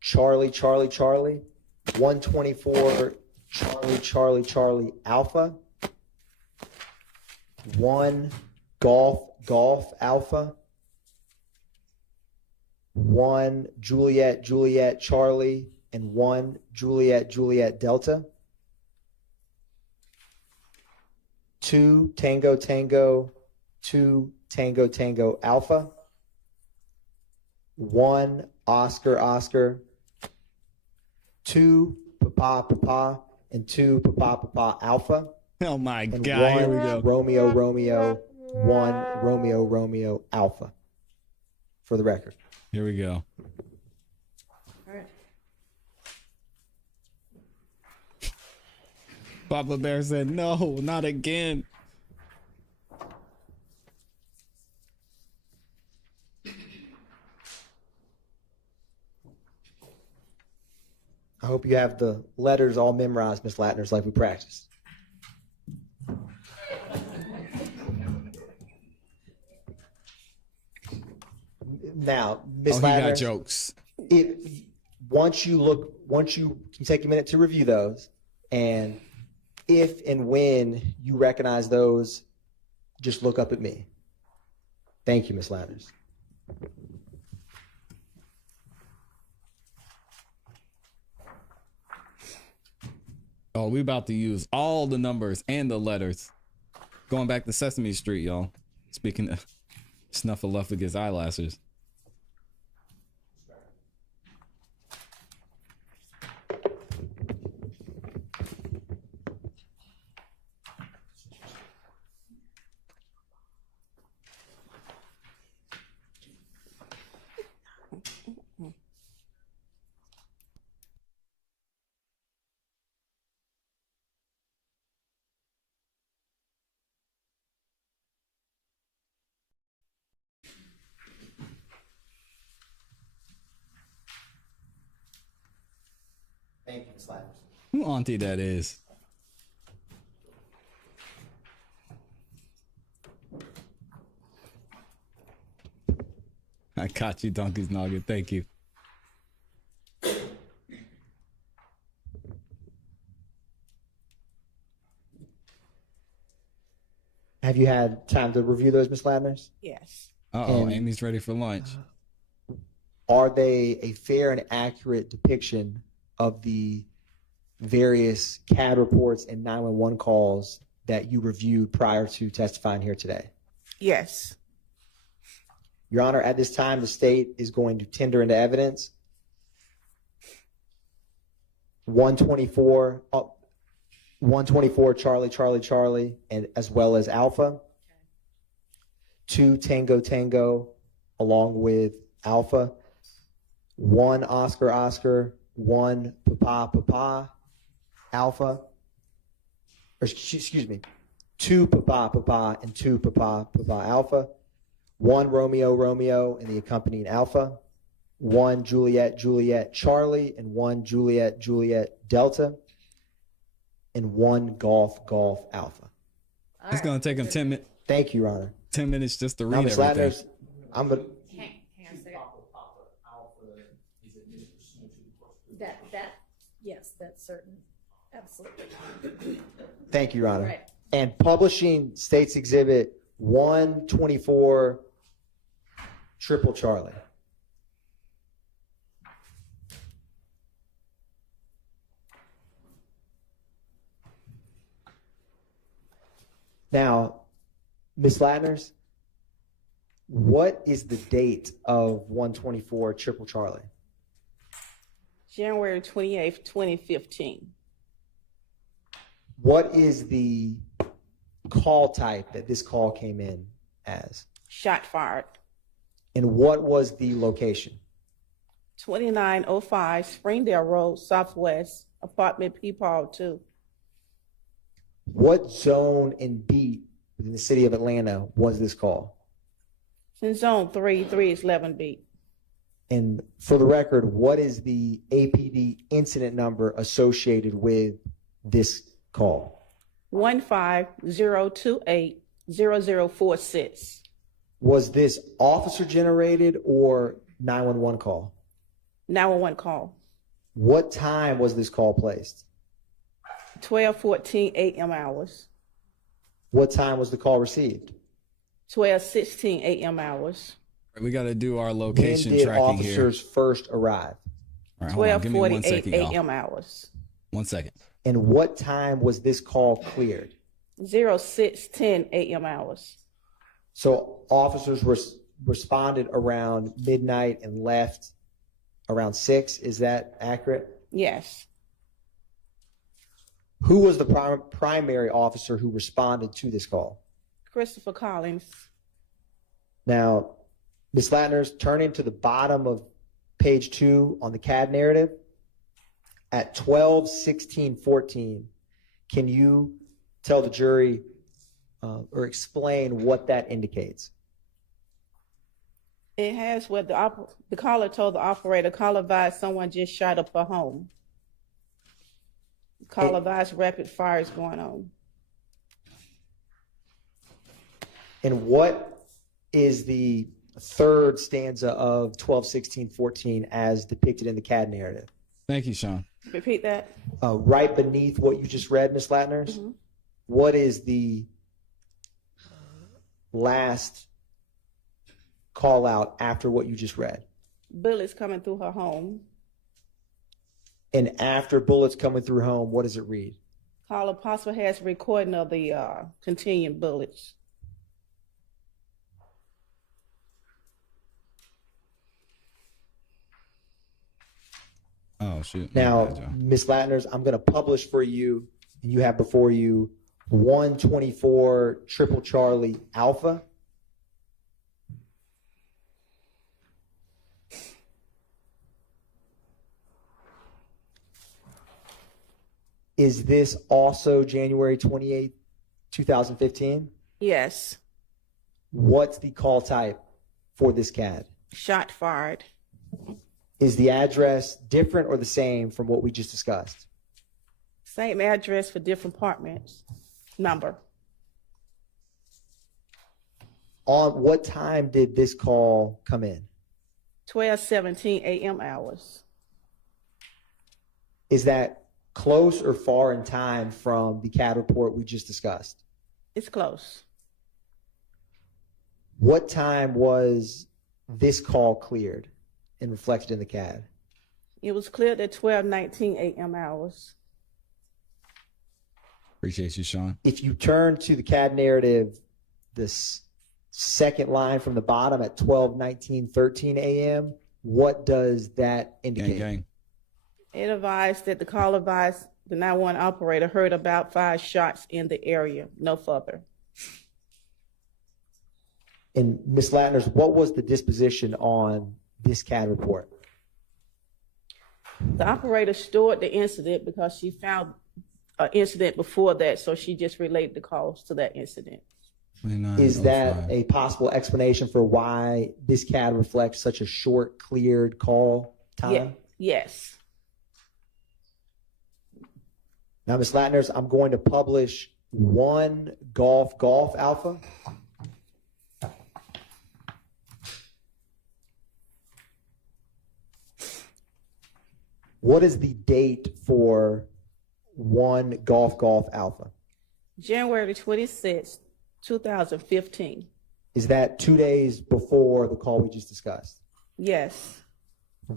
Charlie, 124 Charlie, Alpha, 1 Golf, Alpha, 1 Juliet, Charlie, and 1 Juliet, Delta, 2 Tango, 2 Tango, Alpha, 1 Oscar, 2 Papa, and 2 Papa, Alpha. Oh my God, and 1 here we go. Romeo, 1 Romeo, Alpha. For the record. Here we go. All right. Papa Bear said, no, not again. I hope you have the letters all memorized, Ms. Latners, like we practiced. Now, Ms. Latner, Latner, got jokes. Once you take a minute to review those, and if and when you recognize those, just look up at me. Thank you, Ms. Latners. Oh, we about to use all the numbers and the letters. Going back to Sesame Street, y'all. Speaking of Snuffleupagus eyelashes. Thank you, Ms. Ladders. Who auntie that is? I caught you, Donkey's Noggin. Thank you. Have you had time to review those, Ms. Ladders? Yes. Uh-oh, Amy's ready for lunch. Are they a fair and accurate depiction of the various CAD reports and 911 calls that you reviewed prior to testifying here today? Yes. Your Honor, at this time, the state is going to tender into evidence 124 Charlie, Charlie, Charlie, and as well as Alpha. 2 Tango, Tango, along with Alpha. 1 Oscar, Oscar, 1 Papa, Papa, Alpha. Or excuse me, 2 Papa, Papa, and 2 Papa, Papa, Alpha. 1 Romeo, Romeo, and the accompanying Alpha. 1 Juliet, Juliet, Charlie, and 1 Juliet, Juliet, Delta. And 1 Golf, Golf, Alpha. It's going to take him 10 minutes. Thank you, Your Honor. 10 minutes just to Now, read Ms. everything. Ladders, I'm going to... Yes, that's certain. Absolutely. Thank you, Your Honor. Right. And publishing States Exhibit 124 Triple Charlie. Now, Ms. Ladders, what is the date of 124 Triple Charlie? January 28th, 2015. What is the call type that this call came in as? Shot fired. And what was the location? 2905 Springdale Road, Southwest, apartment Peepaw 2. What zone and beat within the city of Atlanta was this call? It's in zone 3, 3 is 11 beat. And for the record, what is the APD incident number associated with this call? 150280046. Was this officer generated or 911 call? 911 call. What time was this call placed? 12:14 a.m. hours. What time was the call received? 12:16 a.m. hours. We got to do our location When did tracking officers first arrive? here. All right, hold on. Give me 1 12:48 second, y'all. a.m. hours. 1 second. And what time was this call cleared? 06:10 a.m. hours. So officers responded around midnight and left around 6. Is that accurate? Yes. Who was the primary officer who responded to this call? Christopher Collins. Now, Ms. Lattner's turning to the bottom of page 2 on the CAD narrative. At 12:16:14, can you tell the jury or explain what that indicates? It has what the caller told the operator, call advised someone just shot up a home. Call advised rapid fire is going on. And what is the third stanza of 12:16:14 as depicted in the CAD narrative? Thank you, Sean. Repeat that. Right beneath what you just read, Ms. Lattner's, what is the last call out after what you just read? Bullets coming through her home. And after bullets coming through home, what does it read? Caller possibly has a recording of the continuing bullets. Oh, shoot. Now, Ms. Lattner's, I'm going to publish for you, and you have before you 124 Triple Charlie Alpha. Is this also January 28, 2015? Yes. What's the call type for this CAD? Shot fired. Is the address different or the same from what we just discussed? Same address for different apartments, number. On what time did this call come in? 12:17 a.m. hours. Is that close or far in time from the CAD report we just discussed? It's close. What time was this call cleared and reflected in the CAD? It was cleared at 12:19 a.m. hours. Appreciate you, Sean. If you turn to the CAD narrative, this second line from the bottom at 12:19:13 a.m., what does that indicate? Gang. It advised that the call advised the 911 operator heard about 5 shots in the area, no further. And Ms. Latners, what was the disposition on this CAD report? The operator stored the incident because she found an incident before that, so she just relayed the calls to that incident. Is that a possible explanation for why this CAD reflects such a short, cleared call time? Yeah. Yes. Now, Ms. Latners, I'm going to publish one golf alpha. What is the date for one golf alpha? January 26, 2015. Is that 2 days before the call we just discussed? Yes.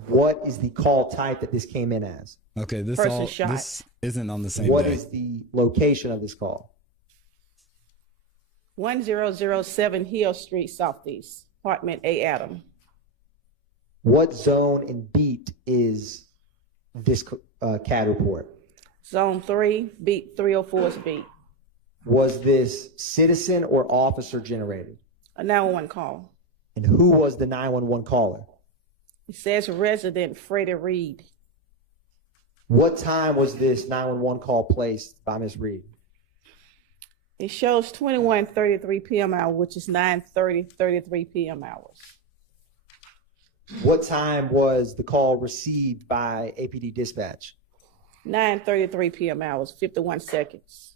What is the call type that this came in as? Okay, this isn't on the same What day. is the location of this call? 1007 Hill Street Southeast, apartment A Adam. What zone and beat is this CAD report? Zone 3, beat 304's beat. Was this citizen or officer generated? A 911 call. And who was the 911 caller? It says resident Freddie Reed. What time was this 911 call placed by Ms. Reed? It shows 21:33 p.m. hour, which is 9:33 p.m. hours. What time was the call received by APD dispatch? 9:33 p.m. hours, 51 seconds.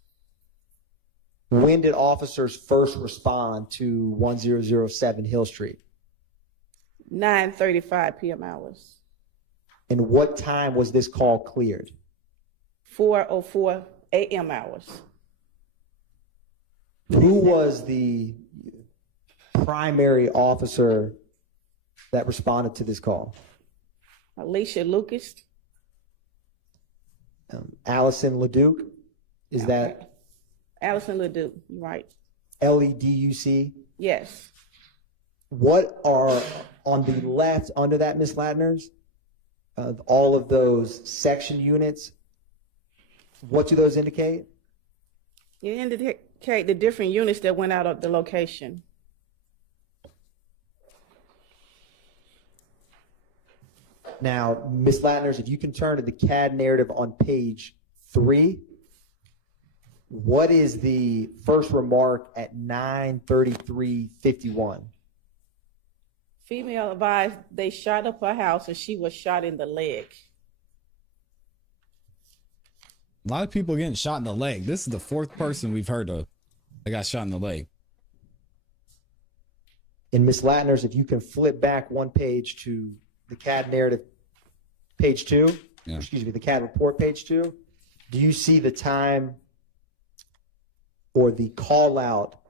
When did officers first respond to 1007 Hill Street? 9:35 p.m. hours. And what time was this call cleared? 4:04 a.m. hours. Who was the primary officer that responded to this call? Alicia Lucas. Allison LeDuc? Is that Allison LeDuc, right? LEDUC? Yes. What are on the left under that, Ms. Latners? All of those section units, what do those indicate? You indicate the different units that went out of the location. Now, Ms. Latners, if you can turn to the CAD narrative on page 3, what is the first remark at 9:33:51? Female advised they shot up her house and she was shot in the leg. A lot of people getting shot in the leg. This is the 4th person we've heard of that got shot in the leg. And Ms. Latners, if you can flip back one page to the CAD narrative, page 2, the CAD report, page 2, do you see the time or the call out?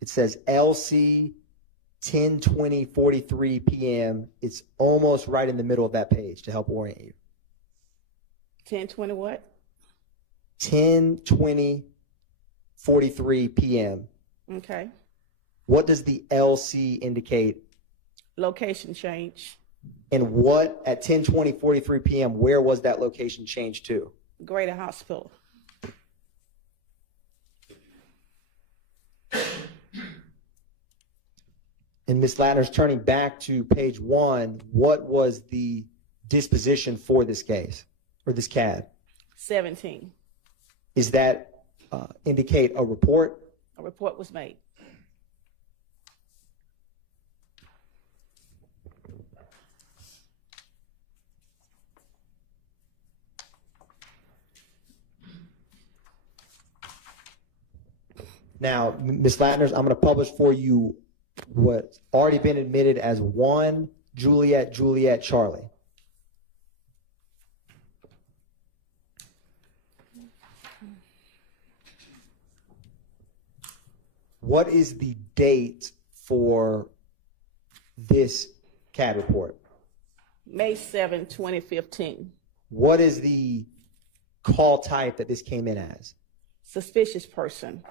It says LC 10:20:43 p.m. It's almost right in the middle of that page to help orient you. 10:20 what? 10:20:43 p.m. Okay. What does the LC indicate? Location change. And what at 10:20:43 p.m. where was that location changed to? Greater Hospital. And Ms. Latner's turning back to page 1, what was the disposition for this case or this CAD? 17. Is that indicate a report? A report was made. Now, Ms. Latners, I'm going to publish for you what's already been admitted as 1 Juliet Juliet Charlie. What is the date for this CAD report? May 7, 2015. What is the call type that this came in as? Suspicious person.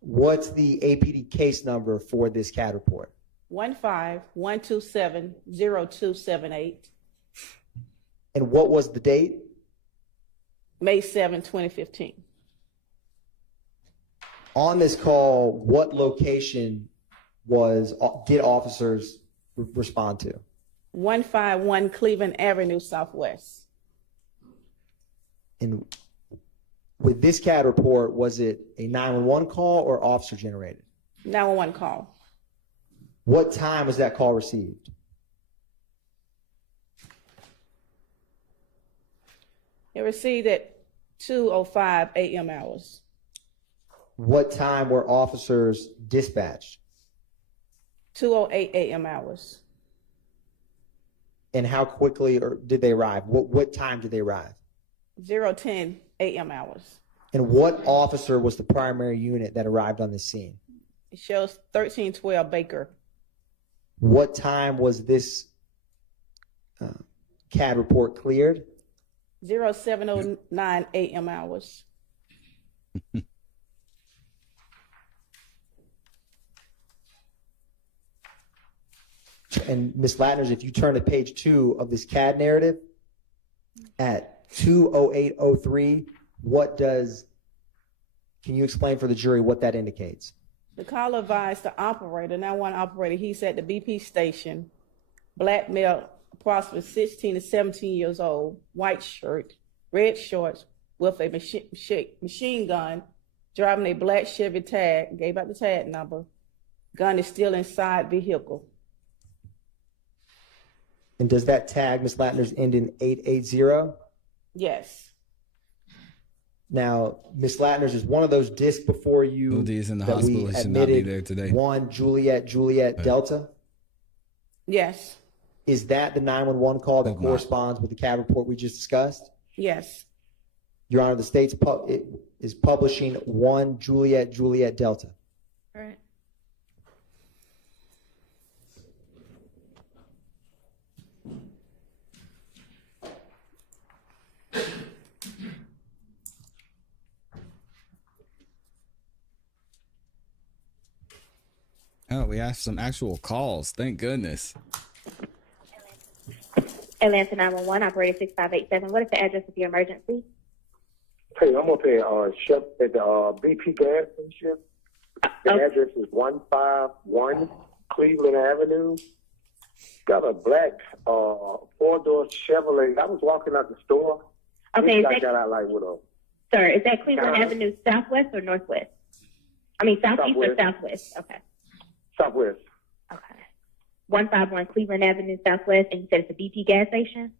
What's the APD case number for this CAD report? 151270278. And what was the date? May 7, 2015. On this call, what location did officers respond to? 151 Cleveland Avenue Southwest. And with this CAD report, was it a 911 call or officer generated? 911 call. What time was that call received? It received at 2:05 a.m. hours. What time were officers dispatched? 2:08 a.m. hours. And how quickly did they arrive? What time did they arrive? 0:10 a.m. hours. And what officer was the primary unit that arrived on the scene? It shows 1312 Baker. What time was this CAD report cleared? 0709 a.m. hours. And Ms. Latners, if you turn to page 2 of this CAD narrative at 20803, can you explain for the jury what that indicates? The call advised the operator, now one operator, he's at the BP station, black male, approximately 16 to 17 years old, white shirt, red shorts, with a machine gun, driving a black Chevy Tag, gave out the tag number. Gun is still inside vehicle. And does that tag, Ms. Latners, end in 880? Yes. Now, Ms. Latners, is one of those discs before you He's in the that hospital. we He should not be admitted there today. 1 Juliet Juliet Delta? Yes. Is that the 911 call that corresponds with the CAD report we just discussed? Yes. Your Honor, the state's is publishing 1 Juliet Juliet Delta. All right. Oh, we have some actual calls. Thank goodness. Atlanta 911, operator 6587. What is the address of your emergency? Hey, I'm up at Chef at the BP gas station. The address is 151 Cleveland Avenue. Got a black four-door Chevrolet. I was walking out the store. Okay, I got out like with a. Sir, is that Cleveland Avenue Southwest or Northwest? I mean Southeast or Southwest? Okay. Southwest. Okay. 151 Cleveland Avenue Southwest, and you said it's a BP gas station?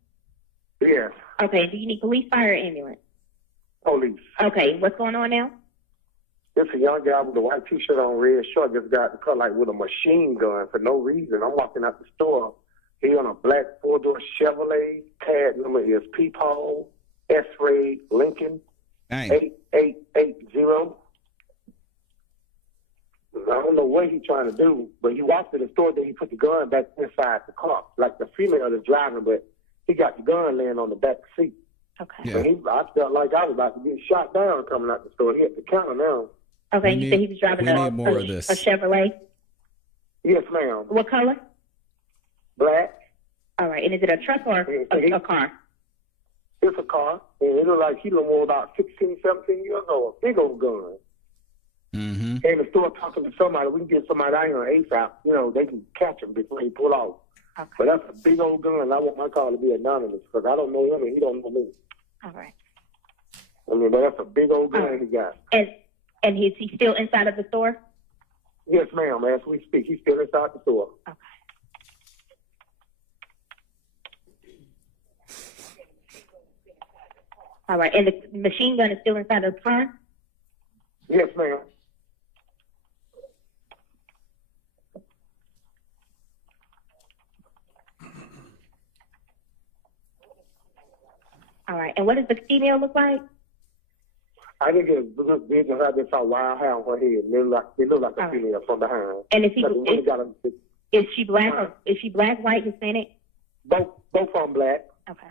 Yes. Okay, do you need police, fire, or ambulance? Police. Okay, what's going on now? It's a young guy with a white t-shirt on, red short, just got the car like with a machine gun for no reason. I'm walking out the store. He on a black four-door Chevrolet. Tag number is Peephole, S-Ray Lincoln, 8880. I don't know what he's trying to do, but he walked to the store, then he put the gun back inside the car, like the female is driving, but he got the gun laying on the back seat. Okay. Yeah. I felt like I was about to get shot down coming out the store. He at the counter now. Okay, you said he was driving a Chevrolet? Yes, ma'am. What color? Black. All right, and is it a truck or a car? It's a car, and it looked like he was about 16, 17 years old. A big old gun. Mm-hmm. In the store talking to somebody, we can get somebody out here on ASAP. You know, they can catch him before he pull off. Okay. But that's a big old gun. I want my call to be anonymous because I don't know him and he don't know me. All right. I mean, but that's a big old gun he got. And is he still inside of the store? Yes, ma'am. As we speak, he's still inside the store. Okay. All right, and the machine gun is still inside of the car? Yes, ma'am. All right. And what does the female look like? I didn't get a good vision. I just saw wild hair on her head. It looked like a female from behind. And is she black or is she black, white, Hispanic? Both from black. Okay.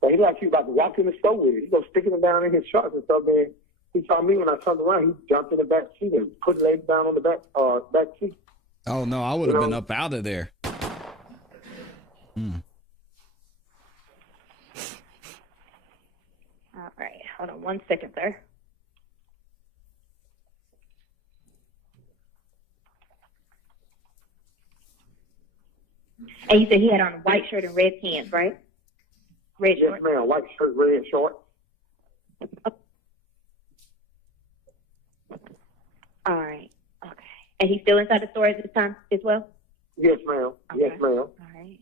But he like he about to walk in the store with it. He goes sticking it down in his shorts and stuff. Then he saw me when I turned around. He jumped in the back seat and put the legs down on the back seat. Oh no, I would have been up out of there. All right. Hold on 1 second, sir. And you said he had on a white shirt and red pants, right? Red yes, shorts. ma'am. White shirt, red shorts. All right. Okay. And he's still inside the store at this time as well? Yes, ma'am. Okay. Yes, ma'am. All right.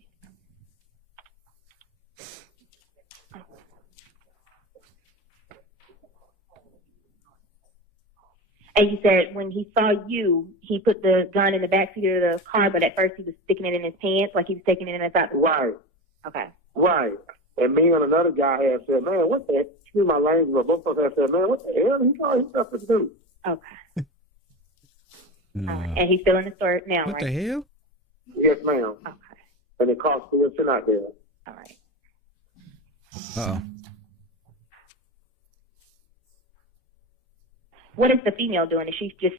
And you said when he saw you, he put the gun in the backseat of the car, but at first he was sticking it in his pants, like he was taking it inside the car. Right. Okay. Right. And me and another guy had said, man, what the, excuse my language, but both of us had said, man, what the hell he got himself to do? Okay. All right. And he's still in the store now, What right? the hell? Yes, ma'am. Okay. And the car's still sitting out there. All right. Oh. What is the female doing? Is she just...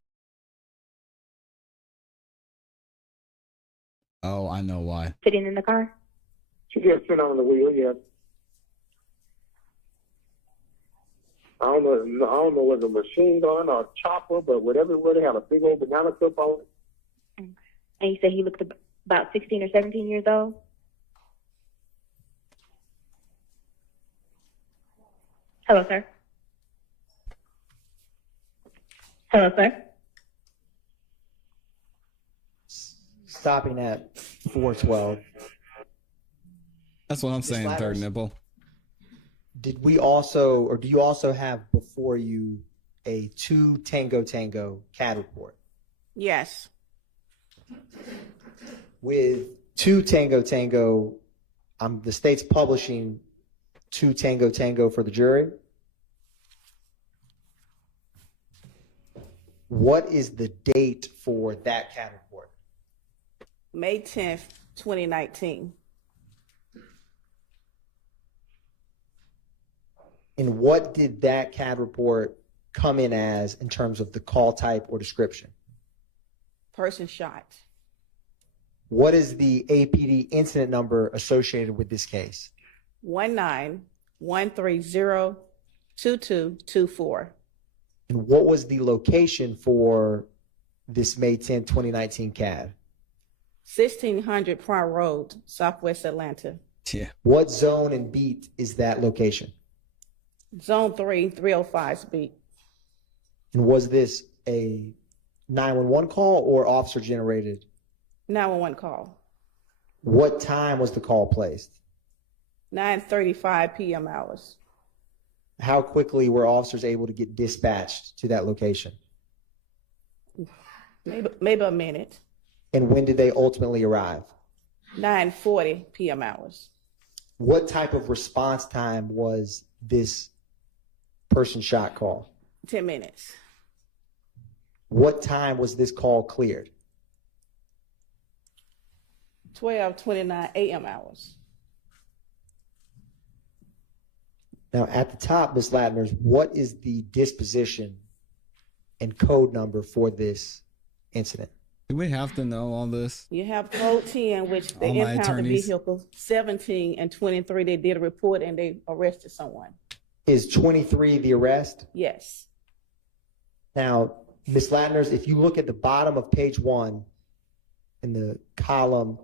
Oh, I know why. sitting in the car? She just sitting on the wheel, yes. I don't know whether a machine gun or a chopper, but whatever, they have a big old banana clip on it. Okay. And you said he looked about 16 or 17 years old? Hello, sir. Hello, sir. Stopping at 412. That's what I'm saying, third nipple. Did we also, or do you also have before you a 2 Tango Tango CAD report? Yes. With 2 Tango Tango, the state's publishing 2 Tango Tango for the jury. What is the date for that CAD report? May 10th, 2019. And what did that CAD report come in as in terms of the call type or description? Person shot. What is the APD incident number associated with this case? 191302224. And what was the location for this May 10, 2019 CAD? 1600 Prior Road, Southwest Atlanta. Yeah. What zone and beat is that location? Zone 3, 305 beat. And was this a 911 call or officer generated? 911 call. What time was the call placed? 9:35 p.m. hours. How quickly were officers able to get dispatched to that location? Maybe a minute. And when did they ultimately arrive? 9:40 p.m. hours. What type of response time was this person shot call? 10 minutes. What time was this call cleared? 12:29 a.m. hours. Now, at the top, Ms. Latners, what is the disposition and code number for this incident? Do we have to know all this? You have code 10, which they All my impounded the attorneys. vehicle. 17 and 23, they did a report and they arrested someone. Is 23 the arrest? Yes. Now, Ms. Latners, if you look at the bottom of page 1 in the column,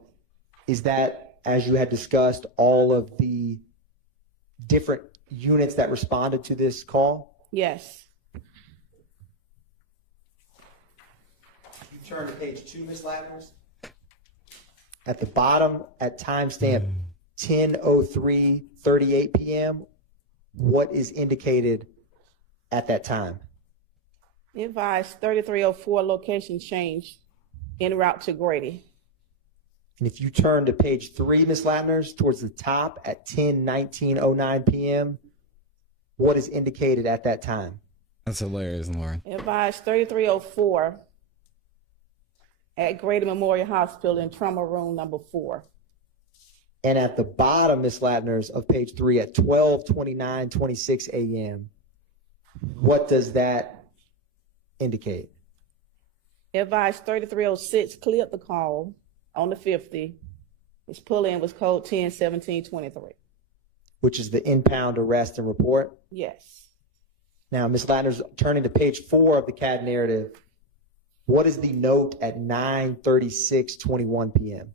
is that, as you had discussed, all of the different units that responded to this call? Yes. You turn to page 2, Ms. Latners. At the bottom, at timestamp 10:03:38 p.m., what is indicated at that time? Advised 3304 location change en route to Grady. And if you turn to page 3, Ms. Latners, towards the top at 10:19:09 p.m., what is indicated at that time? That's hilarious, Lauren. Advised 3304 at Grady Memorial Hospital in trauma room number 4. And at the bottom, Ms. Latners, of page 3 at 12:29:26 a.m., what does that indicate? Advised 3306 cleared the call on the 50. His pull-in was code 101723. Which is the impound arrest and report. Yes. Now, Ms. Latner's turning to page 4 of the CAD narrative. What is the note at 9:36:21 p.m.?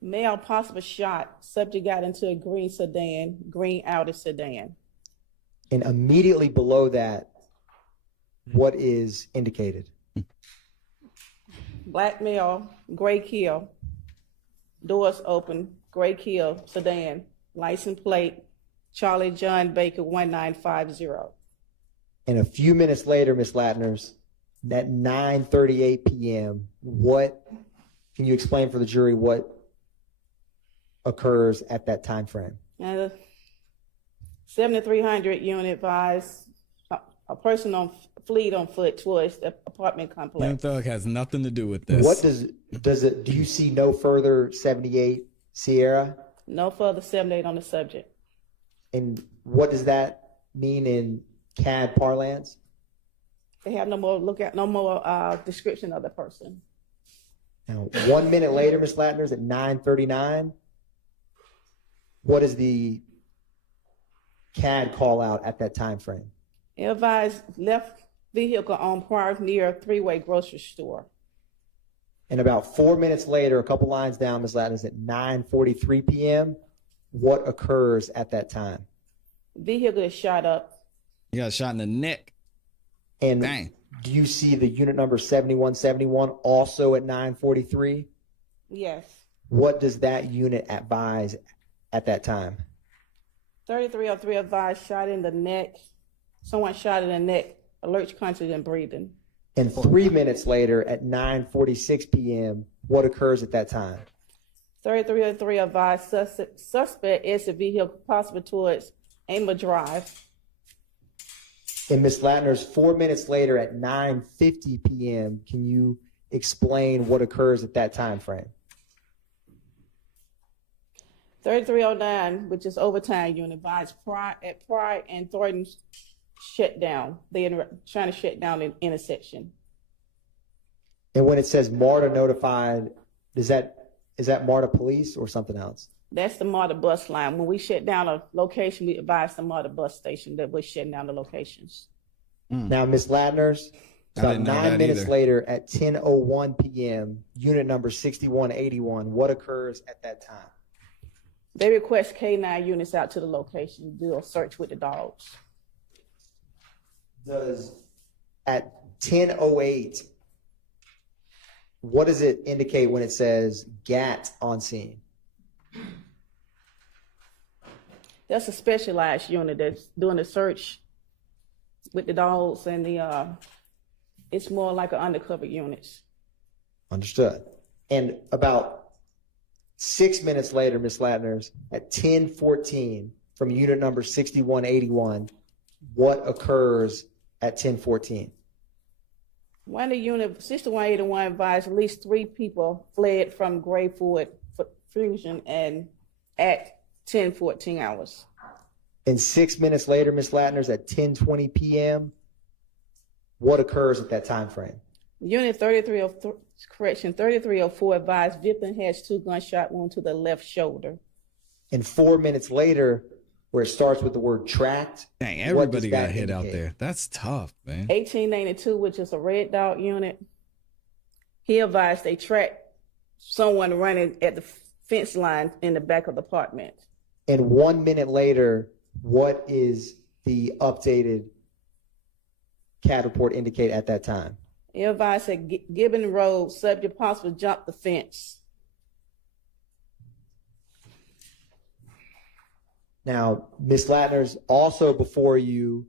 Male possible shot. Subject got into a green Audi sedan. And immediately below that, what is indicated? Black male, gray Kia, doors open, gray Kia sedan, license plate, Charlie John Baker 1950. And a few minutes later, Ms. Latners, at 9:38 p.m., what can you explain for the jury what occurs at that time frame? And the 7300 unit advised a person fled on foot towards the apartment complex. Young Thug has nothing to do with this. What does it? Do you see no further 78 Sierra? No further 78 on the subject. And what does that mean in CAD parlance? They have no more description of the person. Now, 1 minute later, Ms. Latners, at 9:39, what is the CAD call out at that time frame? Advised left vehicle on Park near a three-way grocery store. And about 4 minutes later, a couple lines down, Ms. Latners, at 9:43 p.m., what occurs at that time? Vehicle is shot up. You got shot in the neck. And dang. Do you see the unit number 7171 also at 9:43? Yes. What does that unit advise at that time? 3303 advised shot in the neck. Someone shot in the neck. Alert conscious and breathing. And 3 minutes later at 9:46 p.m., what occurs at that time? 3303 advised suspect is a vehicle possible towards Amber Drive. And Ms. Latners, 4 minutes later at 9:50 p.m., can you explain what occurs at that time frame? 3309, which is overtime unit, advised Pride and Thornton shut down. They're trying to shut down an intersection. And when it says MARTA notified, is that MARTA police or something else? That's the MARTA bus line. When we shut down a location, we advise the MARTA bus station that we're shutting down the locations. Now, Ms. Latners, about 9 minutes later at 10:01 p.m., unit number 6181, what occurs at that time? They request K9 units out to the location to do a search with the dogs. At 10:08, what does it indicate when it says GAT on scene? That's a specialized unit that's doing the search with the dogs, and it's more like an undercover units. Understood. And about 6 minutes later, Ms. Latners, at 10:14, from unit number 6181, what occurs at 10:14? One of the unit 6181 advised at least 3 people fled from Grayford Fusion and at 10:14 hours. And 6 minutes later, Ms. Latners, at 10:20 p.m., what occurs at that time frame? Unit 3304 advised victim has 2 gunshot wounds to the left shoulder. And 4 minutes later, where it starts with the word tracked. Dang, everybody got hit out there. That's tough, man. 1892, which is a red dot unit, he advised they tracked someone running at the fence line in the back of the apartment. And 1 minute later, what is the updated CAD report indicate at that time? He advised that Gibbon Road, subject possible jump the fence. Now, Ms. Latners, also before you,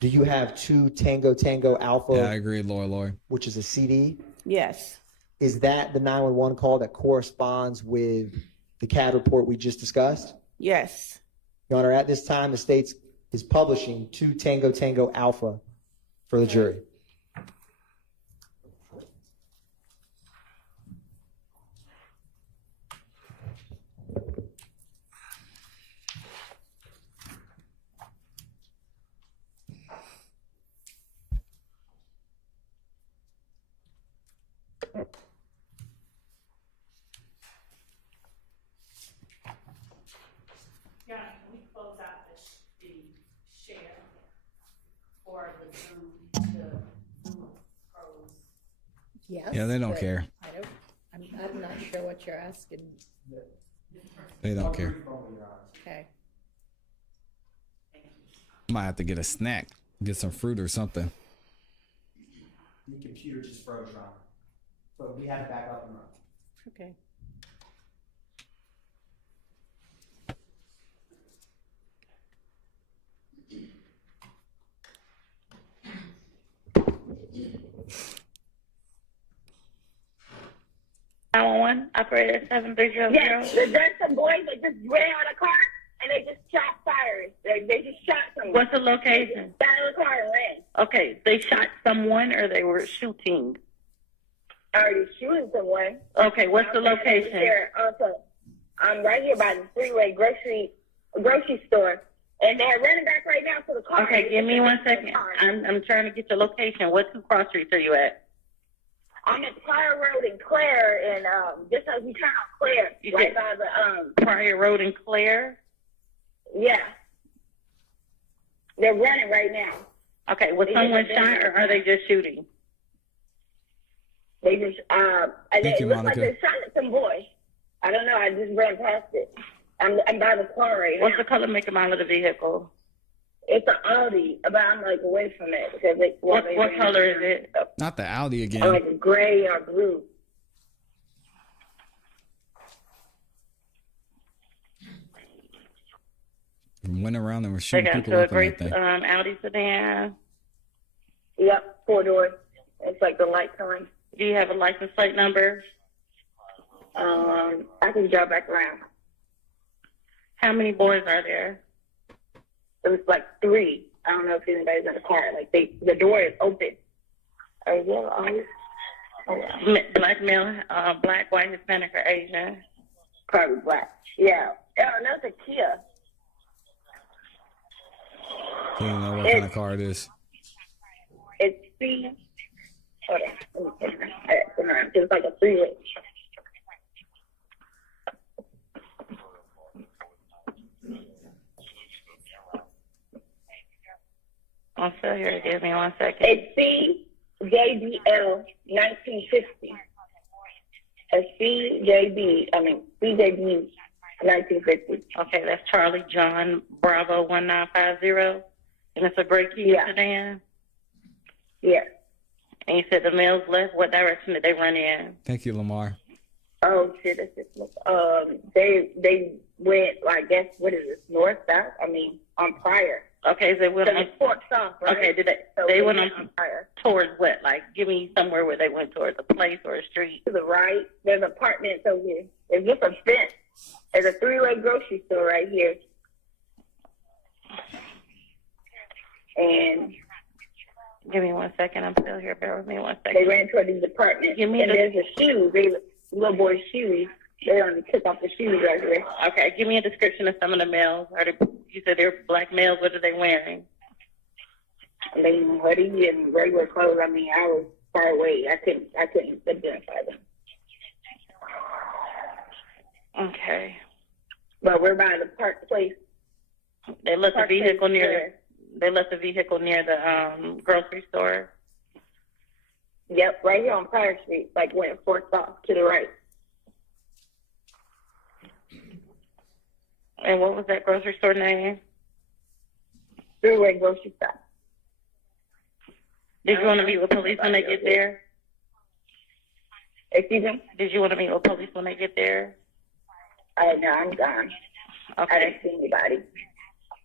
do you have 2 Tango Tango Alpha? Yeah, I agree, Lori. Which is a CD? Yes. is that the 911 call that corresponds with the CAD report we just discussed? Yes. Your Honor, at this time, the state is publishing 2 Tango Tango Alpha for the jury. Yeah, can we close out the share for the Zoom pros? Yes. Yeah, they don't but care. I'm not sure what you're asking. They don't care. Okay. Might have to get a snack, get some fruit or something. The computer just froze, Ron. But we had it back up and running. Okay. Operator 7300. Yes, there's some boys that just ran out of car and they just shot fires. They just shot someone. What's the location? Got out of the car and ran. Okay, they shot someone or they were shooting? Already shooting someone. Okay, what's the location? Also, I'm right here by the freeway grocery store, and they're running back right now to the car. Okay, give me 1 second. I'm trying to get your location. What 2 cross streets are you at? I'm at Pryor Road in Clare, and just as we turn on Clare, right by the Pryor Road in Clare. Yeah, they're running right now. Okay, was someone shot or are they just shooting? They just it looks like Monica. they shot at some boy. I don't know. I just ran past it. I'm by the car right now. What's the color, make, and model of the vehicle? It's an Audi, but I'm like away from it because What color is it? Not the Audi again. Like a gray or blue. Went around and were They shooting got people to a up in gray that thing. Audi sedan. Yep, 4 doors. It's like the light coming. Do you have a license plate number? I can drive back around. How many boys are there? It was like 3. I don't know if anybody's in the car. Like the door is open. Black male, black, white, Hispanic, or Asian? Probably black. Yeah. Oh, that's a Kia. You don't know what kind of car it is. It's C. Hold on. Let me turn around. It's like a 3-way. I'm still here. Give me 1 second. It's CJBL 1950. CJB 1950. Okay, that's Charlie John Bravo 1950. And it's a gray Kia sedan? Yeah. And you said the males left. What direction did they run in? Thank you, Lamar. Oh shit! That's just they went. I guess what is this? North, south? On Pryor. Okay, they went on. Forks off, right? Okay, they went on Pryor. towards what? Like, give me somewhere where they went towards a place or a street. To the right, there's apartments over here. There's just a fence. There's a 3-way grocery store right here. And give me 1 second. I'm still here. Bear with me 1 second. they ran toward these apartments. There's a shoe. Little boy's shoes. They only took off the shoes right here. Okay, give me a description of some of the males. You said they're black males. What are they wearing? They hoodie and regular clothes. I was far away. I couldn't identify them. Okay. But we're by the park place. They left the Park vehicle place near. They left the vehicle near the grocery store. Yep, right here on Pryor Street, like when it forks off to the right. And what was that grocery store name? 3-way grocery store. Did you want to meet with police when they get there? Excuse me? Did you want to meet with police when they get there? No, I'm gone. Okay. I didn't see anybody.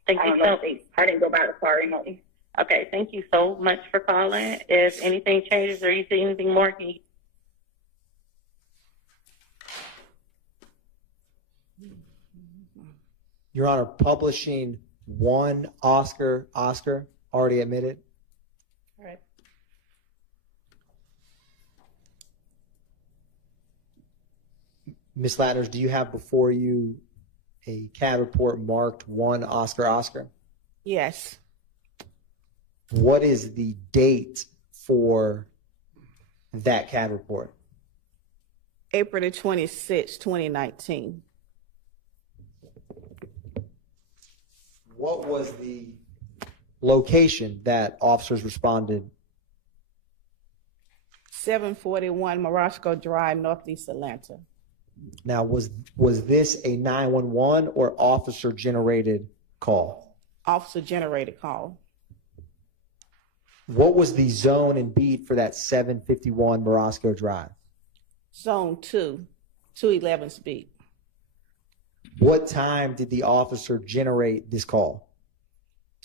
Thank you so. I didn't go by the car remotely. Okay, thank you so much for calling. If anything changes or you see anything more, can you Your Honor, publishing one Oscar already admitted. All right. Ms. Latners, do you have before you a CAD report marked one Oscar? Yes. What is the date for that CAD report? April the 26th, 2019. What was the location that officers responded? 741 Morosco Drive, Northeast Atlanta. Now, was this a 911 or officer generated call? Officer generated call. What was the zone and beat for that 751 Morosco Drive? Zone 2, 211 speed. What time did the officer generate this call?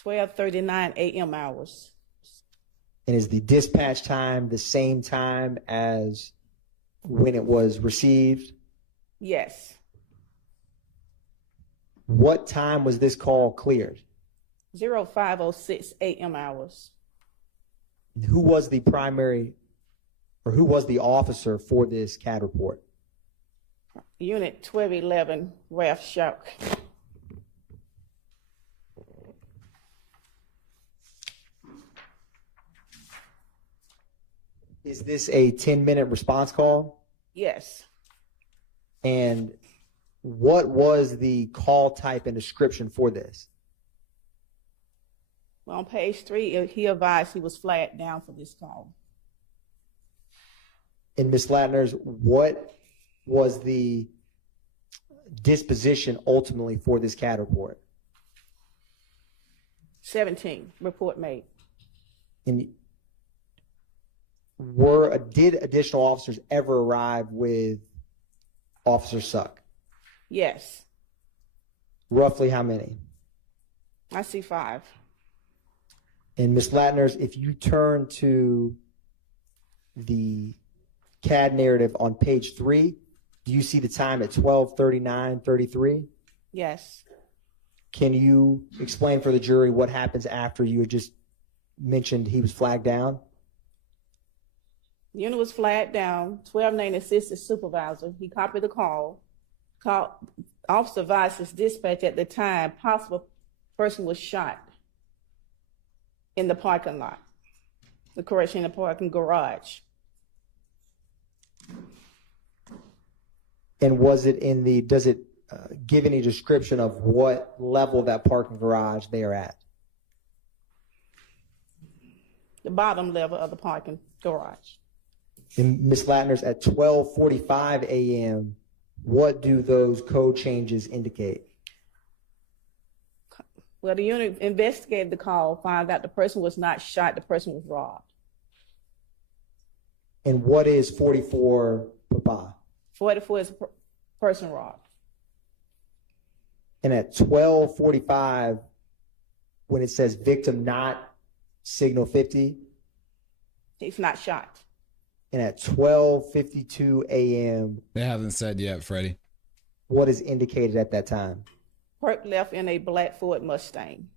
12:39 a.m. hours. And is the dispatch time the same time as when it was received? Yes. What time was this call cleared? 05:06 a.m. hours. Who was the primary, or who was the officer for this CAD report? Unit 1211, Ralph Shark. Is this a 10-minute response call? Yes. And what was the call type and description for this? Well, on page 3, he advised he was flagged down for this call. And Ms. Latners, what was the disposition ultimately for this CAD report? 17, report made. And did additional officers ever arrive with Officer Suck? Yes. Roughly how many? I see 5. And Ms. Latners, if you turn to the CAD narrative on page 3, do you see the time at 12:39:33? Yes. Can you explain for the jury what happens after you had just mentioned he was flagged down? The unit was flagged down. 12-9 assistant supervisor. He copied the call. Officer advised his dispatch at the time possible person was shot in the parking lot. In the parking garage. And was it does it give any description of what level of that parking garage they are at? The bottom level of the parking garage. And Ms. Latners, at 12:45 a.m., what do those code changes indicate? Well, the unit investigated the call, found out the person was not shot, the person was robbed. And what is 44 Papa? 44 is a person robbed. And at 12:45, when it says victim not signal 50? He's not shot. And at 12:52 a.m. They haven't said yet, Freddie. What is indicated at that time? Perk left in a black Ford Mustang.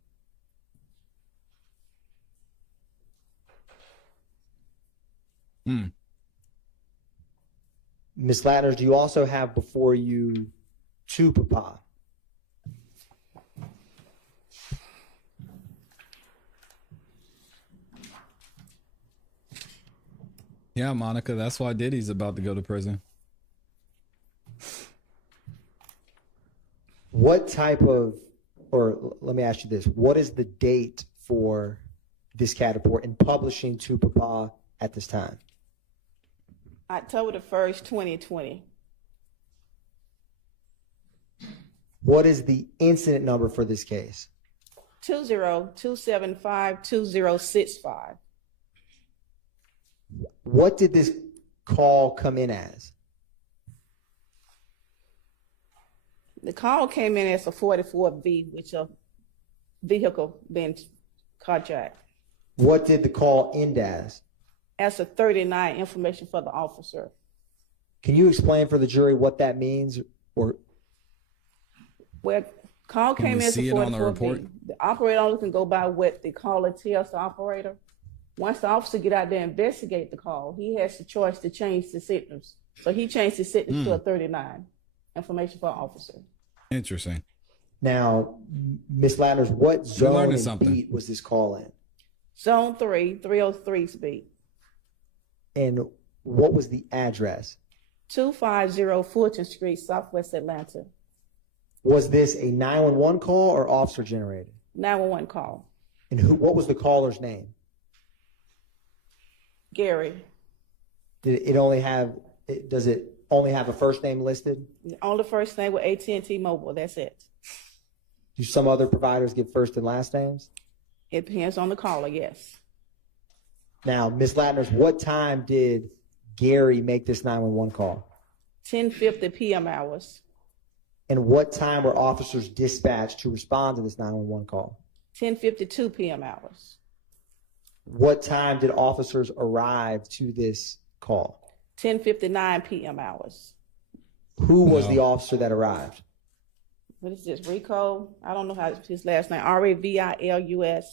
Ms. Latners, do you also have before you 2 Papa? Yeah, Monica, that's why Diddy's about to go to prison. What type of, or let me ask you this, what is the date for this CAD report and publishing 2 Papa at this time? October the 1st, 2020. What is the incident number for this case? 20-275-2065. What did this call come in as? The call came in as a 44B, which a vehicle being carjacked. What did the call end as? As a 39 information for the officer. Can you explain for the jury what that means? Or well, Call Can came we in see it on the report? The operator only can go by what the caller tells the operator. Once the officer get out there and investigate the call, he has the choice to change the signals. So he changed the signals to a 39. Information for officer. Interesting. Now, Ms. Latters, what zone learning and something. beat was this call in? Zone 3, 303 speed. And what was the address? 250 Fulton Street, Southwest Atlanta. Was this a 911 call or officer generated? 911 call. And what was the caller's name? Gary. Does it only have a first name listed? Only first name with AT&T Mobile. That's it. Do some other providers give first and last names? It depends on the caller, yes. Now, Ms. Latters, what time did Gary make this 911 call? 10:50 p.m. hours. And what time were officers dispatched to respond to this 911 call? 10:52 p.m. hours. What time did officers arrive to this call? 10:59 p.m. hours. Who was the officer that arrived? What is this, Rico? I don't know how his last name. Ravilus.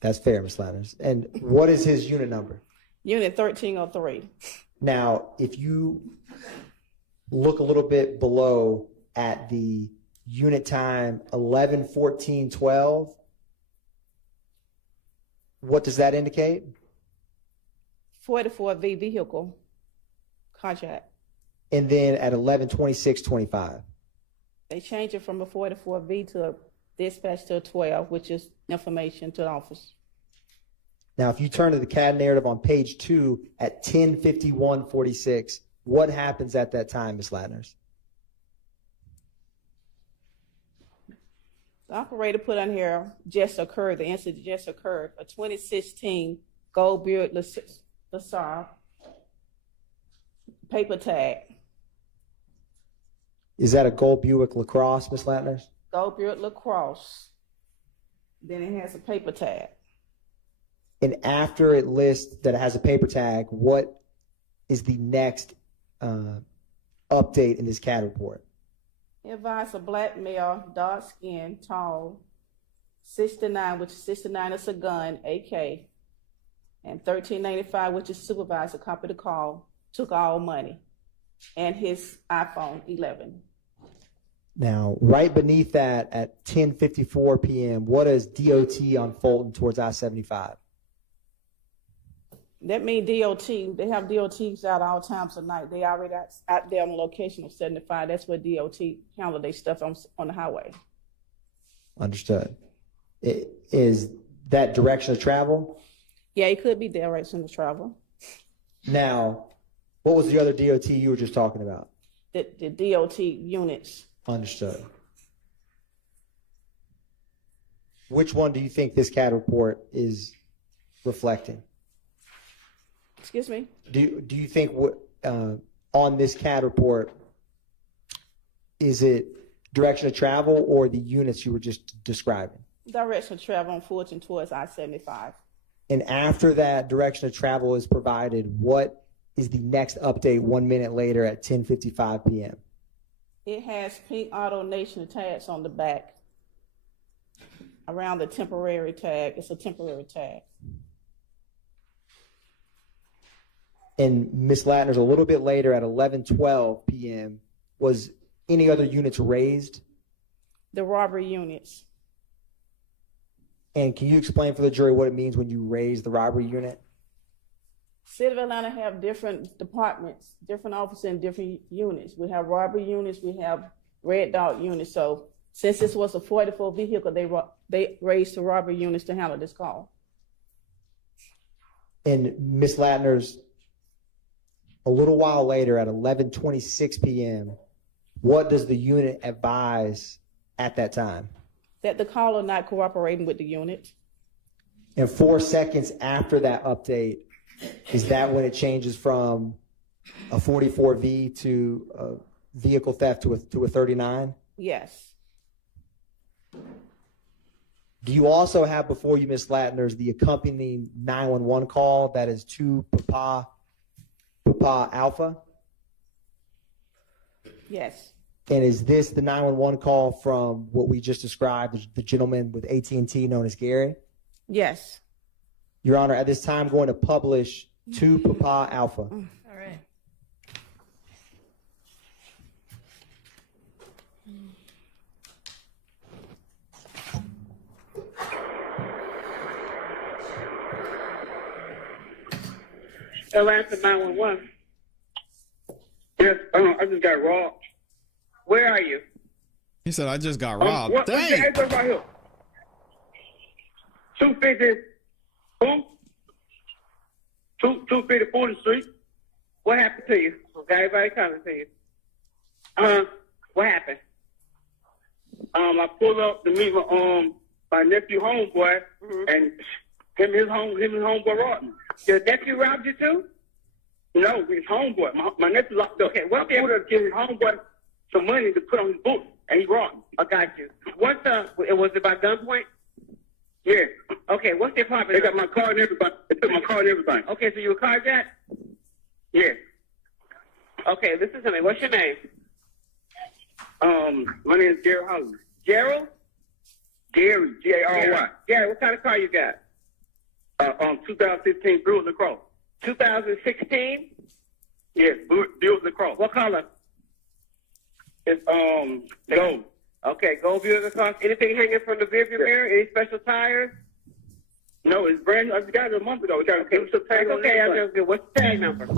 That's fair, Ms. Latters. And what is his unit number? Unit 1303. Now, if you look a little bit below at the unit time 11:14:12, what does that indicate? 44V vehicle contract. And then at 11:26:25. They changed it from a 44V to a dispatch to a 12, which is information to the office. Now, if you turn to the CAD narrative on page 2 at 10:51:46, what happens at that time, Ms. Latters? The operator put on here just occurred, the incident just occurred, a 2016 Gold Buick LaSalle paper tag. Is that a gold Buick LaCrosse, Ms. Latters? Gold Buick LaCrosse. Then it has a paper tag. And after it lists that it has a paper tag, what is the next update in this CAD report? It advised a black male, dark skin, tall, 69, which is 69 is a gun, AK, and 1395, which is supervisor, copied the call, took all money, and his iPhone 11. Now, right beneath that at 10:54 p.m., what is DOT on Fulton towards I-75? That means DOT, they have DOTs out all times of night. They already out there on the location of 75. That's where DOT handle their stuff on the highway. Understood. Is that direction of travel? Yeah, it could be direction of travel. Now, what was the other DOT you were just talking about? The DOT units. Understood. Which one do you think this CAD report is reflecting? Excuse me? Do you think on this CAD report, is it direction of travel or the units you were just describing? Direction of travel on Fulton towards I-75. And after that direction of travel is provided, what is the next update 1 minute later at 10:55 p.m.? It has Pink Auto Nation tags on the back around the temporary tag. It's a temporary tag. And Ms. Lattner's a little bit later at 11:12 p.m. Was any other units raised? The robbery units. And can you explain for the jury what it means when you raise the robbery unit? City of Atlanta have different departments, different officers in different units. We have robbery units, we have red dot units. So since this was a 44 vehicle, they raised the robbery units to handle this call. And Ms. Lattner's a little while later at 11:26 p.m., what does the unit advise at that time? That the caller not cooperating with the unit. And 4 seconds after that update, is that when it changes from a 44V to a vehicle theft to a 39? Yes. Do you also have before you, Ms. Lattner's, the accompanying 911 call that is to Papa Alpha? Yes. And is this the 911 call from what we just described, the gentleman with AT&T known as Gary? Yes. Your Honor, at this time, I'm going to publish 2 Papa Alpha. All right. Atlanta 911. Yes, I just got robbed. Where are you? He said, I just got robbed. What's Dang. your address right here? 250, boom. 250 40th Street. What happened to you? Okay, everybody coming to you. What happened? I pulled up to meet my nephew homeboy, and him and his homeboy robbed me. Your nephew robbed you too? No, his homeboy. My nephew locked up. Okay, what's I pulled up to give his homeboy some money to put on his book, and he robbed me. I got you. Was it by gunpoint? Yeah. Okay, what's their problem? They got my car and everything. They took my car and everything. Okay, so you were carjacked? Yeah. Okay, listen to me. What's your name? My name is Gerald Holly. Gerald? Gary, G-A-R-Y. Gary, what kind of car you got? 2015 Buick LaCrosse. 2016? Yes, Buick LaCrosse. What color? It's gold. Okay, gold Buick LaCrosse. Anything hanging from the rearview mirror? Any special tires? No, it's brand new. I got it a month ago. We got a digital tag on okay, it. What's the tag number?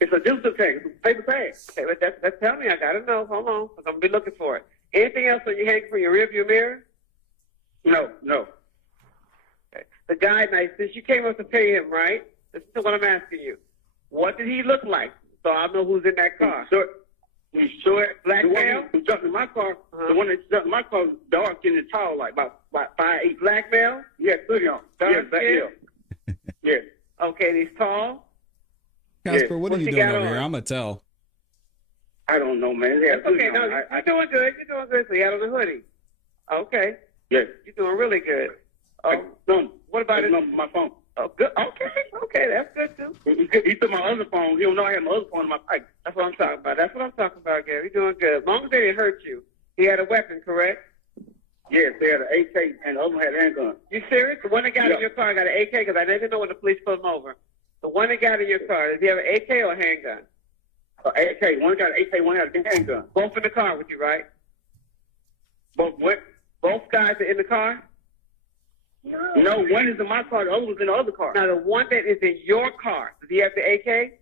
It's a digital tag. It's a paper tag. Okay, but that's tell me. I gotta know. Hold on. I'm gonna be looking for it. Anything else when you hang from your rearview mirror? No. Okay. The guy, now, since you came up to pay him, right? This is what I'm asking you. What did he look like? So I know who's in that car. He's short. Black the male? one who jumped in my car. The one that jumped in my car was dark and tall, like about 5'8". Black male? Yeah, hoodie on. Yeah, black male. Yeah. Okay, he's tall. Casper, what are What's you he doing got over on? here? I'm going to tell. I don't know, man. It's okay. No, you're doing good. You're doing good. So you had on a hoodie. Okay. Yes. You're doing really good. What about his my phone? Oh, good. Okay, that's good too. He took my other phone. He don't know I had my other phone in my pocket. That's what I'm talking about. Gary. You're doing good. As long as they didn't hurt you. He had a weapon, correct? Yes, they had an AK and the other one had a handgun. You serious? The one that got in your car got an AK? Because I didn't know when the police pulled him over. The one that got in your car, does he have an AK or a handgun? AK. One got an AK, one had a handgun. Both in the car with you, right? Both what? Both guys are in the car? No, one is in my car, the other one's in the other car. Now, the one that is in your car, does he have the AK?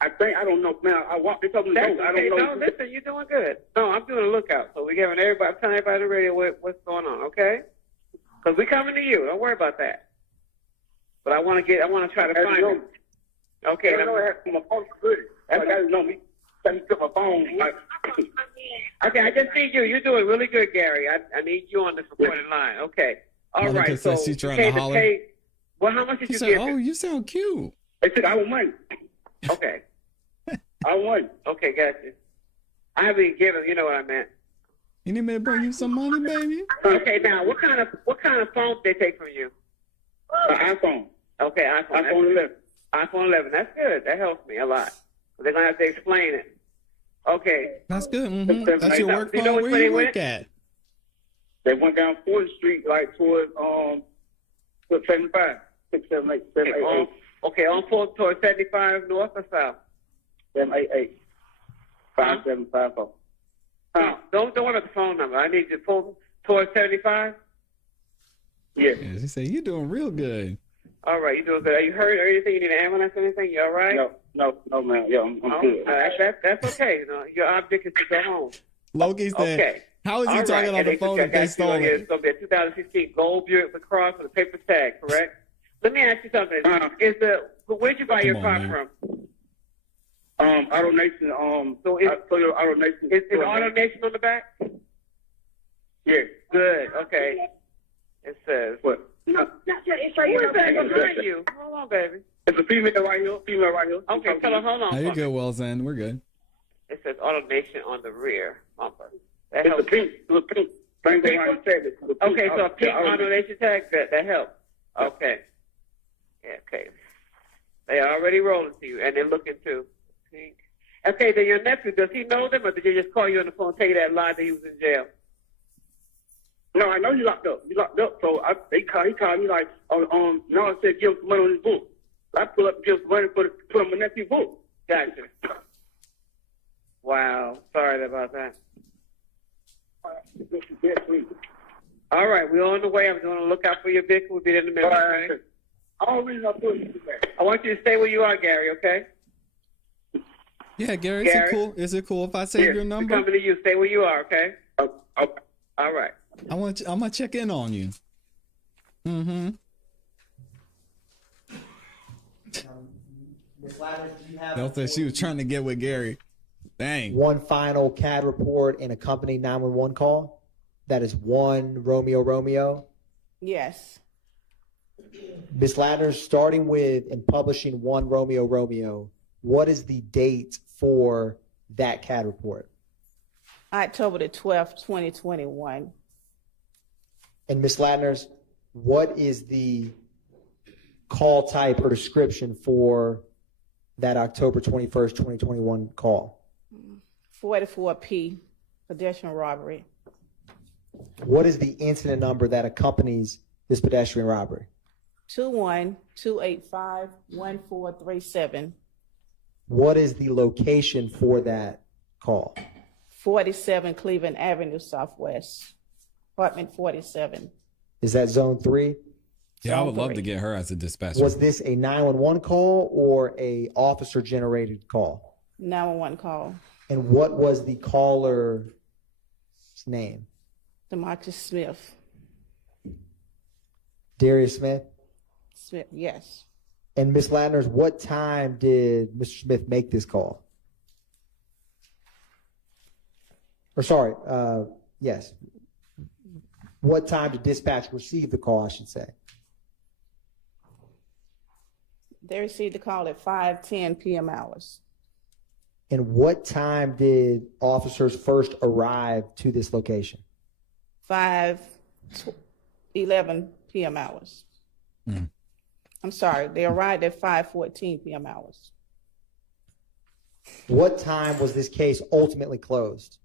I don't know, man. They told me That's no. okay. I don't know. No, listen, you're doing good. No, I'm doing a lookout. So we're giving everybody, I'm telling everybody on the radio what's going on, okay? Because we're coming to you. Don't worry about that. But I want to try to find him. Okay. I know I had my phone good. That's why I know me. He took my phone. Okay, I just need you. You're doing really good, Gary. I need you on this recording line. Okay. All Monica right. So says she's trying you to came holler. pay. Well, how much did He you said, give? oh, you sound cute. They said I want money. Okay. I want. Okay, gotcha. I haven't even given. You know what I meant. You need me to bring you some money, baby? Okay. Now, what kind of phone did they take from you? iPhone. Okay, iPhone. iPhone 11. iPhone 11. That's good. That helps me a lot. They're gonna have to explain it. Okay. That's good. Mm-hmm. That's your work Do you phone. know Where which way you they work went? at? They went down 4th Street, like towards 75, 678, 788. Okay, on 4 towards 75 north or south? 788. 5754. No, don't worry about the phone number. I need you to pull towards 75. Yes. He said, you're doing real good. All right, you doing good. Are you hurt or anything? You need an ambulance or anything? You all right? No, man. Yeah, I'm good. That's okay. You know, your object is to go home. Loki said, Okay. how is he All talking right. on the phone if they stole it? It's going to be a 2016 gold Buick LaCrosse with a paper tag, correct? Let me ask you something. Where'd you buy your car from? Auto Nation. So it's Auto Nation. Is Auto Nation on the back? Yes. Good. Okay. It says. What? No, it's right here. Who is that behind you? Hold on, baby. It's a female right here. Okay, tell her, hold on. Now you're good, Wilson. We're good. It says Auto Nation on the rear bumper. That It's helps. a pink. It's a pink. Thing Pink around one? the tag. It's a pink. Okay, so a pink Auto Auto Nation tag, that helps. Okay. Yeah, okay. They are already rolling to you, and they're looking too. Pink. Okay, then your nephew, does he know them, or did he just call you on the phone and tell you that lie that he was in jail? No, I know you locked up. You locked up. So he called me like, no, I said give him some money on his book. I pull up and give him some money put on my nephew's book. Gotcha. Wow. Sorry about that. All right, we're on the way. I'm going to look out for your vehicle. We'll be there in a minute. All right. I want you to stay where you are, Gary, okay? Yeah, Gary, is it cool if I save your number? We're coming to you. Stay where you are, okay? Okay. All right. I'm gonna check in on you. Mm-hmm. Ms. Ladders, do you have Don't think she was trying to get with Gary. Dang. one final CAD report and a company 911 call? That is one Romeo. Yes. Ms. Ladders, starting with and publishing one Romeo, what is the date for that CAD report? October the 12th, 2021. And Ms. Ladders, what is the call type or description for that October 21st, 2021 call? 44P, pedestrian robbery. What is the incident number that accompanies this pedestrian robbery? 212851437. What is the location for that call? 47 Cleveland Avenue Southwest, apartment 47. Is that zone 3? Yeah, I would love to get her as a dispatcher. Was this a 911 call or a officer generated call? 911 call. And what was the caller's name? Demarcus Smith. Darius Smith? Smith, yes. And Ms. Ladders, what time did Mr. Smith make this call? Or sorry, yes. What time did dispatch receive the call, I should say? They received the call at 5:10 p.m. hours. And what time did officers first arrive to this location? 5:11 p.m. hours. I'm sorry, they arrived at 5:14 p.m. hours. What time was this case ultimately closed?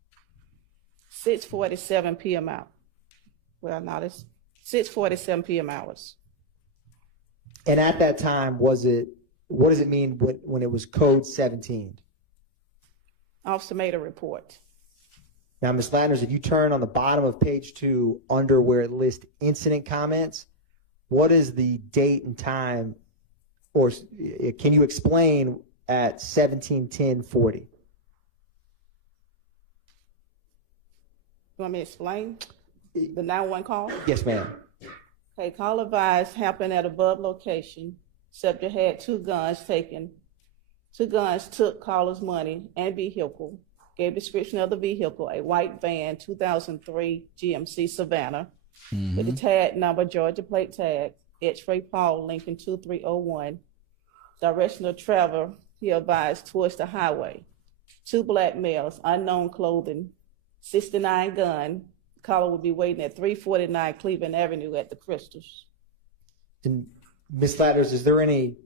6:47 p.m. out. Well, no, it's 6:47 p.m. hours. And at that time, what does it mean when it was code 17? Officer made a report. Now, Ms. Landers, if you turn on the bottom of page 2 under where it lists incident comments, what is the date and time, or can you explain at 17:10:40? You want me to explain the 911 call? Yes, ma'am. Okay, call advised happened at above location. Subject had two guns taken. Two guns took caller's money and vehicle. Gave description of the vehicle, a white van, 2003 GMC Savannah, with the tag number, Georgia plate tag, X-ray Paul, Lincoln 2301. Direction of travel, he advised towards the highway. Two black males, unknown clothing, 69 gun. Caller will be waiting at 349 Cleveland Avenue at the Crystals. And Ms. Ladders, is there any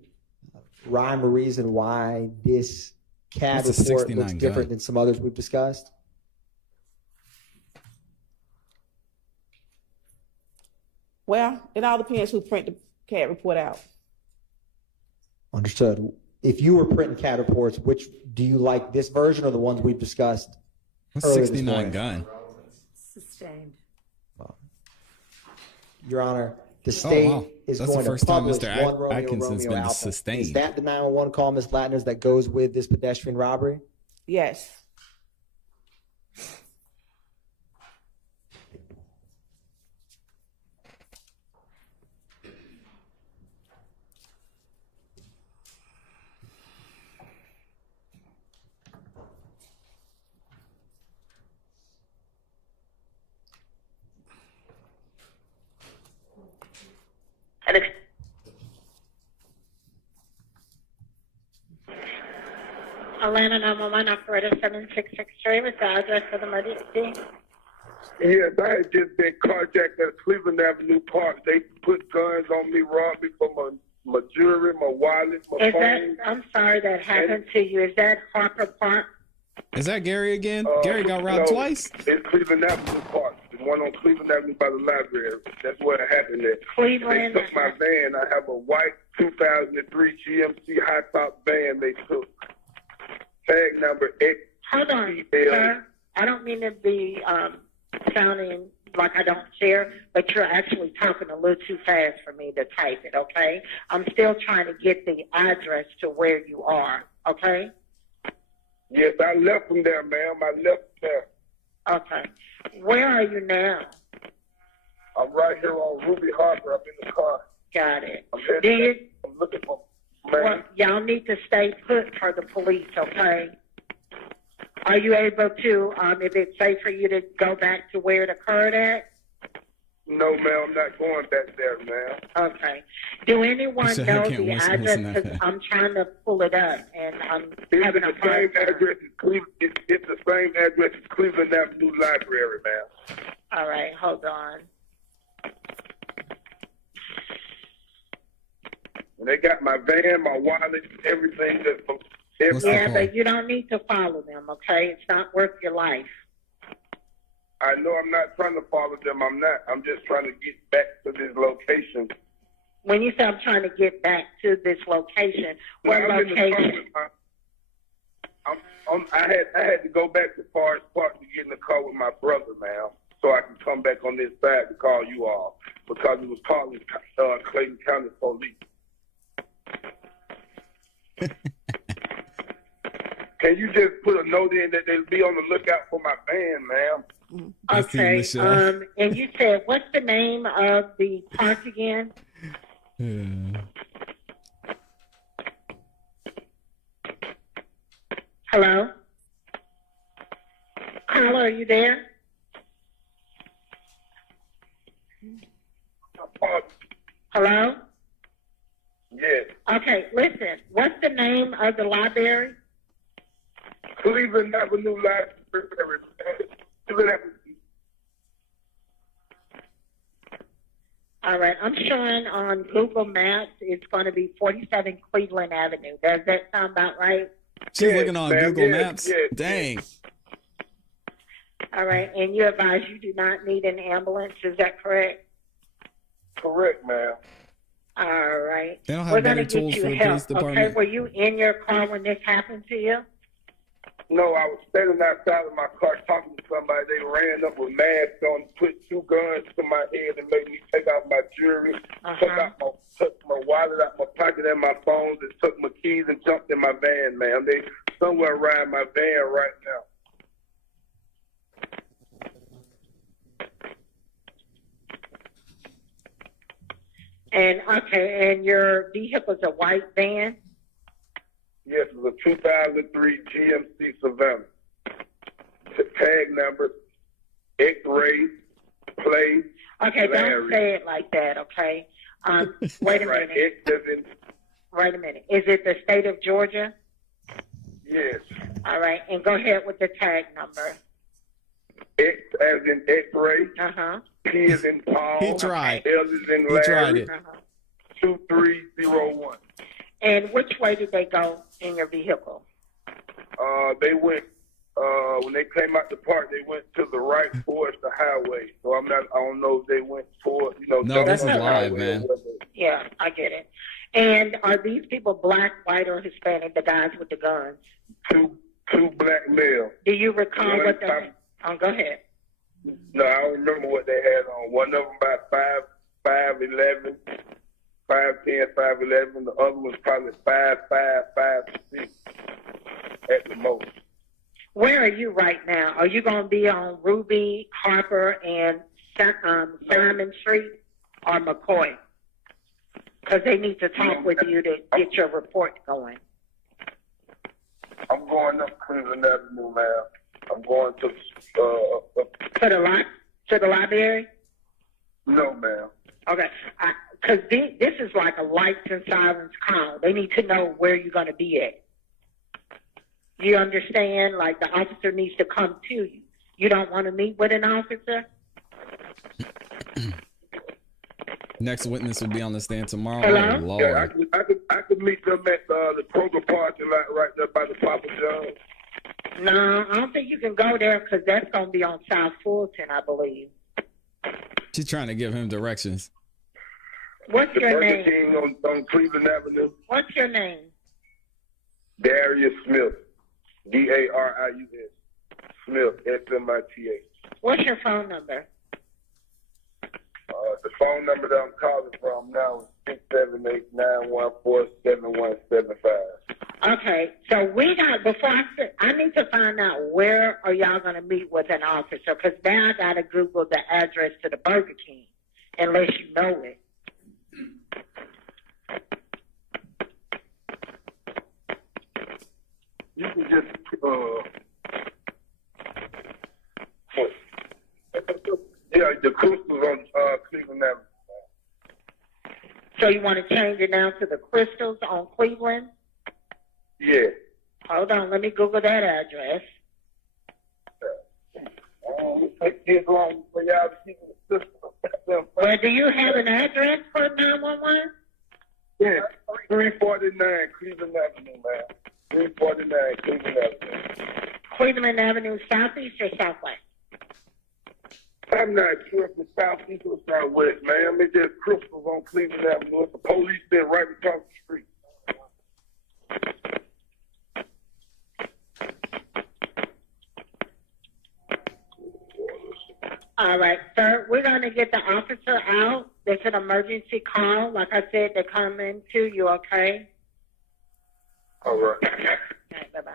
rhyme or reason why this CAD report looks different than some others we've discussed? Well, it all depends who print the CAD report out. Understood. If you were printing CAD reports, which do you like, this version or the ones we've discussed? 69 gun. Sustained. Your Honor, the state is going to publish one Romeo Atkinson's been Alpha. sustained. Is that the 911 call, Ms. Lattners, that goes with this pedestrian robbery? Yes. Atlanta 911 operator 7663 with the address of the emergency. Yes, I had just been carjacked at Cleveland Avenue Park. They put guns on me, robbed me for my my jewelry, my wallet, my phone. I'm sorry that happened to you. Is that Harper Park? Is that Gary again? Gary got robbed twice? It's Cleveland Avenue Park. The one on Cleveland Avenue by the library. That's where it happened at. Cleveland. They took my van. I have a white 2003 GMC high top van. They took tag number X. Hold on, sir. I don't mean to be sounding like I don't care, but you're actually talking a little too fast for me to type it, okay? I'm still trying to get the address to where you are, okay? Yes, I left from there, ma'am. I left there. Okay. Where are you now? I'm right here on Ruby Harbor. I'm in the car. Got it. I'm looking for Well, y'all need to stay put for the police, okay? Are you able to, if it's safe for you to go back to where it occurred at? No, ma'am, I'm not going back there, ma'am. Okay. Do anyone know the address? Because I'm trying to pull it up, and I'm having a hard time. It's the same address as Cleveland Avenue Library, ma'am. All right, hold on. And they got my van, my wallet, everything. Yeah, but you don't need to follow them, okay? It's not worth your life. I know I'm not trying to follow them. I'm not. I'm just trying to get back to this location. When you say I'm trying to get back to this location, what location? I had to go back to Forest Park to get in the car with my brother, ma'am, so I can come back on this side to call you all because it was calling Clayton County Police. Can you just put a note in that they'll be on the lookout for my van, ma'am? Okay. And you said, what's the name of the park again? Hello? Caller, are you there? Hello? Yes. Okay, listen. What's the name of the library? Cleveland Avenue Library. Cleveland Avenue. All right, I'm showing on Google Maps it's going to be 47 Cleveland Avenue. Does that sound about right? She's looking on Google Maps? Dang. All right, and you advise you do not need an ambulance, is that correct? Correct, ma'am. All right. They don't have We're going to better get tools you for the help, police department. okay? Were you in your car when this happened to you? No, I was standing outside of my car talking to somebody. They ran up with masks on, put two guns to my head and made me take out my jewelry, took my wallet out my pocket and my phones, and took my keys and jumped in my van, man. They somewhere around my van right now. And, okay, and your vehicle's a white van? Yes, it was a 2003 GMC Savannah. Tag number, X-ray, plate. Okay, Larry. don't say it like that, okay? Wait a minute. Wait a minute. Is it the state of Georgia? Yes. All right, and go ahead with the tag number. X as in X-ray. P as in Paul. He tried. L as in Larry. He tried it. 2301. And which way did they go in your vehicle? They went, when they came out the park, they went to the right towards the highway. So I don't know if they went toward, No, this is live, man. Yeah, I get it. And are these people black, white, or Hispanic, the guys with the guns? Two black males. Do you recall what they... go ahead. No, I don't remember what they had on. One of them about 5'11", 5'10", 5'11". The other was probably 5'5", 5'6", at the most. Where are you right now? Are you going to be on Ruby, Harper, and Simon Street, or McCoy? Because they need to talk with you to get your report going. I'm going up Cleveland Avenue, ma'am. I'm going to the library? No, ma'am. Okay. Because this is like a lights and sirens call. They need to know where you're going to be at. You understand? Like the officer needs to come to you. You don't want to meet with an officer? Next witness will be on the stand tomorrow. Hello? Oh, Lord. Yeah, I could meet them at the Kroger parking lot right there by the Papa John's. No, I don't think you can go there because that's going to be on South Fulton, I believe. She's trying to give him directions. What's The your Burger name? King on Cleveland Avenue. What's your name? Darius Smith. Darius Smith. Smith. What's your phone number? The phone number that I'm calling from now is 678-914-7175. Okay, so I need to find out where are y'all going to meet with an officer, because now I got to Google the address to the Burger King, unless you know it. You can just yeah, the crystals on Cleveland Avenue. So you want to change it now to the Crystals on Cleveland? Yeah. Hold on, let me Google that address. Take this long for y'all to see the system. Well, do you have an address for 911? Yeah, 349 Cleveland Avenue, man. 349 Cleveland Avenue. Cleveland Avenue, southeast or southwest? I'm not sure if it's southeast or southwest, man. It's just crystals on Cleveland Avenue. It's the police been right across the street. All right, sir, we're going to get the officer out. There's an emergency call. Like I said, they're coming to you, okay? All right. All right, bye-bye.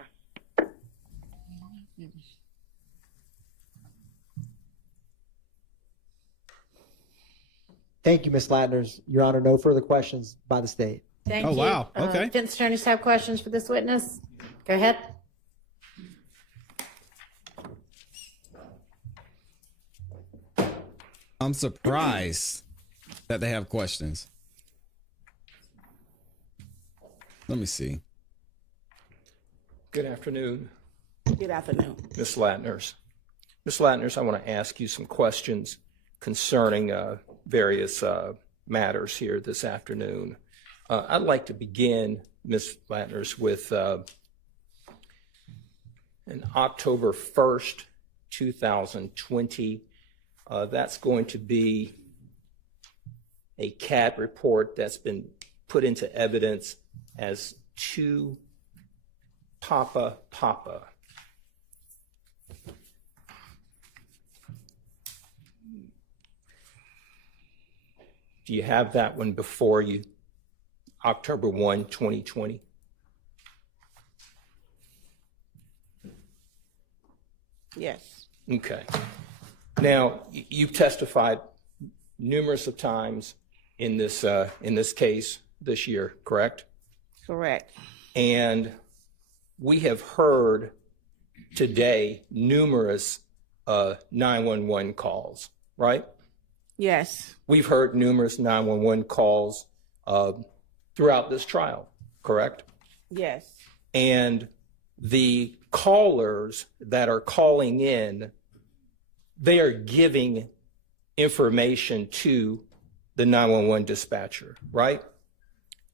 Thank you, Ms. Latners. Your Honor, no further questions by the state. Thank you. Oh, wow. Okay. Defense attorneys have questions for this witness? Go ahead. I'm surprised that they have questions. Let me see. Good afternoon. Good afternoon. Ms. Latners. Ms. Latners, I want to ask you some questions concerning various matters here this afternoon. I'd like to begin, Ms. Latners, with an October 1st, 2020. That's going to be a CAD report that's been put into evidence as 2 Papa. Do you have that one before you? October 1, 2020? Yes. Okay. Now, you've testified numerous of times in this case this year, correct? Correct. And we have heard today numerous 911 calls, right? Yes. We've heard numerous 911 calls throughout this trial, correct? Yes. And the callers that are calling in, they are giving information to the 911 dispatcher, right?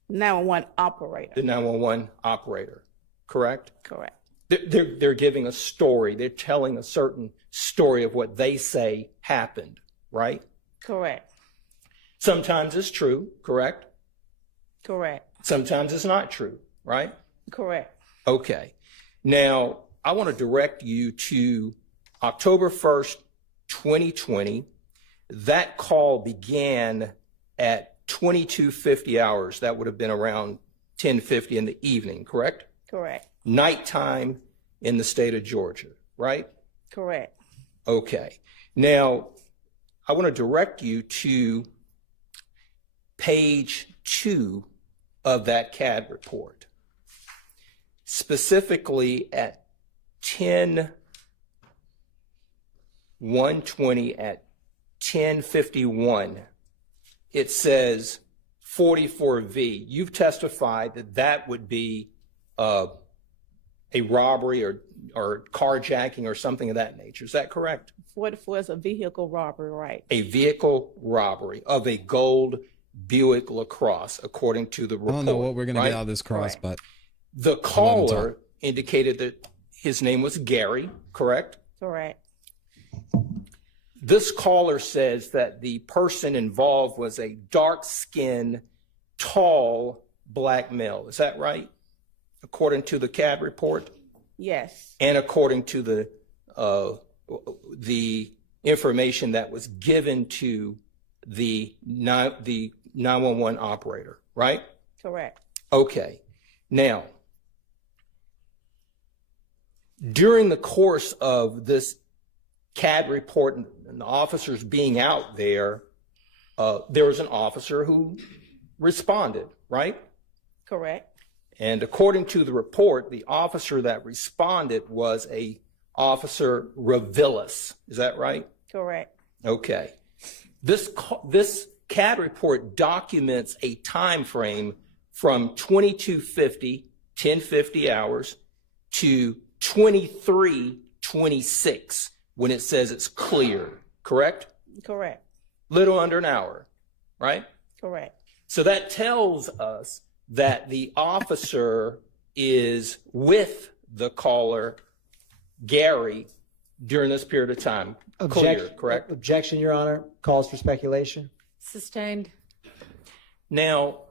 911 operator. The 911 operator, correct? Correct. They're giving a story. They're telling a certain story of what they say happened, right? Correct. Sometimes it's true, correct? Correct. Sometimes it's not true, right? Correct. Okay. Now, I want to direct you to October 1st, 2020. That call began at 22:50 hours. That would have been around 10:50 in the evening, correct? Correct. Nighttime in the state of Georgia, right? Correct. Okay. Now, I want to direct you to page 2 of that CAD report. Specifically at 10:120 at 10:51, it says 44V. You've testified that that would be a robbery or carjacking or something of that nature. Is that correct? 44 is a vehicle robbery, right? A vehicle robbery of a gold Buick LaCrosse, according to the report. I don't know what we're going to get out of this cross, Right. but The caller indicated that his name was Gary, correct? Correct. This caller says that the person involved was a dark-skinned, tall black male. Is that right? According to the CAD report? Yes. And according to the information that was given to the 911 operator, right? Correct. Okay. Now, during the course of this CAD report and the officers being out there, there was an officer who responded, right? Correct. And according to the report, the officer that responded was a Officer Ravillis. Is that right? Correct. Okay. This CAD report documents a time frame from 2250, 1050 hours to 2326 when it says it's clear, correct? Correct. Little under an hour, right? Correct. So that tells us that the officer is with the caller, Gary, during this period of time. Clear, correct? Objection, Your Honor. Calls for speculation. Sustained. Now,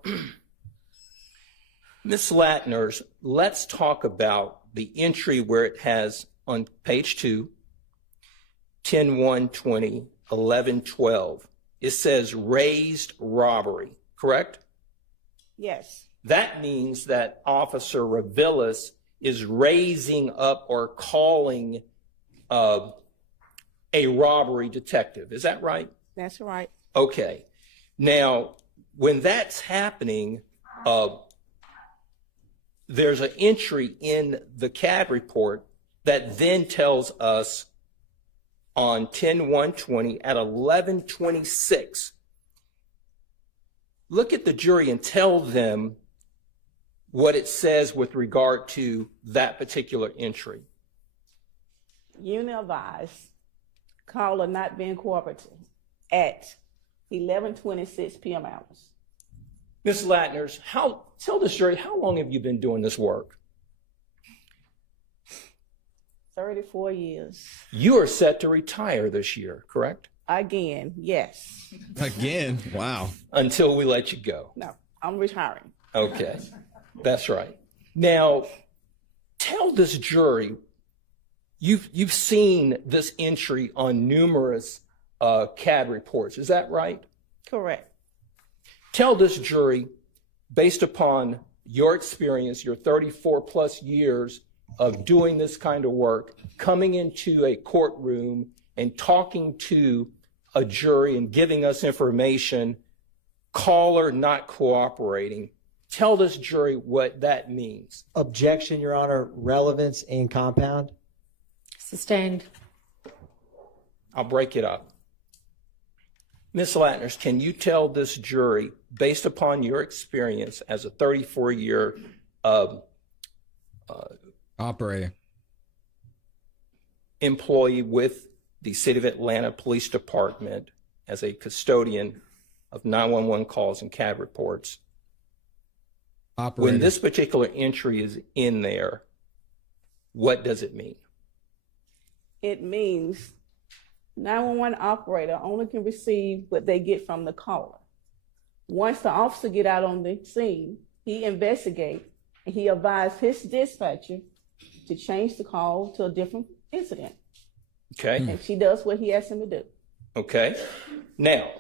Ms. Latners, let's talk about the entry where it has on page 2, 10-1-20, 11-12. It says raised robbery, correct? Yes. That means that Officer Ravillis is raising up or calling a robbery detective. Is that right? That's right. Okay. Now, when that's happening, there's an entry in the CAD report that then tells us on 10-1-20 at 11-26, look at the jury and tell them what it says with regard to that particular entry. Unit advised, caller not being cooperative at 11:26 p.m. hours. Ms. Latners, tell this jury, how long have you been doing this work? 34 years. You are set to retire this year, correct? Again, yes. Again? Wow. Until we let you go. No, I'm retiring. Okay, that's right. Now, tell this jury, you've seen this entry on numerous CAD reports, is that right? Correct. Tell this jury, based upon your experience, your 34 plus years of doing this kind of work, coming into a courtroom and talking to a jury and giving us information, caller not cooperating. Tell this jury what that means. Objection, Your Honor. Relevance and compound. Sustained. I'll break it up. Ms. Latners, can you tell this jury, based upon your experience as a 34-year operator, employee with the City of Atlanta Police Department as a custodian of 911 calls and CAD reports, when this particular entry is in there, what does it mean? It means 911 operator only can receive what they get from the caller. Once the officer get out on the scene, he investigates and he advised his dispatcher to change the call to a different incident. Okay. And she does what he asks him to do. Okay. Now,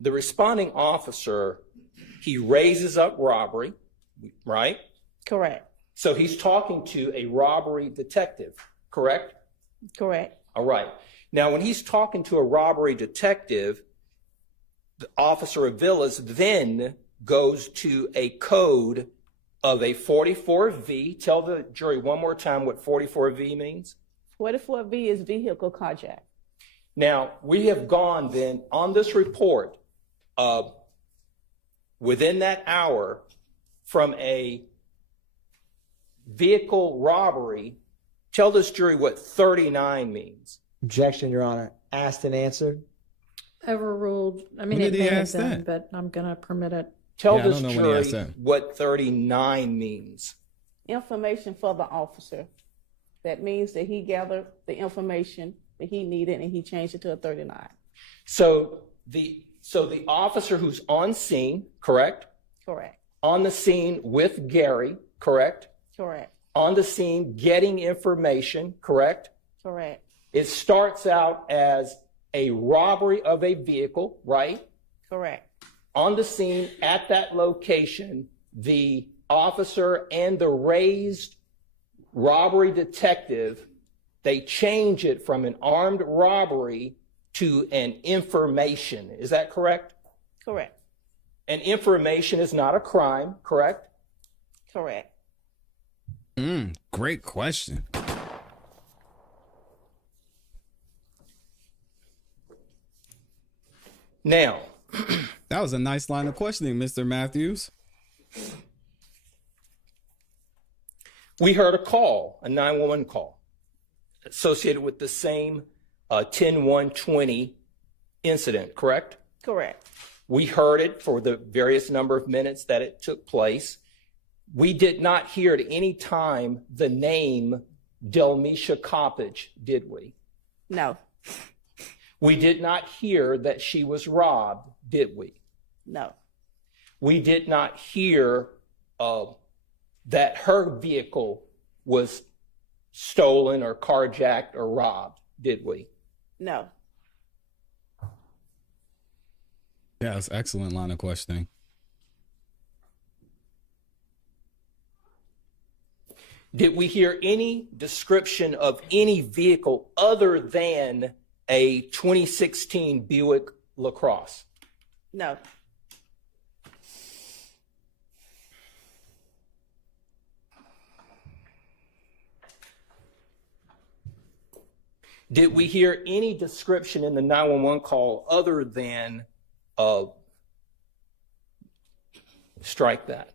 the responding officer, he raises up robbery, right? Correct. So he's talking to a robbery detective, correct? Correct. All right. Now, when he's talking to a robbery detective, the Officer Avilas then goes to a code of a 44V. Tell the jury one more time what 44V means. 44V is vehicle carjack. Now, we have gone then on this report within that hour from a vehicle robbery, tell this jury what 39 means. Objection, Your Honor. Asked and answered. Overruled. I mean, When it did he may have ask been, that? but I'm going to permit it. Tell Yeah, I this don't know when he asked jury that. what 39 means. Information for the officer. That means that he gathered the information that he needed and he changed it to a 39. So the officer who's on scene, correct? Correct. On the scene with Gary, correct? Correct. On the scene getting information, correct? Correct. It starts out as a robbery of a vehicle, right? Correct. On the scene at that location, the officer and the raised robbery detective, they change it from an armed robbery to an information. Is that correct? Correct. An information is not a crime, correct? Correct. Great question. Now, that was a nice line of questioning, Mr. Matthews. We heard a call, a 911 call, associated with the same 10-120 incident, correct? Correct. We heard it for the various number of minutes that it took place. We did not hear at any time the name Delmisha Coppage, did we? No. We did not hear that she was robbed, did we? No. We did not hear that her vehicle was stolen or carjacked or robbed, did we? No. Yeah, it's excellent line of questioning. Did we hear any description of any vehicle other than a 2016 Buick LaCrosse? No. Did we hear any description in the 911 call other than strike that?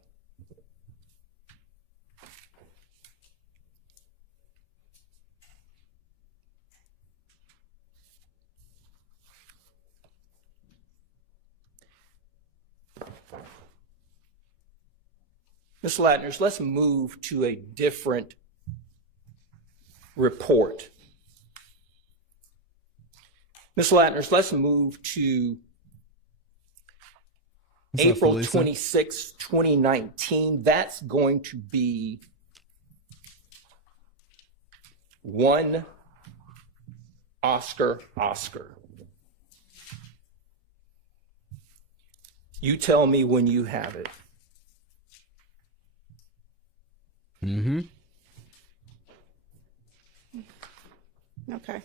Ms. Latners, let's move to a different report. Ms. Latners, let's move to April 26, 2019. That's going to be one Oscar. You tell me when you have it. Okay.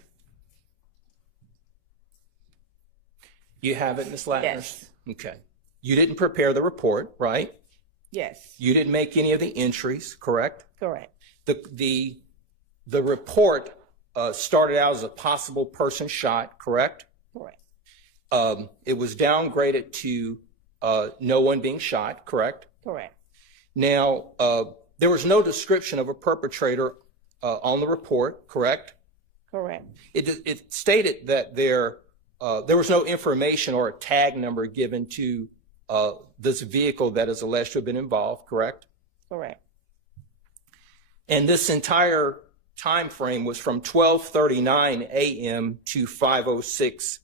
You have it, Ms. Latners? Yes. Okay. You didn't prepare the report, right? Yes. You didn't make any of the entries, correct? Correct. The report started out as a possible person shot, correct? Correct. It was downgraded to no one being shot, correct? Correct. Now, there was no description of a perpetrator on the report, correct? Correct. It stated that there was no information or a tag number given to this vehicle that is alleged to have been involved, correct? Correct. And this entire time frame was from 12:39 a.m. to 5:06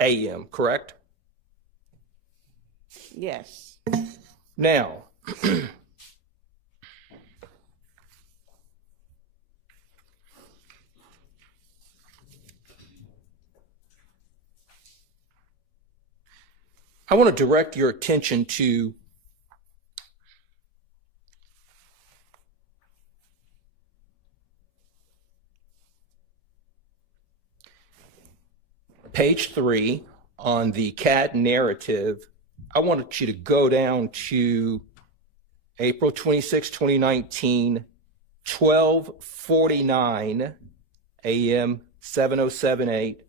a.m., correct? Yes. Now, I want to direct your attention to page 3 on the CAD narrative. I wanted you to go down to April 26, 2019, 12:49 a.m., 7078.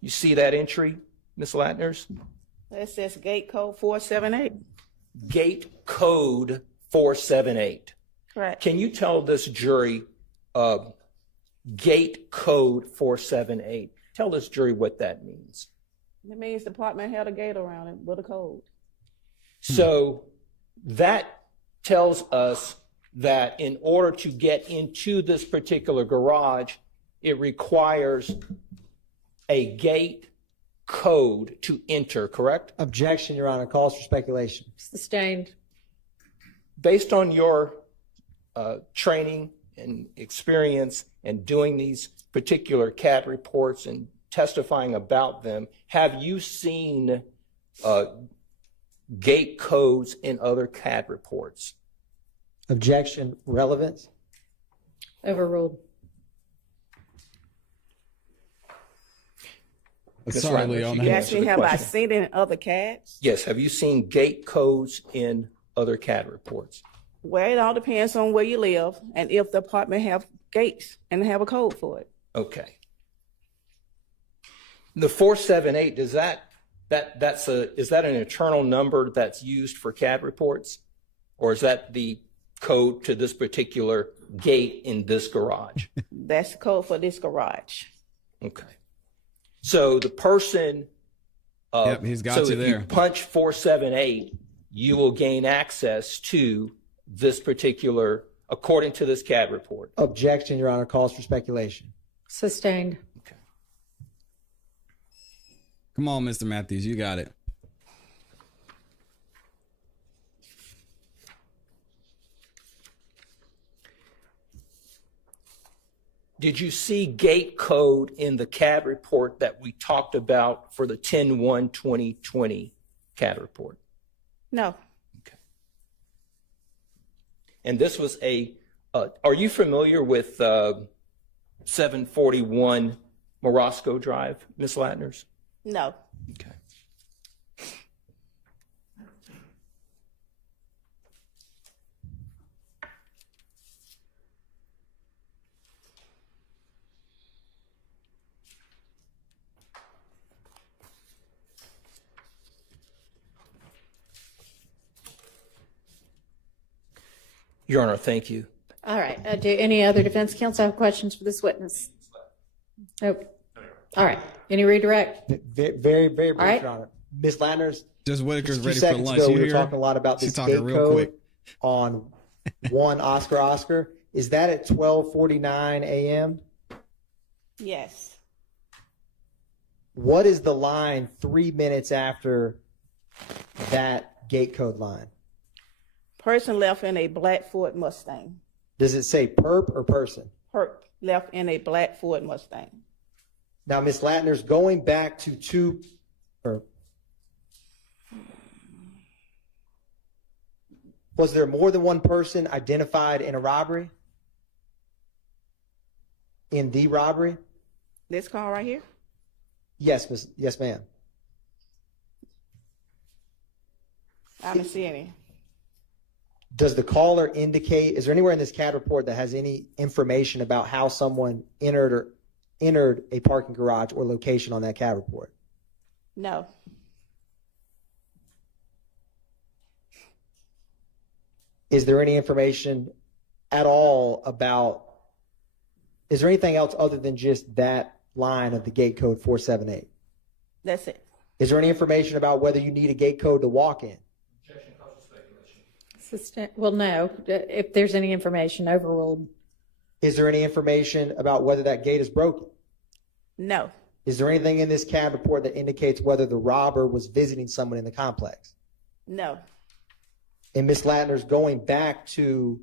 You see that entry, Ms. Latners? It says gate code 478. gate code 478. Correct. Can you tell this jury gate code 478? Tell this jury what that means. It means the apartment had a gate around it with a code. So that tells us that in order to get into this particular garage, it requires a gate code to enter, correct? Objection, Your Honor. Calls for speculation. Sustained. Based on your training and experience and doing these particular CAD reports and testifying about them, have you seen gate codes in other CAD reports? Objection. Relevance. Overruled. Sorry, Leon. You asked me, have I seen it in other CADs? Yes. Have you seen gate codes in other CAD reports? Well, it all depends on where you live and if the apartment have gates and have a code for it. Okay. The 478, is that an internal number that's used for CAD reports? Or is that the code to this particular gate in this garage? That's the code for this garage. Okay. So the person, yep, he's got so you if there. you punch 478, you will gain access to this particular, according to this CAD report. Objection, Your Honor. Calls for speculation. Sustained. Okay. Come on, Mr. Matthews, you got it. Did you see gate code in the CAD report that we talked about for the 10/1/2020 CAD report? No. Okay. And this was are you familiar with 741 Morosco Drive, Ms. Latners? No. Okay. Your Honor, thank you. All right. Do any other defense counsel have questions for this witness? Nope. All right. Any redirect? Very brief, All right. Your Honor. Ms. Landers, Just Whitaker's just a ready few for seconds lunch. ago, You we were hear? talking a lot about She's this talking gate real code quick. on 1 Oscar. Is that at 12:49 a.m.? Yes. What is the line 3 minutes after that gate code line? Person left in a black Ford Mustang. Does it say perp or person? Perp left in a black Ford Mustang. Now, Ms. Latner's going back to was there more than one person identified in a robbery? In the robbery? This call right here? Yes, ma'am. I don't see any. Does the caller indicate, is there anywhere in this CAD report that has any information about how someone entered a parking garage or location on that CAD report? No. Is there any information at all about, is there anything else other than just that line of the gate code 478? That's it. Is there any information about whether you need a gate code to walk in? Well, no. If there's any information, overruled. Is there any information about whether that gate is broken? No. Is there anything in this CAD report that indicates whether the robber was visiting someone in the complex? No. And Ms. Latner's going back to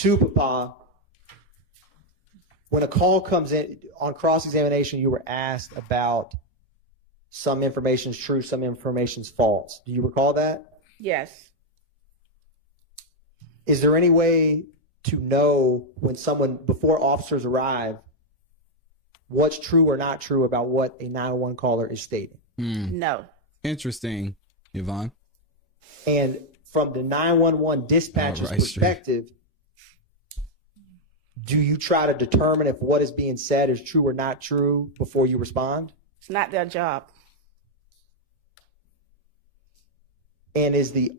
Papa, when a call comes in on cross-examination, you were asked about some information's true, some information's false. Do you recall that? Yes. Is there any way to know when someone, before officers arrive, what's true or not true about what a 911 caller is stating? No. Interesting, Yvonne. And from the 911 dispatcher's perspective, do you try to determine if what is being said is true or not true before you respond? It's not their job. And is the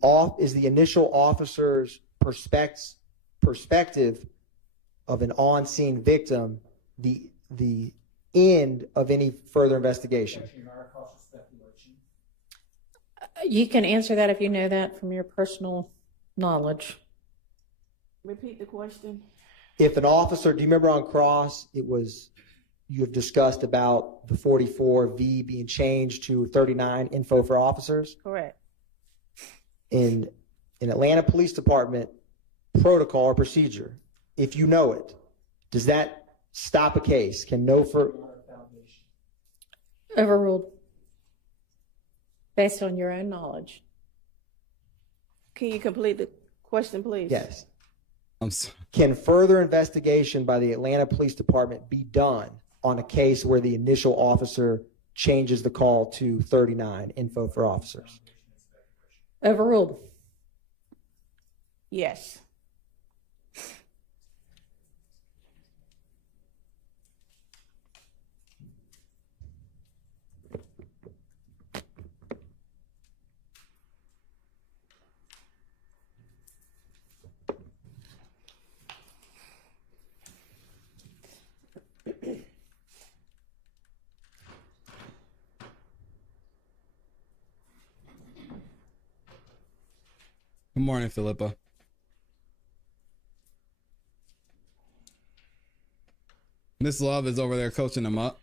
initial officer's perspective of an on-scene victim the end of any further investigation? You can answer that if you know that from your personal knowledge. Repeat the question. If an officer, do you remember on cross, you have discussed about the 44V being changed to 39 info for officers? Correct. In Atlanta Police Department protocol or procedure, if you know it, does that stop a case? Can no for Overruled. Based on your own knowledge. Can you complete the question, please? Yes. I'm sorry. Can further investigation by the Atlanta Police Department be done on a case where the initial officer changes the call to 39 info for officers? Overruled. Yes. Good morning, Philippa. Miss Love is over there coaching them up.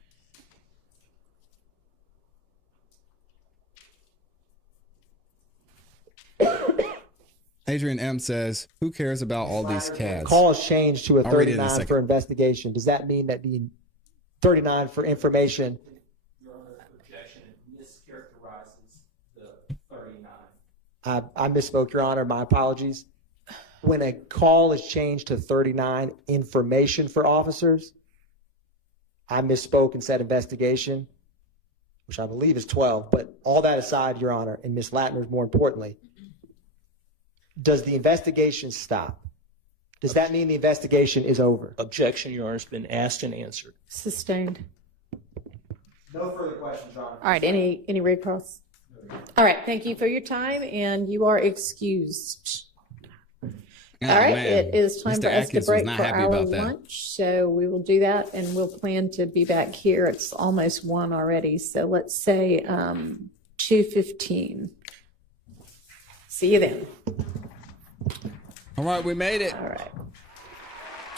Adrian M says, who cares about all these CADs? Call is changed to a I'll read it in a 39 second. for investigation. Does that mean that the 39 for information? Your Honor's objection mischaracterizes the 39. I misspoke, Your Honor. My apologies. When a call is changed to 39 information for officers, I misspoke and said investigation, which I believe is 12. But all that aside, Your Honor, and Ms. Latner, more importantly, does the investigation stop? Does that mean the investigation is over? Objection, Your Honor, has been asked and answered. Sustained. No further questions, Your Honor. All right, any recalls? All right, thank you for your time, and you are excused. All right, man. it is time Mr. for us Atkins to was break not for happy our about that. lunch. So we will do that, and we'll plan to be back here. It's almost 1 already, so let's say 2:15. See you then. All right, we made it. All right.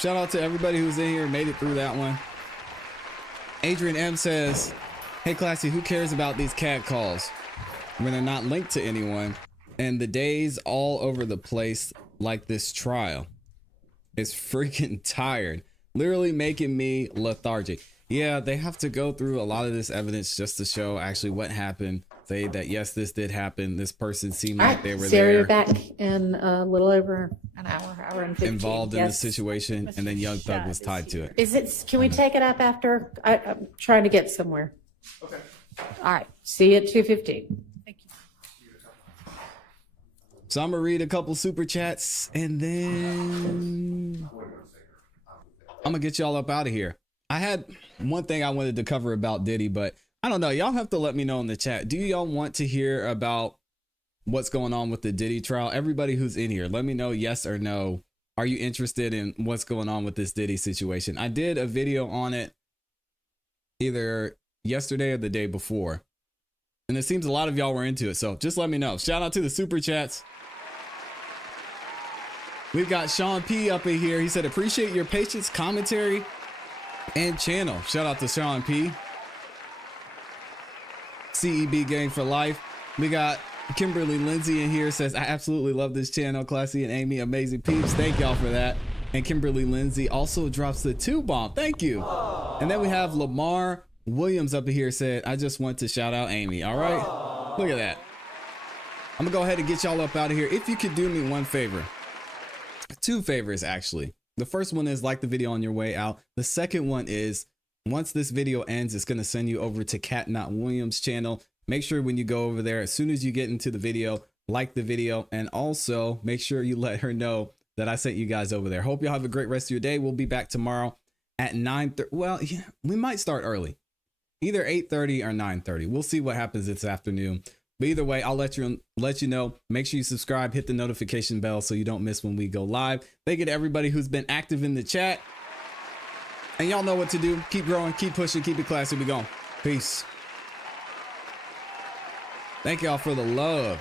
Shout out to everybody who's in here and made it through that one. Adrian M says, hey, ClassE, who cares about these CAD calls when they're not linked to anyone and the days all over the place like this trial? It's freaking tired, literally making me lethargic. Yeah, they have to go through a lot of this evidence just to show actually what happened. Say that, yes, this did happen. This person seemed All like right, they were Sarah, there. you're back in a little over an hour and 15. Involved in the Yes. situation, and then Young Thug was tied to it. Is it? Can we take it up after? I'm trying to get somewhere. Okay. All right. See you at 2:15. So I'm gonna read a couple super chats and then I'm gonna get y'all up out of here. I had one thing I wanted to cover about Diddy, but I don't know. Y'all have to let me know in the chat. Do y'all want to hear about what's going on with the Diddy trial? Everybody who's in here, let me know yes or no. Are you interested in what's going on with this Diddy situation? I did a video on it either yesterday or the day before, and it seems a lot of y'all were into it. So just let me know. Shout out to the super chats. We've got Sean P up in here. He said, appreciate your patience, commentary, and channel. Shout out to Sean P. CEB Gang for Life. We got Kimberly Lindsay in here. Says, I absolutely love this channel. ClassE and Amy, amazing peeps. Thank y'all for that. And Kimberly Lindsay also drops the 2 bomb. Thank you. And then we have Lamar Williams up in here. Said, I just want to shout out Amy. All right. Look at that. I'm gonna go ahead and get y'all up out of here. If you could do me one favor. 2 favors, actually. The first one is like the video on your way out. The second one is once this video ends, it's going to send you over to Cat Not Williams channel. Make sure when you go over there, as soon as you get into the video, like the video, and also make sure you let her know that I sent you guys over there. Hope y'all have a great rest of your day. We'll be back tomorrow at 9:30. Well, yeah, we might start early, either 8:30 or 9:30. We'll see what happens this afternoon. But either way, I'll let you know. Make sure you subscribe, hit the notification bell so you don't miss when we go live. Thank you to everybody who's been active in the chat. And y'all know what to do. Keep growing, keep pushing, keep it classy. We going. Peace. Thank y'all for the love.